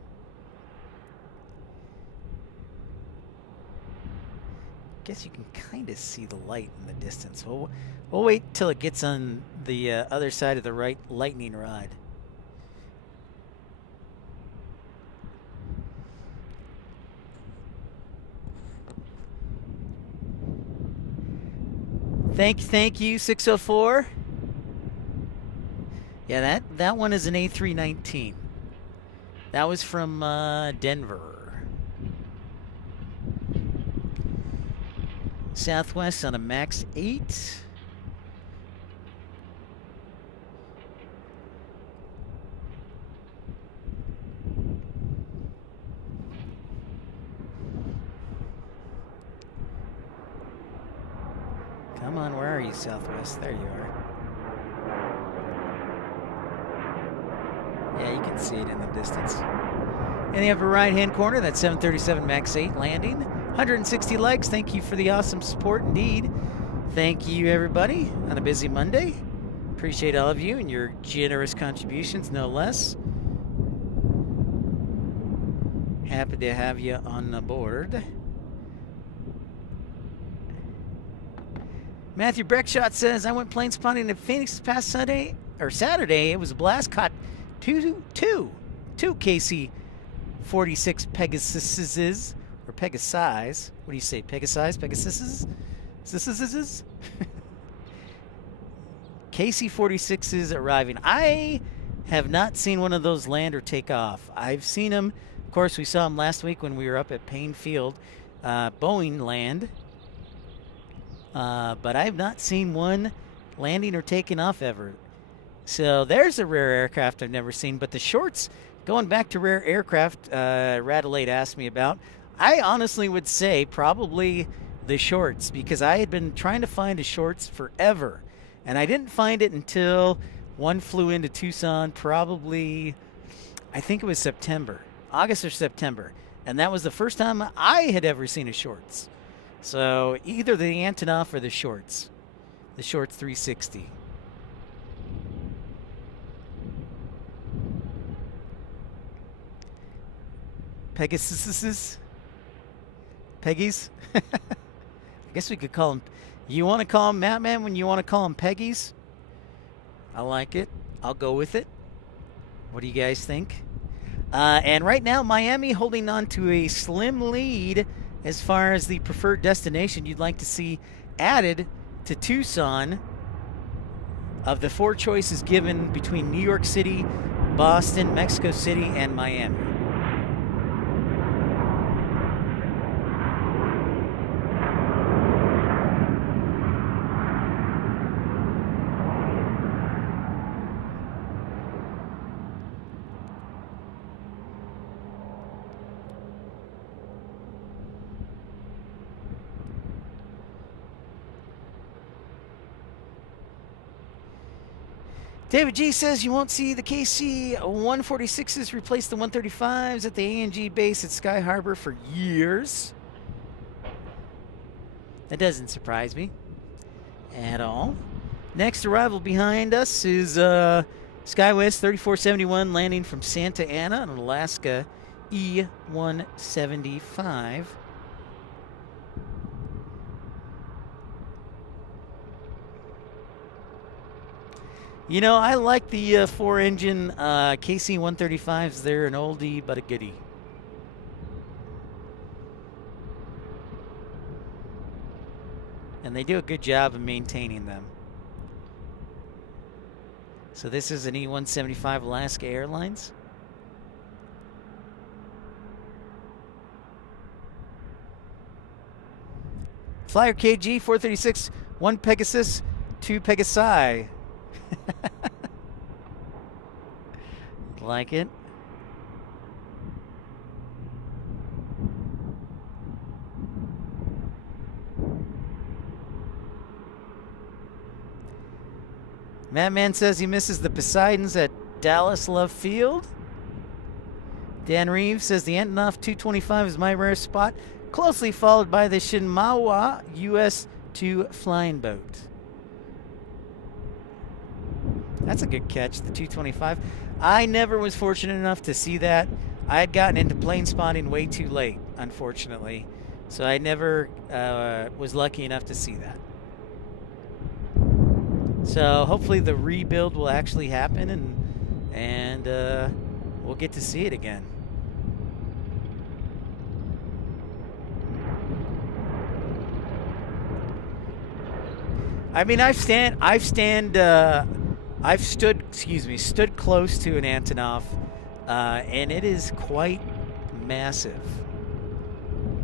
Guess you can kind of see the light in the distance. We'll wait till it gets on the other side of the right lightning rod. Thank you, 604. Yeah, that one is an A319. That was from Denver. Southwest on a MAX 8. Come on, where are you, Southwest? There you are. Yeah, you can see it in the distance. In the upper right-hand corner, that 737 MAX 8 landing. 160 legs. Thank you for the awesome support indeed. Thank you, everybody, on a busy Monday. Appreciate all of you and your generous contributions, no less. Happy to have you on the board. Matthew Breckshot says, I went plane spotting in Phoenix this past Saturday. It was a blast. Caught two KC-46 Pegasuses, or Pegasi. What do you say, Pegasi? Pegasuses? KC-46s arriving. I have not seen one of those land or take off. I've seen them. Of course, we saw them last week when we were up at Payne Field, Boeing land. But I have not seen one landing or taking off ever. So there's a rare aircraft I've never seen. But the shorts, going back to rare aircraft, Radelaide asked me about, I honestly would say probably the shorts, because I had been trying to find a shorts forever. And I didn't find it until one flew into Tucson, probably, I think it was September, August or September. And that was the first time I had ever seen a shorts. So either the Antonov or the shorts 360. Pegasus. Peggies? I guess we could call them... You want to call them Matman when you want to call them Peggies? I like it. I'll go with it. What do you guys think? And right now, Miami holding on to a slim lead as far as the preferred destination you'd like to see added to Tucson. Of the 4 choices given between New York City, Boston, Mexico City, and Miami. David G says you won't see the KC 146s replace the 135s at the A&G base at Sky Harbor for years. That doesn't surprise me at all. Next arrival behind us is SkyWest 3471 landing from Santa Ana on Alaska E175. You know, I like the 4-engine KC-135s. They're an oldie but a goodie. And they do a good job of maintaining them. So this is an E-175 Alaska Airlines. Flyer KG 436, 1 Pegasus, 2 Pegasi. Like it. Madman says he misses the Poseidons at Dallas Love Field. Dan Reeves says the Antonov 225 is my rare spot, closely followed by the Shinmawa US-2 flying boat. That's a good catch, the 225. I never was fortunate enough to see that. I had gotten into plane spotting way too late, unfortunately. So I never was lucky enough to see that. So hopefully the rebuild will actually happen and we'll get to see it again. I mean, I've stood close to an Antonov, and it is quite massive.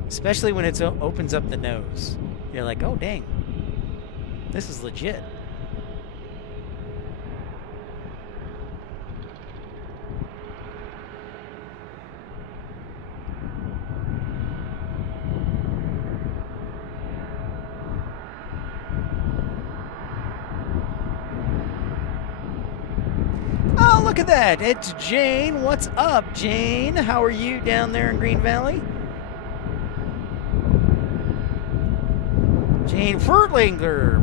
Especially when it opens up the nose. You're like, oh dang, this is legit. Oh, look at that. It's Jane. What's up, Jane? How are you down there in Green Valley? Jane Furtwingler.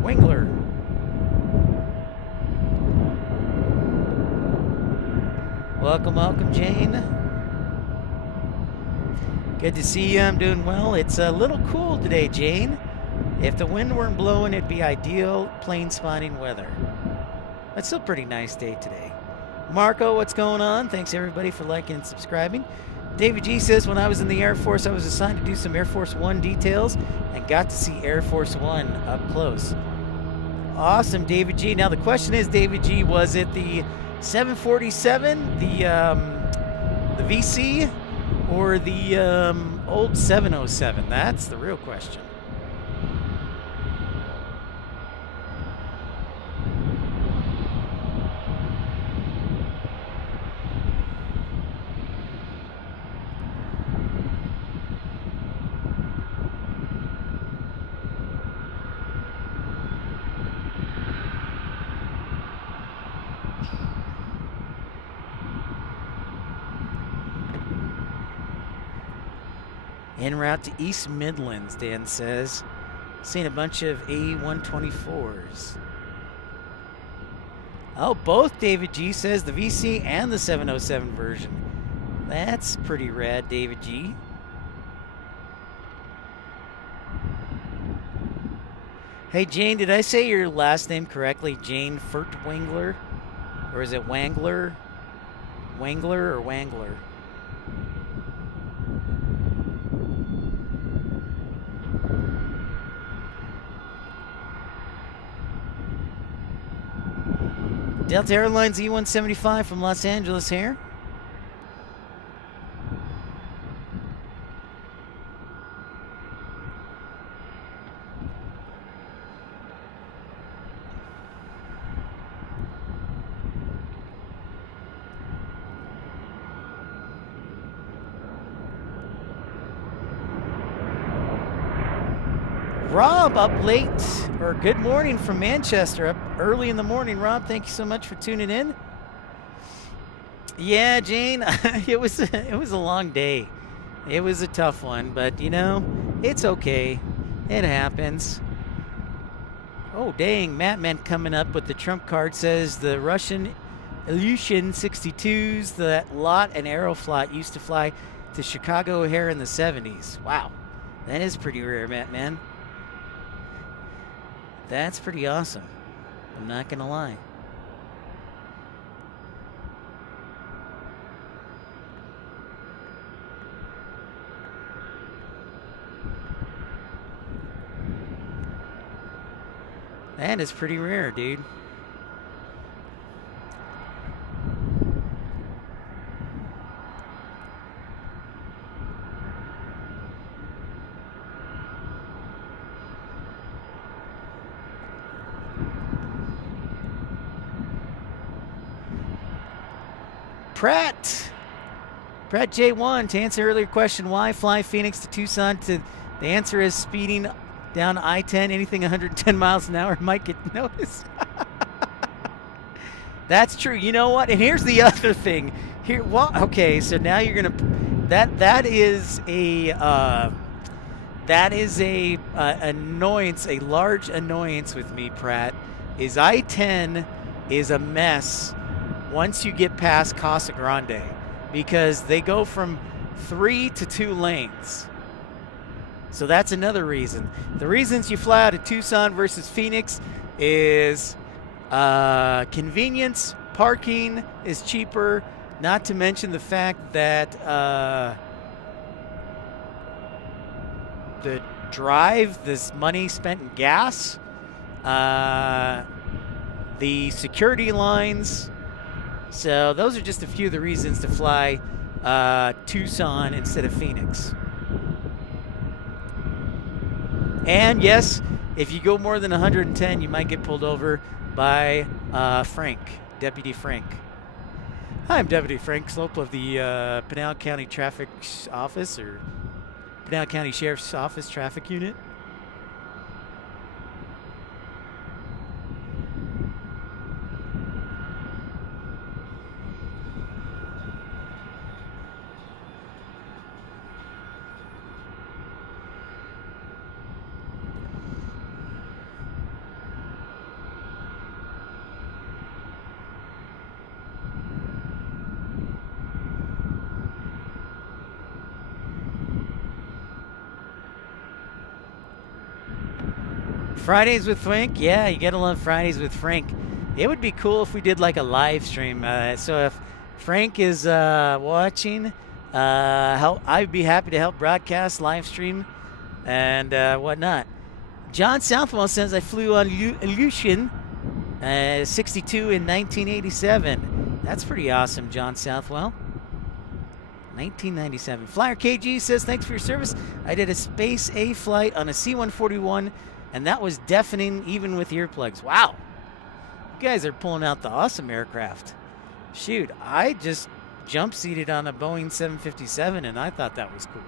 Welcome, welcome, Jane. Good to see you. I'm doing well. It's a little cool today, Jane. If the wind weren't blowing, it'd be ideal plane spotting weather. It's still a pretty nice day today. Marco, what's going on? Thanks everybody for liking and subscribing. David G says, when I was in the Air Force, I was assigned to do some Air Force One details and got to see Air Force One up close. Awesome, David G. Now the question is, David G, was it the 747, the VC, or the old 707? That's the real question. En route to East Midlands, Dan says. Seen a bunch of A124s. Oh, both, David G says, the VC and the 707 version. That's pretty rad, David G. Hey, Jane, did I say your last name correctly? Jane Furtwängler? Or is it Wangler? Wangler or Wangler? Delta Airlines E-175 from Los Angeles here. Rob up late, or good morning from Manchester, up early in the morning. Rob, thank you so much for tuning in. Yeah, Jane, it was a long day. It was a tough one, but you know, it's okay. It happens. Oh, dang, Mattman coming up with the trump card says the Russian Ilyushin 62s, that Lot and Aeroflot used to fly to Chicago O'Hare in the 70s. Wow, that is pretty rare, Mattman. That's pretty awesome. I'm not gonna lie. That is pretty rare, dude. Pratt J1, to answer earlier question, why fly Phoenix to Tucson? The answer is speeding down I-10, anything 110 miles an hour might get noticed. That's true. You know what? And here's the other thing. Here, well, okay, so now you're gonna that is a annoyance, a large annoyance with me, Pratt. Is I-10 is a mess once you get past Casa Grande, because they go from 3 to 2 lanes. So that's another reason. The reasons you fly out of Tucson versus Phoenix is convenience, parking is cheaper, not to mention the fact that the drive, this money spent in gas, the security lines. So those are just a few of the reasons to fly Tucson instead of Phoenix. And yes, if you go more than 110, you might get pulled over by Frank, Deputy Frank. Hi, I'm Deputy Frank Slope of the Pinal County Traffic Office, or Pinal County Sheriff's Office Traffic Unit. Fridays with Frank? Yeah, you gotta love Fridays with Frank. It would be cool if we did like a live stream. So if Frank is watching, I'd be happy to help broadcast, live stream, and whatnot. John Southwell says I flew on Ilyushin 62 in 1987. That's pretty awesome, John Southwell. 1997. Flyer KG says, thanks for your service. I did a Space A flight on a C-141, and that was deafening even with earplugs. Wow. You guys are pulling out the awesome aircraft. Shoot, I just jump-seated on a Boeing 757, and I thought that was cool.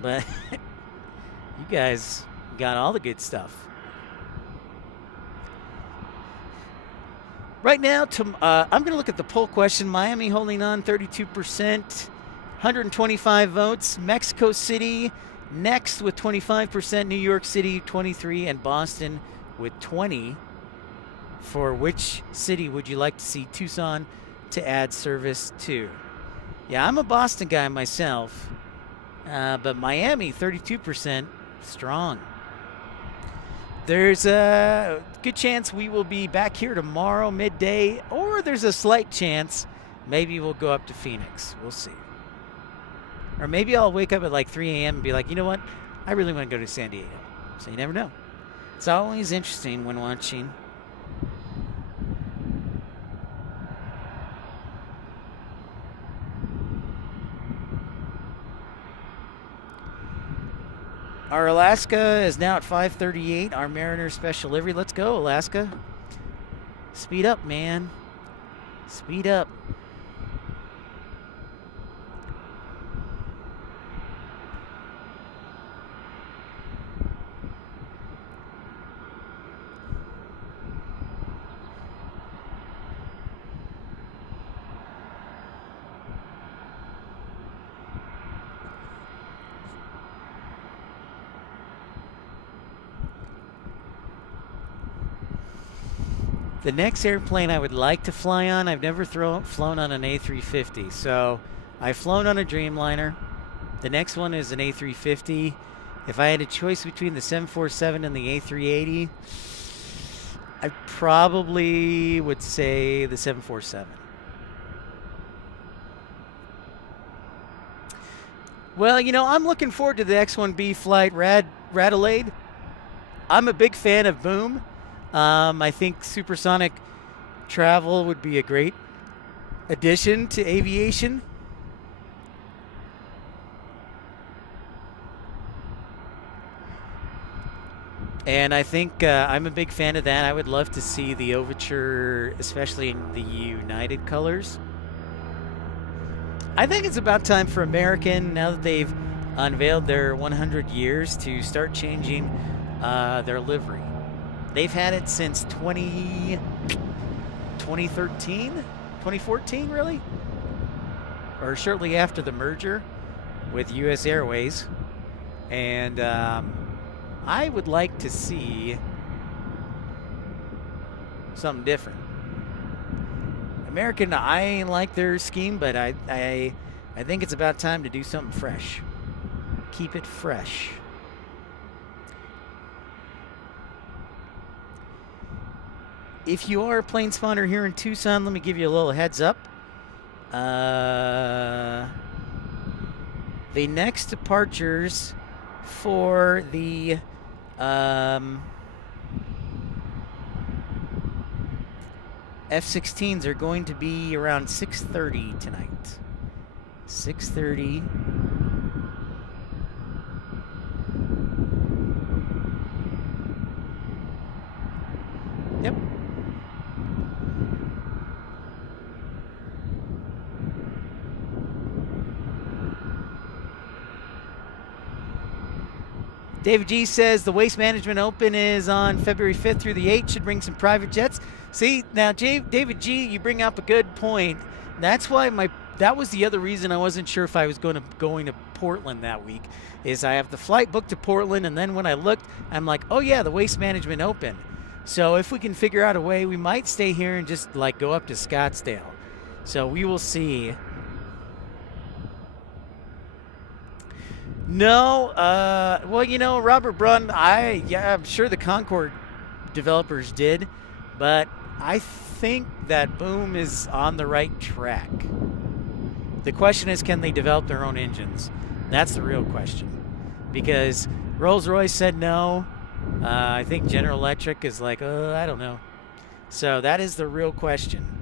But you guys got all the good stuff. Right now, I'm going to look at the poll question. Miami holding on 32%, 125 votes. Mexico City next with 25%, New York City 23%, and Boston with 20%. For which city would you like to see Tucson to add service to? Yeah, I'm a Boston guy myself, but Miami 32% strong. There's a good chance we will be back here tomorrow midday, or there's a slight chance maybe we'll go up to Phoenix. We'll see. Or maybe I'll wake up at like 3 a.m. and be like, you know what? I really want to go to San Diego. So you never know. It's always interesting when watching. Our Alaska is now at 5:38. Our Mariner special livery. Let's go, Alaska. Speed up, man. Speed up. The next airplane I would like to fly on, I've never flown on an A350. So I've flown on a Dreamliner. The next one is an A350. If I had a choice between the 747 and the A380, I probably would say the 747. Well, you know, I'm looking forward to the X-1B flight, Radelaide. I'm a big fan of Boom. I think supersonic travel would be a great addition to aviation. And I think I'm a big fan of that. I would love to see the Overture, especially in the United colors. I think it's about time for American, now that they've unveiled their 100 years, to start changing their livery. They've had it since 2013, 2014, really? Or shortly after the merger with U.S. Airways. And I would like to see something different. American, I like their scheme, but I think it's about time to do something fresh. Keep it fresh. If you are a plane spawner here in Tucson, let me give you a little heads up. The next departures for the F-16s are going to be around 6:30 tonight. 6:30. Yep. David G says the Waste Management Open is on February 5th through the 8th. Should bring some private jets. See, now, David G, you bring up a good point. That's why that was the other reason I wasn't sure if I was going to Portland that week, is I have the flight booked to Portland, and then when I looked, I'm like, oh yeah, the Waste Management Open. So if we can figure out a way, we might stay here and just like go up to Scottsdale. So we will see. No, well, you know, Robert Brunn, I'm sure the Concorde developers did, but I think that Boom is on the right track. The question is, can they develop their own engines? That's the real question. Because Rolls-Royce said no. I think General Electric is like, I don't know. So that is the real question.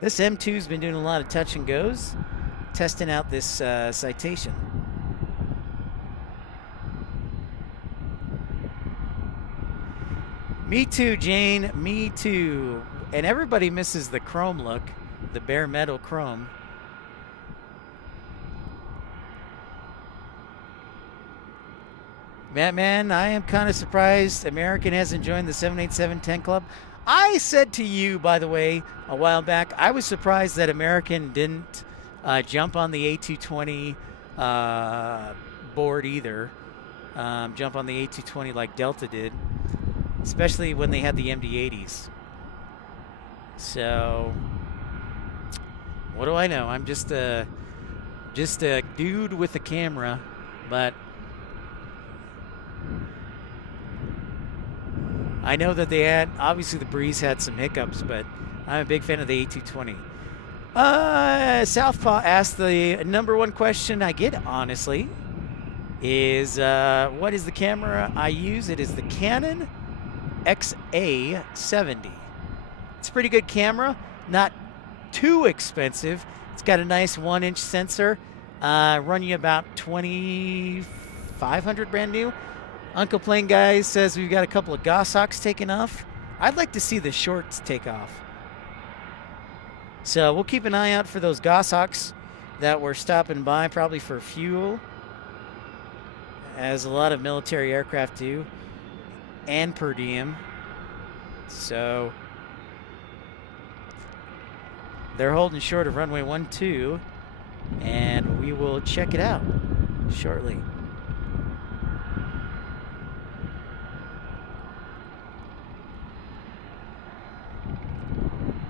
This M2's been doing a lot of touch and goes, testing out this citation. Me too, Jane. Me too. And everybody misses the chrome look, the bare metal chrome. Man, I am kind of surprised American hasn't joined the 787-10 Club. I said to you, by the way, a while back, I was surprised that American didn't jump on the A220 board either. Jump on the A220 like Delta did, especially when they had the MD-80s. So, what do I know? I'm just a dude with a camera, but I know that they had, obviously the Breeze had some hiccups, but I'm a big fan of the A220. Southpaw asked the number one question I get, honestly, is what is the camera I use? It is the Canon XA70. It's a pretty good camera, not too expensive. It's got a nice 1-inch sensor, run you about $2,500 brand new. Uncle Plain Guy says we've got a couple of goshawks taking off. I'd like to see the shorts take off. So we'll keep an eye out for those goshawks that were stopping by, probably for fuel, as a lot of military aircraft do, and per diem. So they're holding short of runway 12, and we will check it out shortly.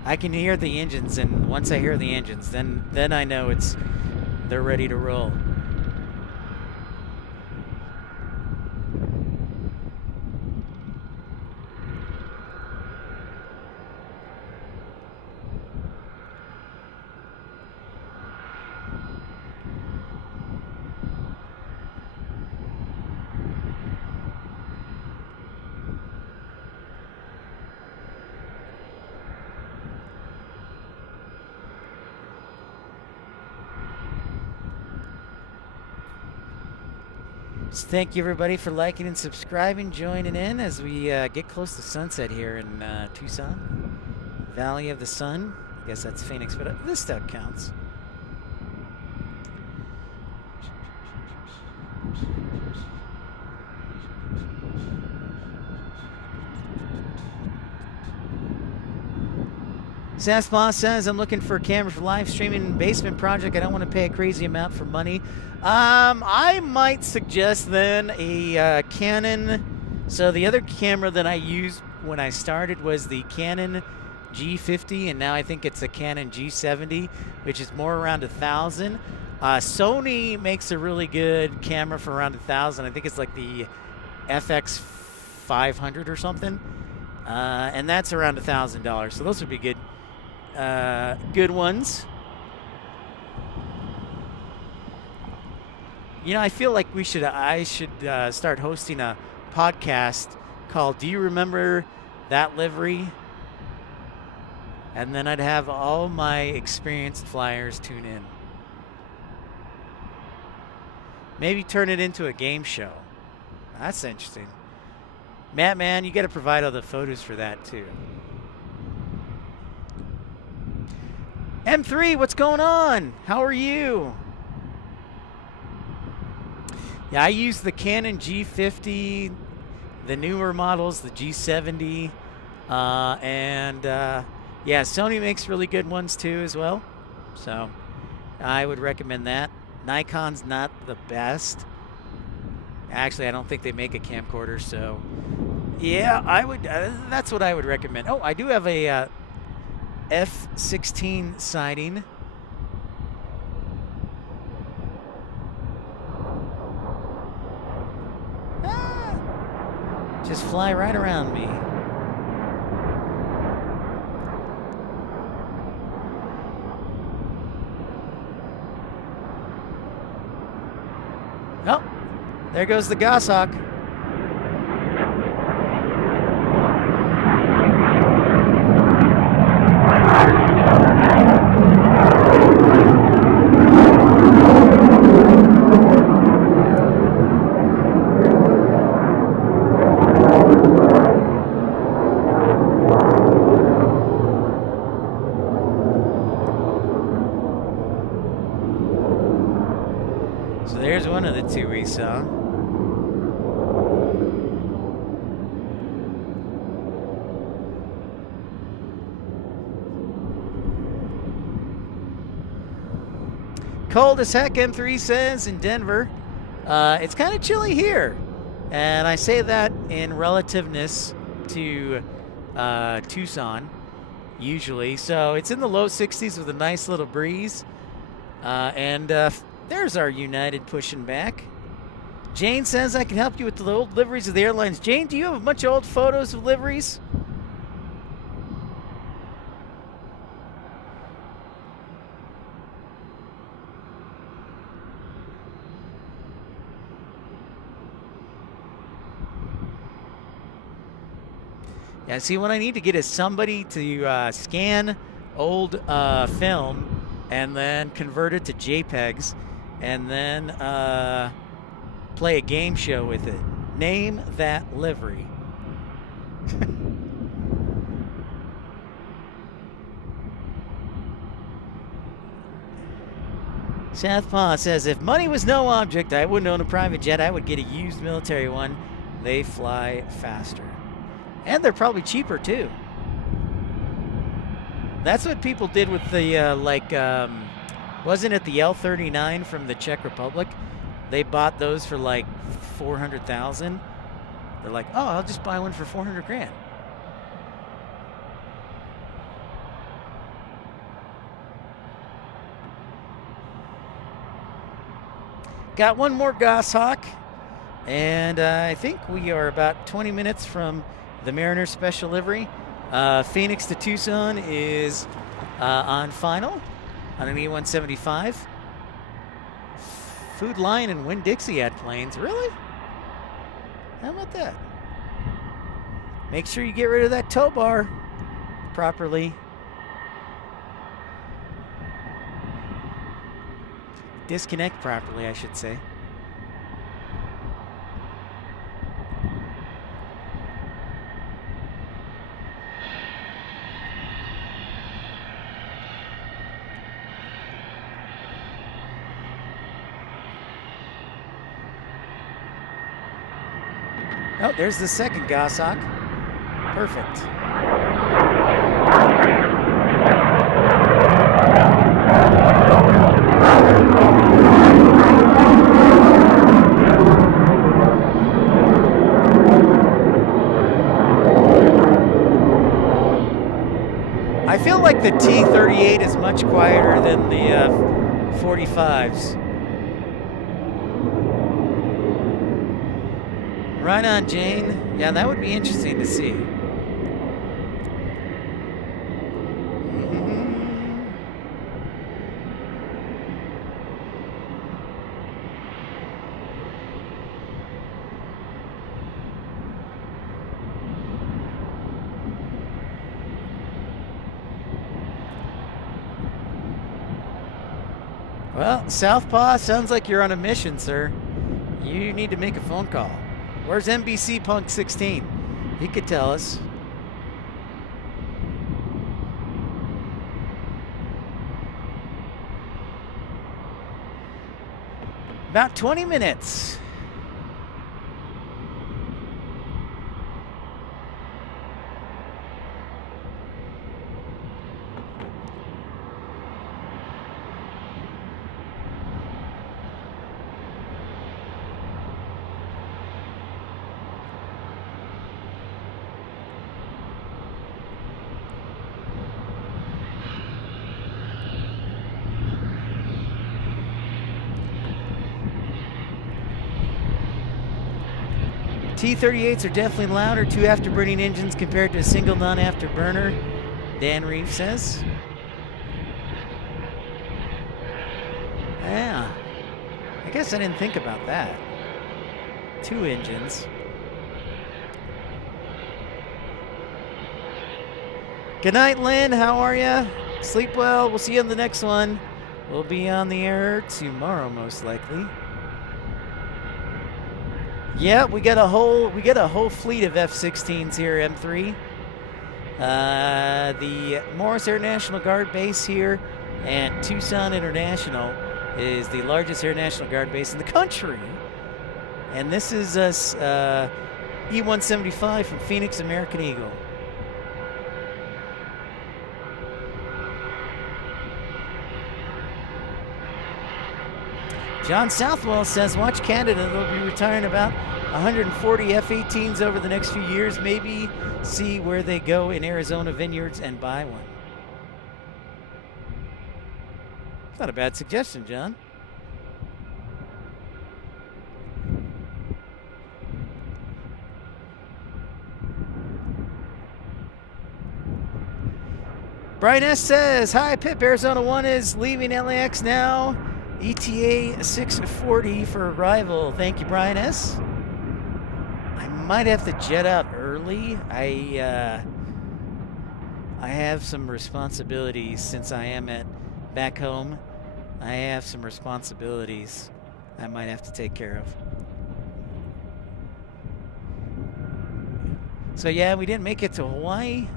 I can hear the engines, and once I hear the engines, then I know they're ready to roll. So thank you everybody for liking and subscribing, joining in as we get close to sunset here in Tucson, Valley of the Sun. I guess that's Phoenix, but this stuff counts. Saspa says, I'm looking for a camera for live streaming basement project. I don't want to pay a crazy amount for money. I might suggest then a Canon. So the other camera that I used when I started was the Canon G50, and now I think it's a Canon G70, which is more around $1,000. Sony makes a really good camera for around $1,000. I think it's like the FX 500 or something, and that's around $1,000. So those would be good. Good ones. You know, I feel like I should start hosting a podcast called Do You Remember That Livery? And then I'd have all my experienced flyers tune in. Maybe turn it into a game show. That's interesting. Matt, man, you got to provide all the photos for that too. M3, what's going on? How are you? Yeah, I use the Canon G50, the newer models, the G70, and yeah, Sony makes really good ones too as well. So I would recommend that. Nikon's not the best. Actually, I don't think they make a camcorder, so yeah, I would. That's what I would recommend. Oh, I do have a F-16 sighting. Just fly right around me. Oh, there goes the goshawk. So there's one of the two we saw. Cold as heck, M3 says in Denver. It's kind of chilly here. And I say that in relativeness to Tucson, usually. So it's in the low 60s with a nice little breeze. And there's our United pushing back. Jane says I can help you with the old liveries of the airlines. Jane, do you have a bunch of old photos of liveries? Yeah, see, what I need to get is somebody to scan old film and then convert it to JPEGs and then play a game show with it. Name that livery. Southpaw says, if money was no object, I wouldn't own a private jet. I would get a used military one. They fly faster. And they're probably cheaper, too. That's what people did with the, wasn't it the L-39 from the Czech Republic? They bought those for like $400,000. They're like, oh, I'll just buy one for 400 grand. Got one more Goshawk, and I think we are about 20 minutes from the Mariner Special Livery. Phoenix to Tucson is on final on an E-175. Food Lion and Winn-Dixie had planes. Really? How about that? Make sure you get rid of that tow bar properly. Disconnect properly, I should say. Oh, there's the second Goshawk. Perfect. I feel like the T-38 is much quieter than the 45s. Right on, Jane. Yeah, that would be interesting to see. Well, Southpaw, sounds like you're on a mission, sir. You need to make a phone call. Where's NBC Punk 16? He could tell us. About 20 minutes. T-38s are definitely louder, 2 afterburning engines compared to a single non-afterburner, Dan Reeve says. Yeah, I guess I didn't think about that. 2 engines. Good night, Lynn. How are you? Sleep well. We'll see you on the next one. We'll be on the air tomorrow, most likely. Yeah, we got a whole fleet of F-16s here, M3. The Morris Air National Guard base here and Tucson International is the largest Air National Guard base in the country. And this is E-175 from Phoenix American Eagle. John Southwell says, watch Canada. They'll be retiring about 140 F-18s over the next few years. Maybe see where they go in Arizona vineyards and buy one. It's not a bad suggestion, John. Brian S. says, hi, Pip. Arizona 1 is leaving LAX now. ETA 6:40 for arrival. Thank you, Brian S. I might have to jet out early. I have some responsibilities since I am back home. I have some responsibilities I might have to take care of. So yeah, we didn't make it to Hawaii,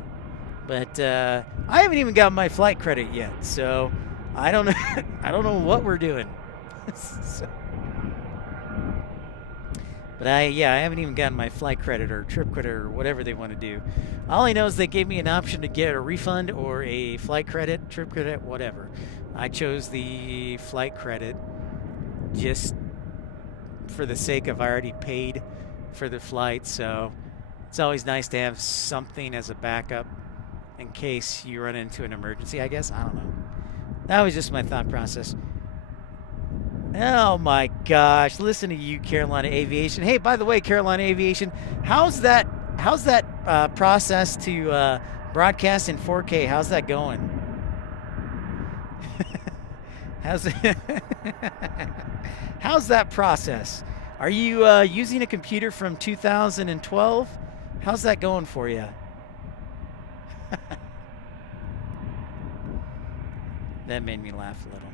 but I haven't even got my flight credit yet. So I don't know. I don't know what we're doing. So, but I haven't even gotten my flight credit or trip credit or whatever they want to do. All I know is they gave me an option to get a refund or a flight credit, trip credit, whatever. I chose the flight credit just for the sake of I already paid for the flight. So it's always nice to have something as a backup in case you run into an emergency, I guess. I don't know. That was just my thought process. Oh my gosh, listen to you, Carolina Aviation. Hey, by the way, Carolina Aviation, how's that process to broadcast in 4K? How's that going? How's that process? Are you using a computer from 2012? How's that going for you? That made me laugh a little.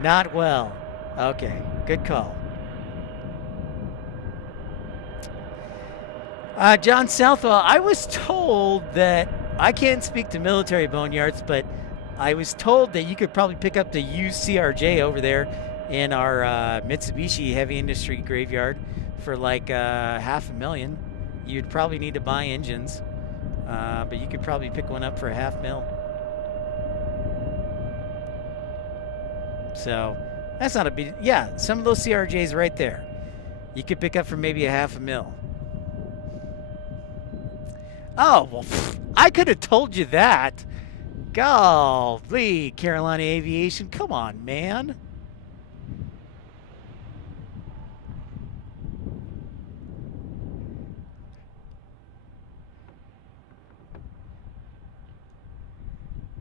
Not well. Okay, good call. John Southwell, I was told that I can't speak to military boneyards, but I was told that you could probably pick up the used CRJ over there in our Mitsubishi heavy industry graveyard for like $500,000. You'd probably need to buy engines, but you could probably pick one up for $500,000. So that's not a big, yeah, some of those CRJs right there, you could pick up for maybe $500,000. Oh, well, I could have told you that. Golly, Carolina Aviation, come on, man.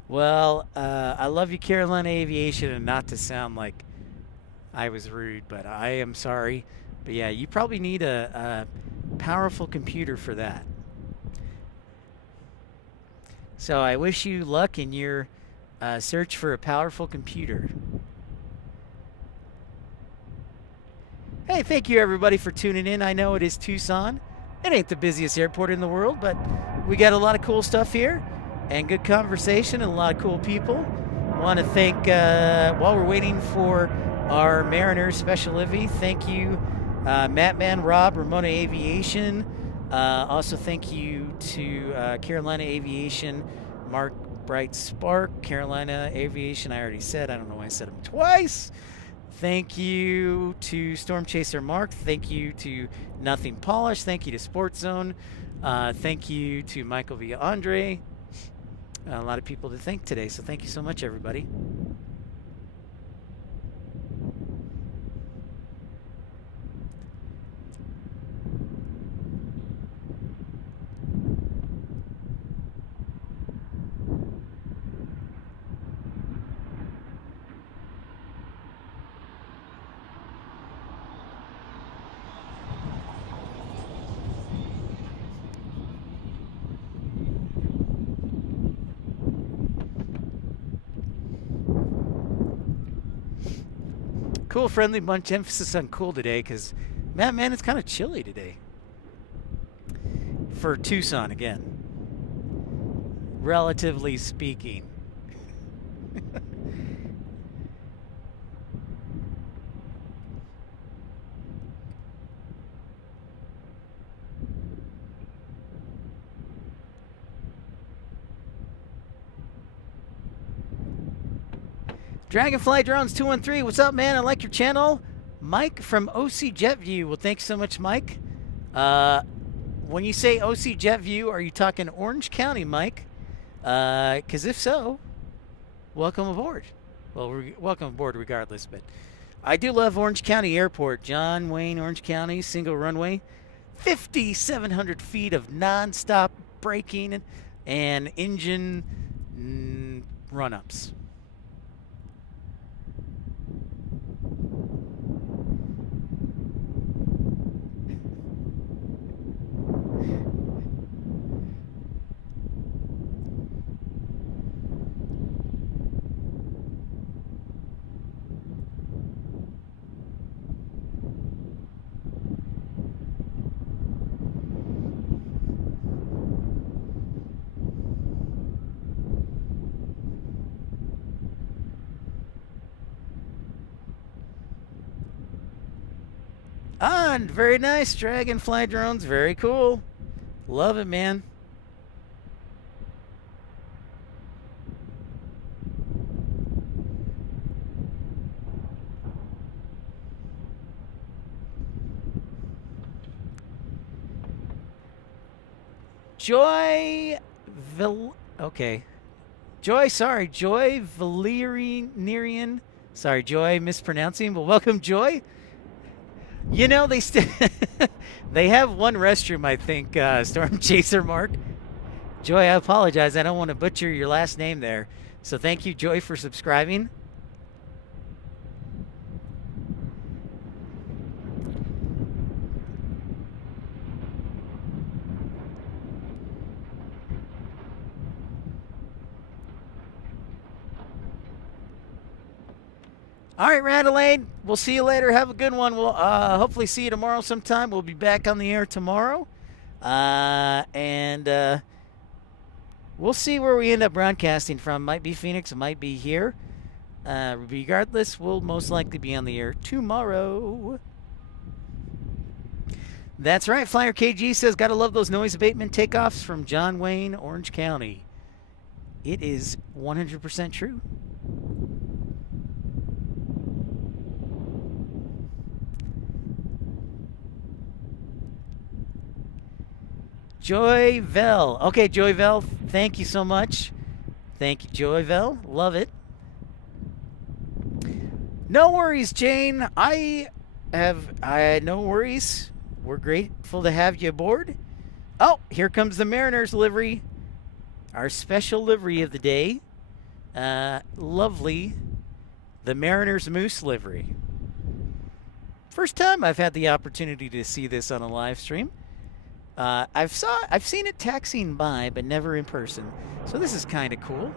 Well, I love you, Carolina Aviation, and not to sound like I was rude, but I am sorry. But yeah, you probably need a powerful computer for that. So I wish you luck in your search for a powerful computer. Hey, thank you everybody for tuning in. I know it is Tucson. It ain't the busiest airport in the world, but we got a lot of cool stuff here and good conversation and a lot of cool people. Want to thank, while we're waiting for our Mariners special levy, thank you, Mattman, Rob, Ramona Aviation. Also, thank you to Carolina Aviation, Mark Bright Spark, Carolina Aviation. I already said, I don't know why I said them twice. Thank you to Storm Chaser Mark. Thank you to Nothing Polished. Thank you to Sports Zone. Thank you to Michael V. Andre. A lot of people to thank today, so thank you so much, everybody. Cool, friendly bunch. Emphasis on cool today, because, man, it's kind of chilly today. For Tucson, again. Relatively speaking. Dragonfly Drones 213, what's up, man? I like your channel. Mike from OC Jet View. Well, thanks so much, Mike. When you say OC Jet View, are you talking Orange County, Mike? Because if so, welcome aboard. Well, welcome aboard regardless, but I do love Orange County Airport. John Wayne, Orange County, single runway. 5,700 feet of non-stop braking and engine run-ups. Ah, very nice. Dragonfly drones. Very cool. Love it, man. Joy okay. Joy Valerian. Sorry, Joy, mispronouncing, but welcome, Joy. You know, they they have one restroom, I think, Storm Chaser Mark. Joy, I apologize. I don't want to butcher your last name there. So thank you, Joy, for subscribing. All right, Randallade, we'll see you later. Have a good one. We'll hopefully see you tomorrow sometime. We'll be back on the air tomorrow. And we'll see where we end up broadcasting from. Might be Phoenix, it might be here. Regardless, we'll most likely be on the air tomorrow. That's right. Flyer KG says, gotta love those noise abatement takeoffs from John Wayne, Orange County. It is 100% true. Joyvel. Okay, Joyvel, thank you so much. Thank you, Joyvel. Love it. No worries, Jane. I no worries. We're grateful to have you aboard. Oh, here comes the Mariners livery. Our special livery of the day. Lovely. The Mariners Moose livery. First time I've had the opportunity to see this on a live stream. I've seen it taxiing by, but never in person. So this is kind of cool.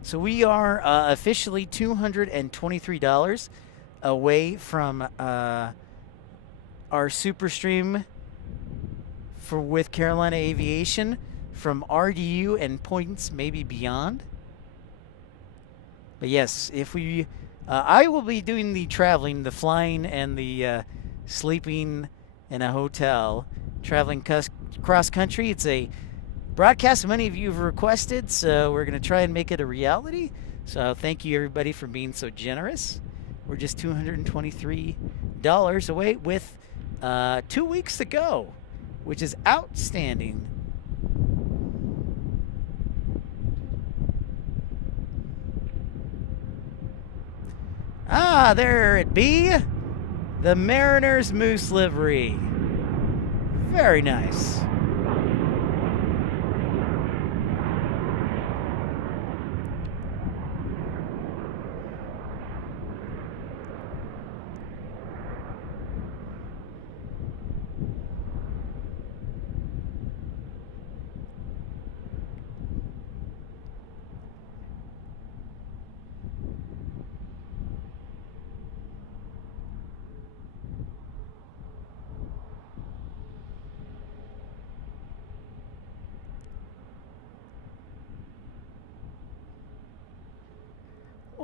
So we are officially $223 away from our super stream with Carolina Aviation from RDU and points maybe beyond. But yes, if we, I will be doing the traveling, the flying, and the sleeping in a hotel, traveling cross country. It's a broadcast many of you have requested, so we're going to try and make it a reality. So thank you, everybody, for being so generous. We're just $223 away with 2 weeks to go, which is outstanding. Ah, there it be. The Mariners Moose livery. Very nice.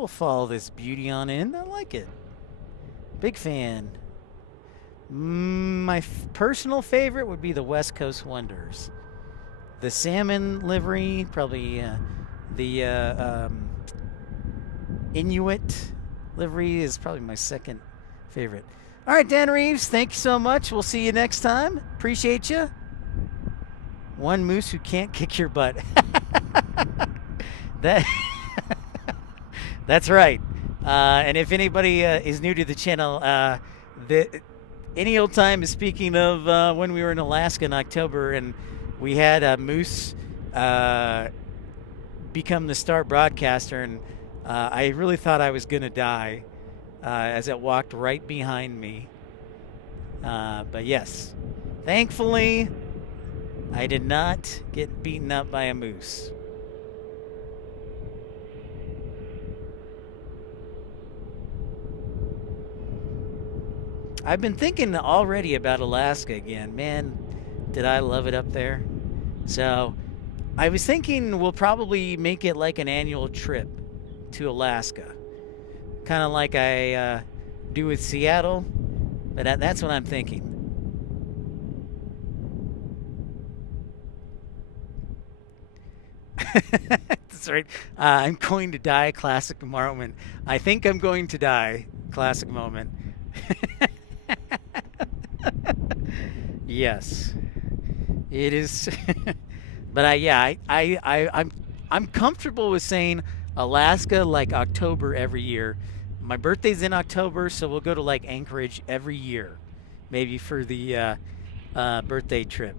will follow this beauty on in. I like it. Big fan. My personal favorite would be the West Coast Wonders. The salmon livery, probably the Inuit livery is probably my second favorite. All right, Dan Reeves, thank you so much. We'll see you next time. Appreciate you. One moose who can't kick your butt. That's right. And if anybody is new to the channel, Any Old Time is speaking of when we were in Alaska in October and we had a moose become the star broadcaster, and I really thought I was going to die as it walked right behind me. But yes, thankfully, I did not get beaten up by a moose. I've been thinking already about Alaska again. Man, did I love it up there. So I was thinking we'll probably make it like an annual trip to Alaska. Kind of like I do with Seattle. But that's what I'm thinking. That's right. I'm going to die, classic moment. I think I'm going to die, classic moment. Yes, it is. But I'm comfortable with saying Alaska like October every year. My birthday's in October, so we'll go to like Anchorage every year, maybe for the birthday trip.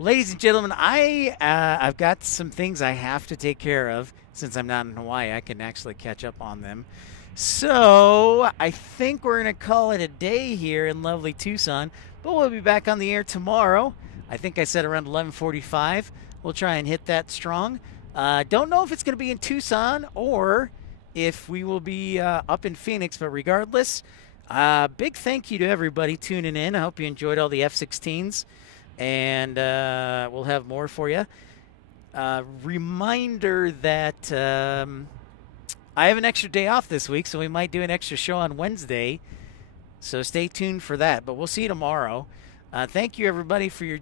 Ladies and gentlemen, I've got some things I have to take care of. Since I'm not in Hawaii, I can actually catch up on them. So I think we're going to call it a day here in lovely Tucson. But we'll be back on the air tomorrow. I think I said around 11:45. We'll try and hit that strong. Don't know if it's going to be in Tucson or if we will be up in Phoenix. But regardless, big thank you to everybody tuning in. I hope you enjoyed all the F-16s. And we'll have more for you. Reminder that I have an extra day off this week, so we might do an extra show on Wednesday. So stay tuned for that. But we'll see you tomorrow. Thank you, everybody, for your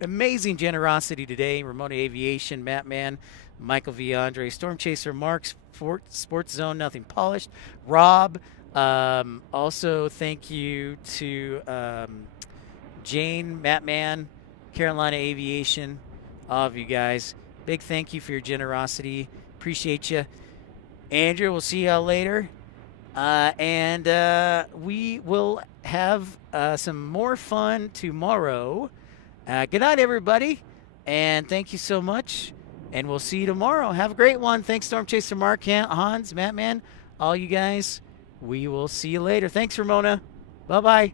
amazing generosity today. Remote Aviation, Matt Man, Michael V. Andre, Storm Chaser, Mark, Sports Zone, Nothing Polished, Rob. Also, thank you to Jane, Matt Man, Carolina Aviation, all of you guys. Big thank you for your generosity. Appreciate you. Andrew, we'll see y'all later. And we will have some more fun tomorrow. Good night, everybody. And thank you so much. And we'll see you tomorrow. Have a great one. Thanks, Storm Chaser, Mark, Hans, Matt Man, all you guys. We will see you later. Thanks, Ramona. Bye-bye.